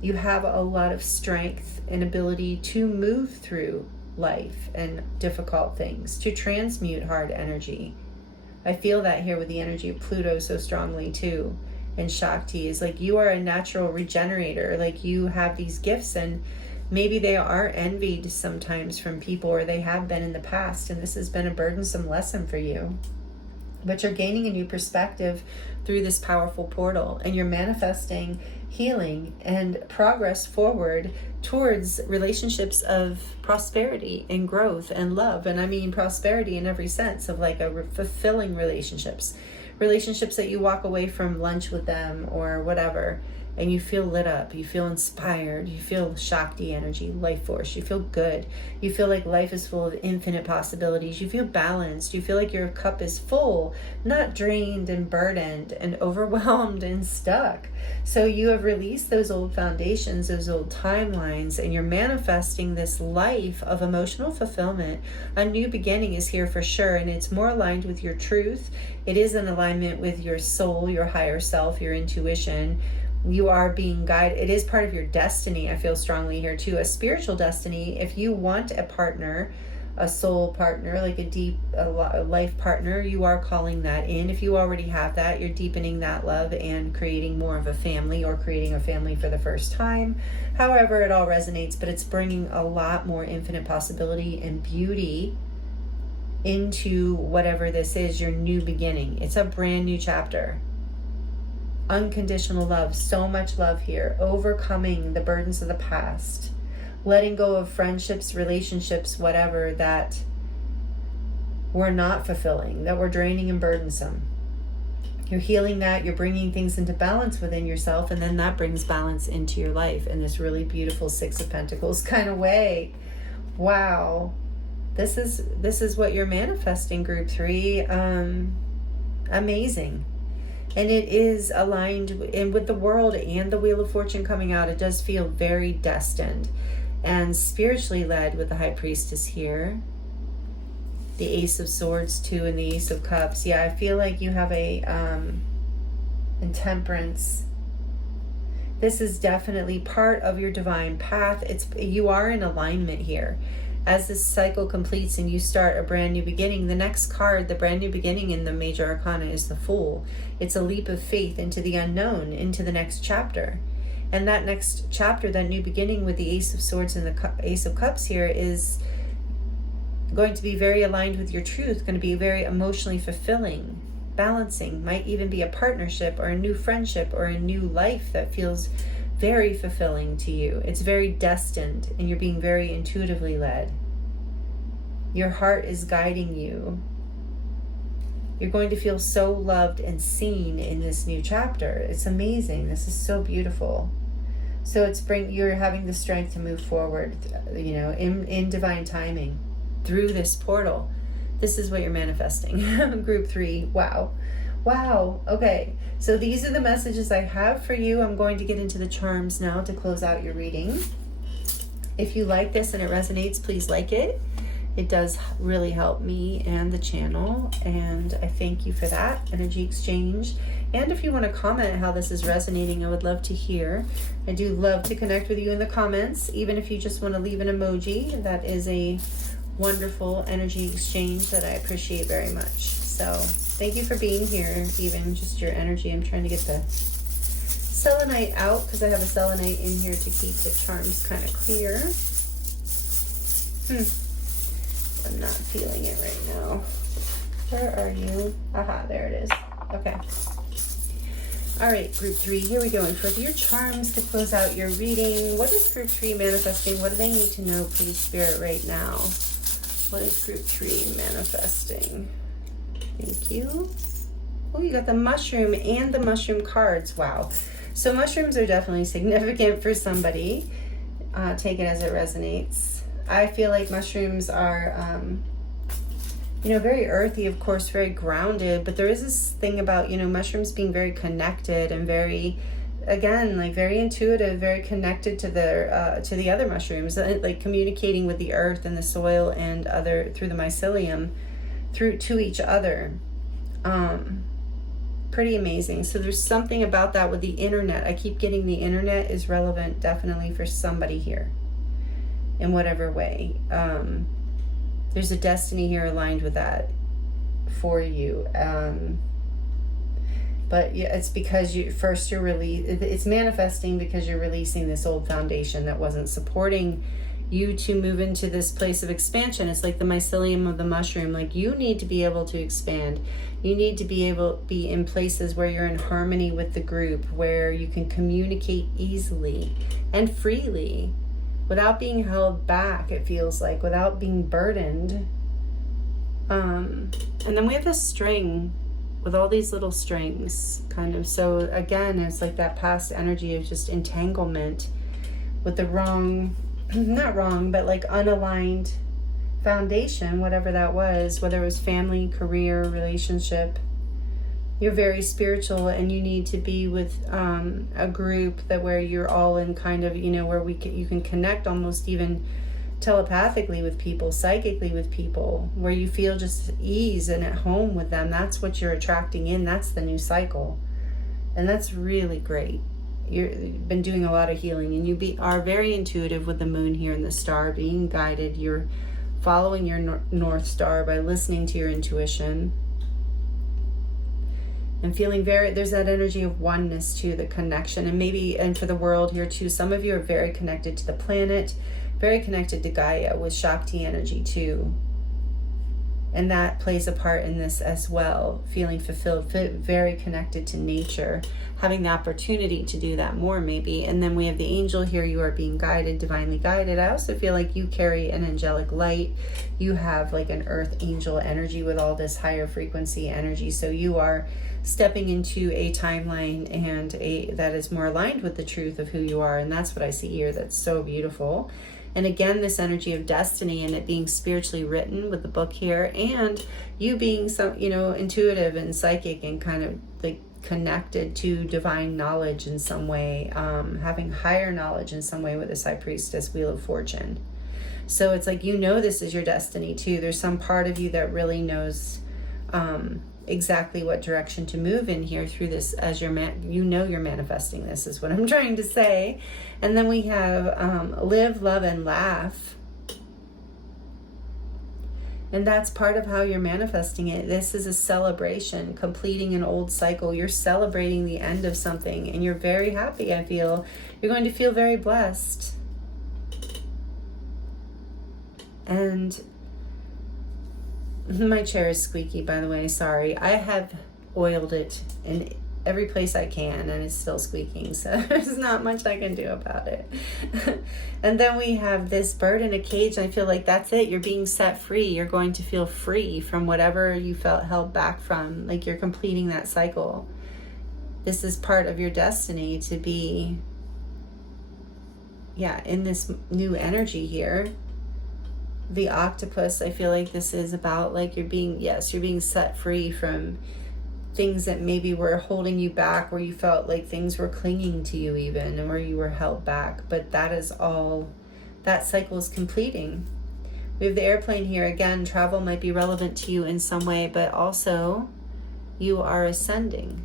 You have a lot of strength and ability to move through life and difficult things, to transmute hard energy. I feel that here with the energy of Pluto so strongly too. And Shakti is like, you are a natural regenerator. Like, you have these gifts, and maybe they are envied sometimes from people, or they have been in the past, and this has been a burdensome lesson for you. But you're gaining a new perspective through this powerful portal, and you're manifesting healing and progress forward towards relationships of prosperity and growth and love. And I mean prosperity in every sense of like a fulfilling relationships that you walk away from lunch with them or whatever, and you feel lit up, you feel inspired, you feel Shakti energy, life force, you feel good, you feel like life is full of infinite possibilities, you feel balanced, you feel like your cup is full, not drained and burdened and overwhelmed and stuck. So you have released those old foundations, those old timelines, and you're manifesting this life of emotional fulfillment. A new beginning is here for sure, and it's more aligned with your truth. It is in alignment with your soul, your higher self, your intuition. You are being guided. It is part of your destiny. I feel strongly here too, a spiritual destiny. If you want a partner, a soul partner, like a life partner, you are calling that in. If you already have that, you're deepening that love and creating more of a family, or creating a family for the first time. However, it all resonates, but it's bringing a lot more infinite possibility and beauty into whatever this is, your new beginning. It's a brand new chapter. Unconditional love, so much love here, overcoming the burdens of the past, letting go of friendships, relationships, whatever, that were not fulfilling, that were draining and burdensome. You're healing that, you're bringing things into balance within yourself, and then that brings balance into your life in this really beautiful Six of Pentacles kind of way. Wow. This is what you're manifesting, Group 3. Amazing. And it is aligned with the world and the Wheel of Fortune coming out. It does feel very destined and spiritually led with the High Priestess here. The Ace of Swords too, and the Ace of Cups. Yeah, I feel like you have a Temperance. This is definitely part of your divine path. You are in alignment here. As this cycle completes and you start a brand new beginning, the next card, the brand new beginning in the major arcana, is the Fool. It's a leap of faith into the unknown, into the next chapter. And that next chapter, that new beginning with the Ace of Swords and the Ace of Cups here, is going to be very aligned with your truth, going to be very emotionally fulfilling, balancing, might even be a partnership or a new friendship or a new life that feels very fulfilling to you. It's very destined, and you're being very intuitively led. Your heart is guiding you. You're going to feel so loved and seen in this new chapter. It's amazing. This is so beautiful. So you're having the strength to move forward, you know, in divine timing through this portal. This is what you're manifesting. Group 3. Wow. Wow. Okay. So these are the messages I have for you. I'm going to get into the charms now to close out your reading. If you like this and it resonates, please like it. It does really help me and the channel, and I thank you for that energy exchange. And if you want to comment how this is resonating, I would love to hear. I do love to connect with you in the comments, even if you just want to leave an emoji. That is a wonderful energy exchange that I appreciate very much. So thank you for being here, even just your energy. I'm trying to get the selenite out because I have a selenite in here to keep the charms kind of clear. I'm not feeling it right now. Where are you? Aha, there it is. Okay. All right, group 3, here we go. And for your charms to close out your reading, what is group 3 manifesting? What do they need to know, please, Spirit, right now? What is group 3 manifesting? Thank you. Oh, you got the mushroom and the mushroom cards. Wow. So mushrooms are definitely significant for somebody. Take it as it resonates. I feel like mushrooms are, you know, very earthy, of course, very grounded. But there is this thing about, you know, mushrooms being very connected and very, again, like very intuitive, very connected to the other mushrooms, like communicating with the earth and the soil and through the mycelium, to each other. Pretty amazing. So there's something about that with the internet. I keep getting the internet is relevant definitely for somebody here in whatever way. There's a destiny here aligned with that for you. But yeah, it's because it's manifesting because you're releasing this old foundation that wasn't supporting you to move into this place of expansion. It's like the mycelium of the mushroom. Like, you need to be able to expand. You need to be in places where you're in harmony with the group, where you can communicate easily and freely without being held back, it feels like, without being burdened. And then we have this string with all these little strings, kind of. So again, it's like that past energy of just entanglement with the not wrong, but like unaligned foundation, whatever that was, whether it was family, career, relationship. You're very spiritual and you need to be with a group where you're all in kind of, you know, where you can connect almost even telepathically with people, psychically with people, where you feel just ease and at home with them. That's what you're attracting in. That's the new cycle. And that's really great. You've been doing a lot of healing, and you are very intuitive with the moon here and the star being guided. You're following your North Star by listening to your intuition and feeling there's that energy of oneness too, the connection. And for the world here too, some of you are very connected to the planet, very connected to Gaia with Shakti energy too. And that plays a part in this as well, feeling fulfilled, very connected to nature, having the opportunity to do that more maybe. And then we have the angel here. You are being guided, divinely guided. I also feel like you carry an angelic light. You have like an earth angel energy with all this higher frequency energy. So you are stepping into a timeline and that is more aligned with the truth of who you are. And that's what I see here. That's so beautiful. And again, this energy of destiny and it being spiritually written with the book here, and you being some, you know, intuitive and psychic and kind of like connected to divine knowledge in some way, having higher knowledge in some way with this High Priestess, Wheel of Fortune. So it's like, you know, this is your destiny too. There's some part of you that really knows exactly what direction to move in here through this, as you're manifesting this, is what I'm trying to say. And then we have live, love, and laugh. And that's part of how you're manifesting it. This is a celebration, completing an old cycle. You're celebrating the end of something, and you're very happy, I feel. You're going to feel very blessed. And my chair is squeaky, by the way. Sorry. I have oiled it, and every place I can, and it's still squeaking, so there's not much I can do about it. And then we have this bird in a cage, and I feel like that's it. You're being set free. You're going to feel free from whatever you felt held back from. Like you're completing that cycle. This is part of your destiny to be, in this new energy here. The octopus, I feel like this is about like you're being set free from things that maybe were holding you back, where you felt like things were clinging to you even, and where you were held back. But that is all, that cycle is completing. We have the airplane here. Again, travel might be relevant to you in some way, but also you are ascending.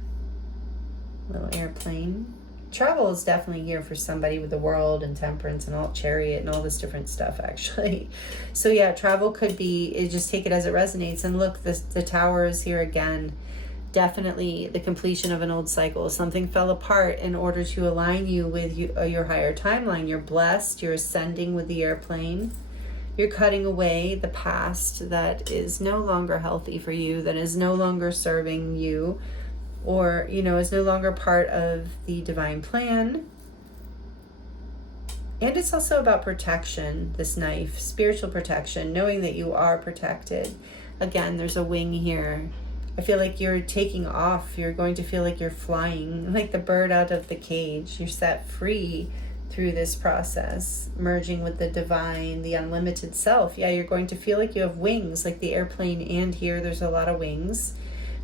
Little airplane. Travel is definitely here for somebody with the world and temperance and all chariot and all this different stuff, actually. So yeah, travel could be, just take it as it resonates. And look, the tower is here again. Definitely the completion of an old cycle. Something fell apart in order to align you with your higher timeline. You're blessed. You're ascending with the airplane. You're cutting away the past that is no longer healthy for you, that is no longer serving you, or, is no longer part of the divine plan. And it's also about protection, this knife, spiritual protection, knowing that you are protected. Again, there's a wing here. I feel like you're taking off. You're going to feel like you're flying, like the bird out of the cage. You're set free through this process, merging with the divine, the unlimited self. Yeah, you're going to feel like you have wings, like the airplane, and here there's a lot of wings.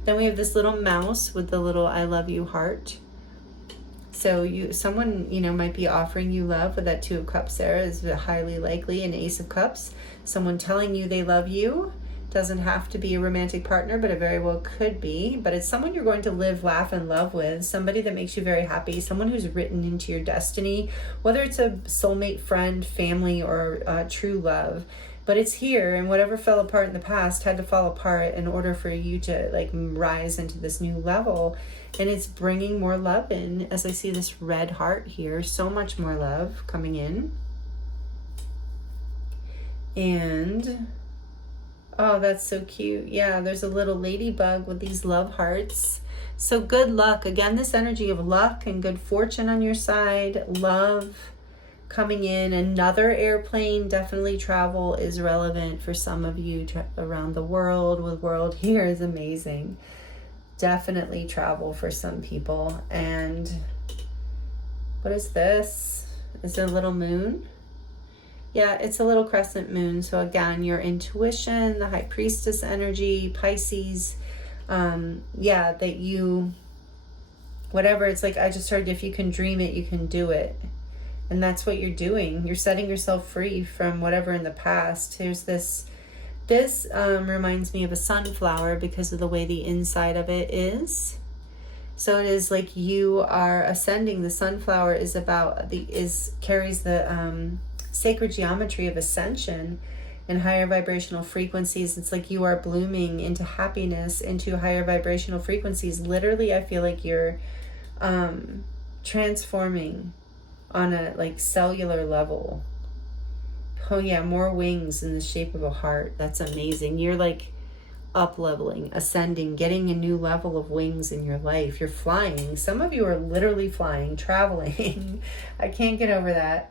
Then we have this little mouse with the little I love you heart. So someone might be offering you love with that 2 of Cups there, is highly likely an Ace of Cups. Someone telling you they love you. Doesn't have to be a romantic partner, but it very well could be. But it's someone you're going to live, laugh, and love with. Somebody that makes you very happy. Someone who's written into your destiny, whether it's a soulmate, friend, family, or true love. But it's here, and whatever fell apart in the past had to fall apart in order for you to rise into this new level. And it's bringing more love in, as I see this red heart here. So much more love coming in. And oh, that's so cute. Yeah, there's a little ladybug with these love hearts. So good luck. Again, this energy of luck and good fortune on your side. Love coming in. Another airplane. Definitely travel is relevant for some of you around the world. With world here is amazing. Definitely travel for some people. And what is this? Is it a little moon? Yeah, it's a little crescent moon. So again, your intuition, the high priestess energy, Pisces. That you, whatever, it's like I just heard, if you can dream it, you can do it. And that's what you're doing. You're setting yourself free from whatever in the past. Here's this reminds me of a sunflower because of the way the inside of it is. So it is like you are ascending. The sunflower is carries the sacred geometry of ascension and higher vibrational frequencies. It's like you are blooming into happiness, into higher vibrational frequencies. Literally, I feel like you're transforming on a cellular level. Oh yeah, more wings in the shape of a heart. That's amazing. You're up-leveling, ascending, getting a new level of wings in your life. You're flying. Some of you are literally flying, traveling. I can't get over that.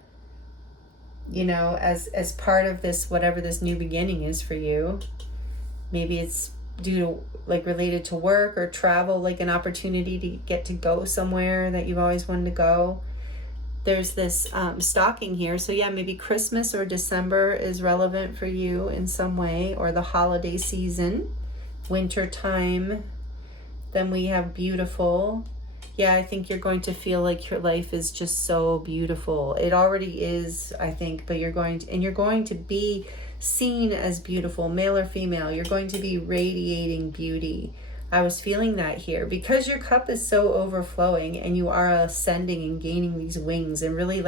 As part of this, whatever this new beginning is for you. Maybe it's due to related to work or travel, an opportunity to get to go somewhere that you've always wanted to go. There's this stocking here. So yeah, maybe Christmas or December is relevant for you in some way, or the holiday season, winter time. Then we have beautiful. Yeah, I think you're going to feel like your life is just so beautiful. It already is, I think, but you're going to be seen as beautiful, male or female. You're going to be radiating beauty. I was feeling that here because your cup is so overflowing and you are ascending and gaining these wings, and really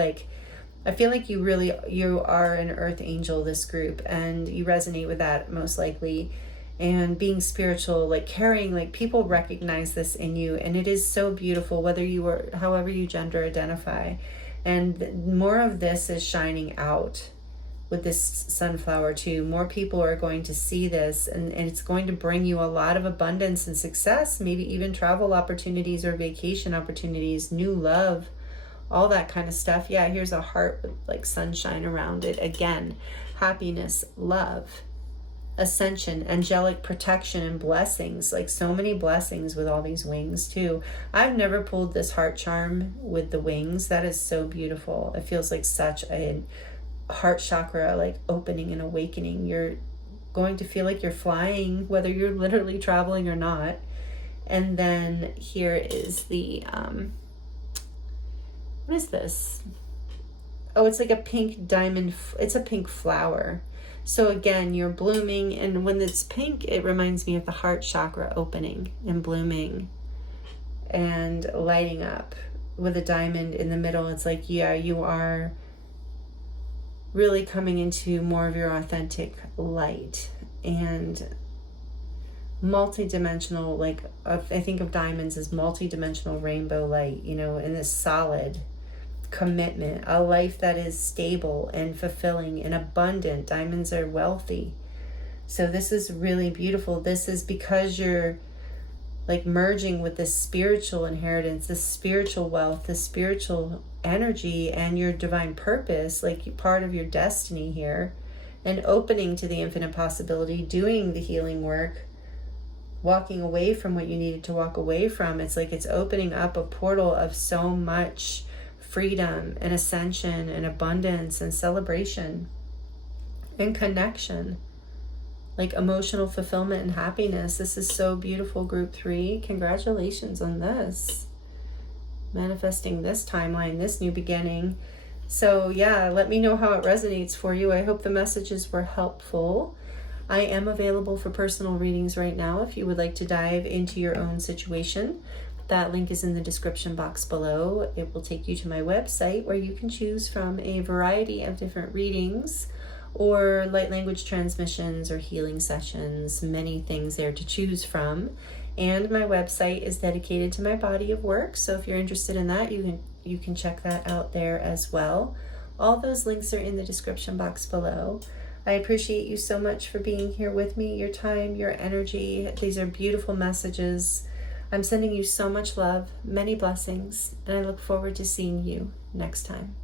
I feel like you are an earth angel, this group, and you resonate with that most likely. And being spiritual, carrying, people recognize this in you, and it is so beautiful, whether you are, however you gender identify. And more of this is shining out. with this sunflower too. More people are going to see this, and it's going to bring you a lot of abundance and success, maybe even travel opportunities or vacation opportunities, new love, all that kind of stuff. Yeah, here's a heart with like sunshine around it. Again, happiness, love, ascension, angelic protection, and blessings. Like so many blessings with all these wings too. I've never pulled this heart charm with the wings. That is so beautiful. It feels like such a heart chakra like opening and awakening. You're going to feel like you're flying, whether you're literally traveling or not. And then here is the what is this? Oh, it's like a pink diamond. It's a pink flower. So again, you're blooming, and when it's pink, it reminds me of the heart chakra opening and blooming and lighting up with a diamond in the middle. It's like, yeah, you are really coming into more of your authentic light and multi-dimensional. Like I think of diamonds as multi-dimensional rainbow light, you know, in this solid commitment, a life that is stable and fulfilling and abundant. Diamonds are wealthy. So this is really beautiful. This is because you're like merging with this spiritual inheritance, this spiritual wealth, this spiritual energy, and your divine purpose, like part of your destiny here, and opening to the infinite possibility, doing the healing work, walking away from what you needed to walk away from. It's like it's opening up a portal of so much freedom and ascension and abundance and celebration and connection, like emotional fulfillment and happiness. This is so beautiful, group 3. Congratulations on this. Manifesting this timeline, this new beginning. So yeah, let me know how it resonates for you. I hope the messages were helpful. I am available for personal readings right now if you would like to dive into your own situation. That link is in the description box below. It will take you to my website where you can choose from a variety of different readings or light language transmissions or healing sessions, many things there to choose from. And my website is dedicated to my body of work, so if you're interested in that, you can check that out there as well. All those links are in the description box below. I appreciate you so much for being here with me, your time, your energy. These are beautiful messages. I'm sending you so much love, many blessings, and I look forward to seeing you next time.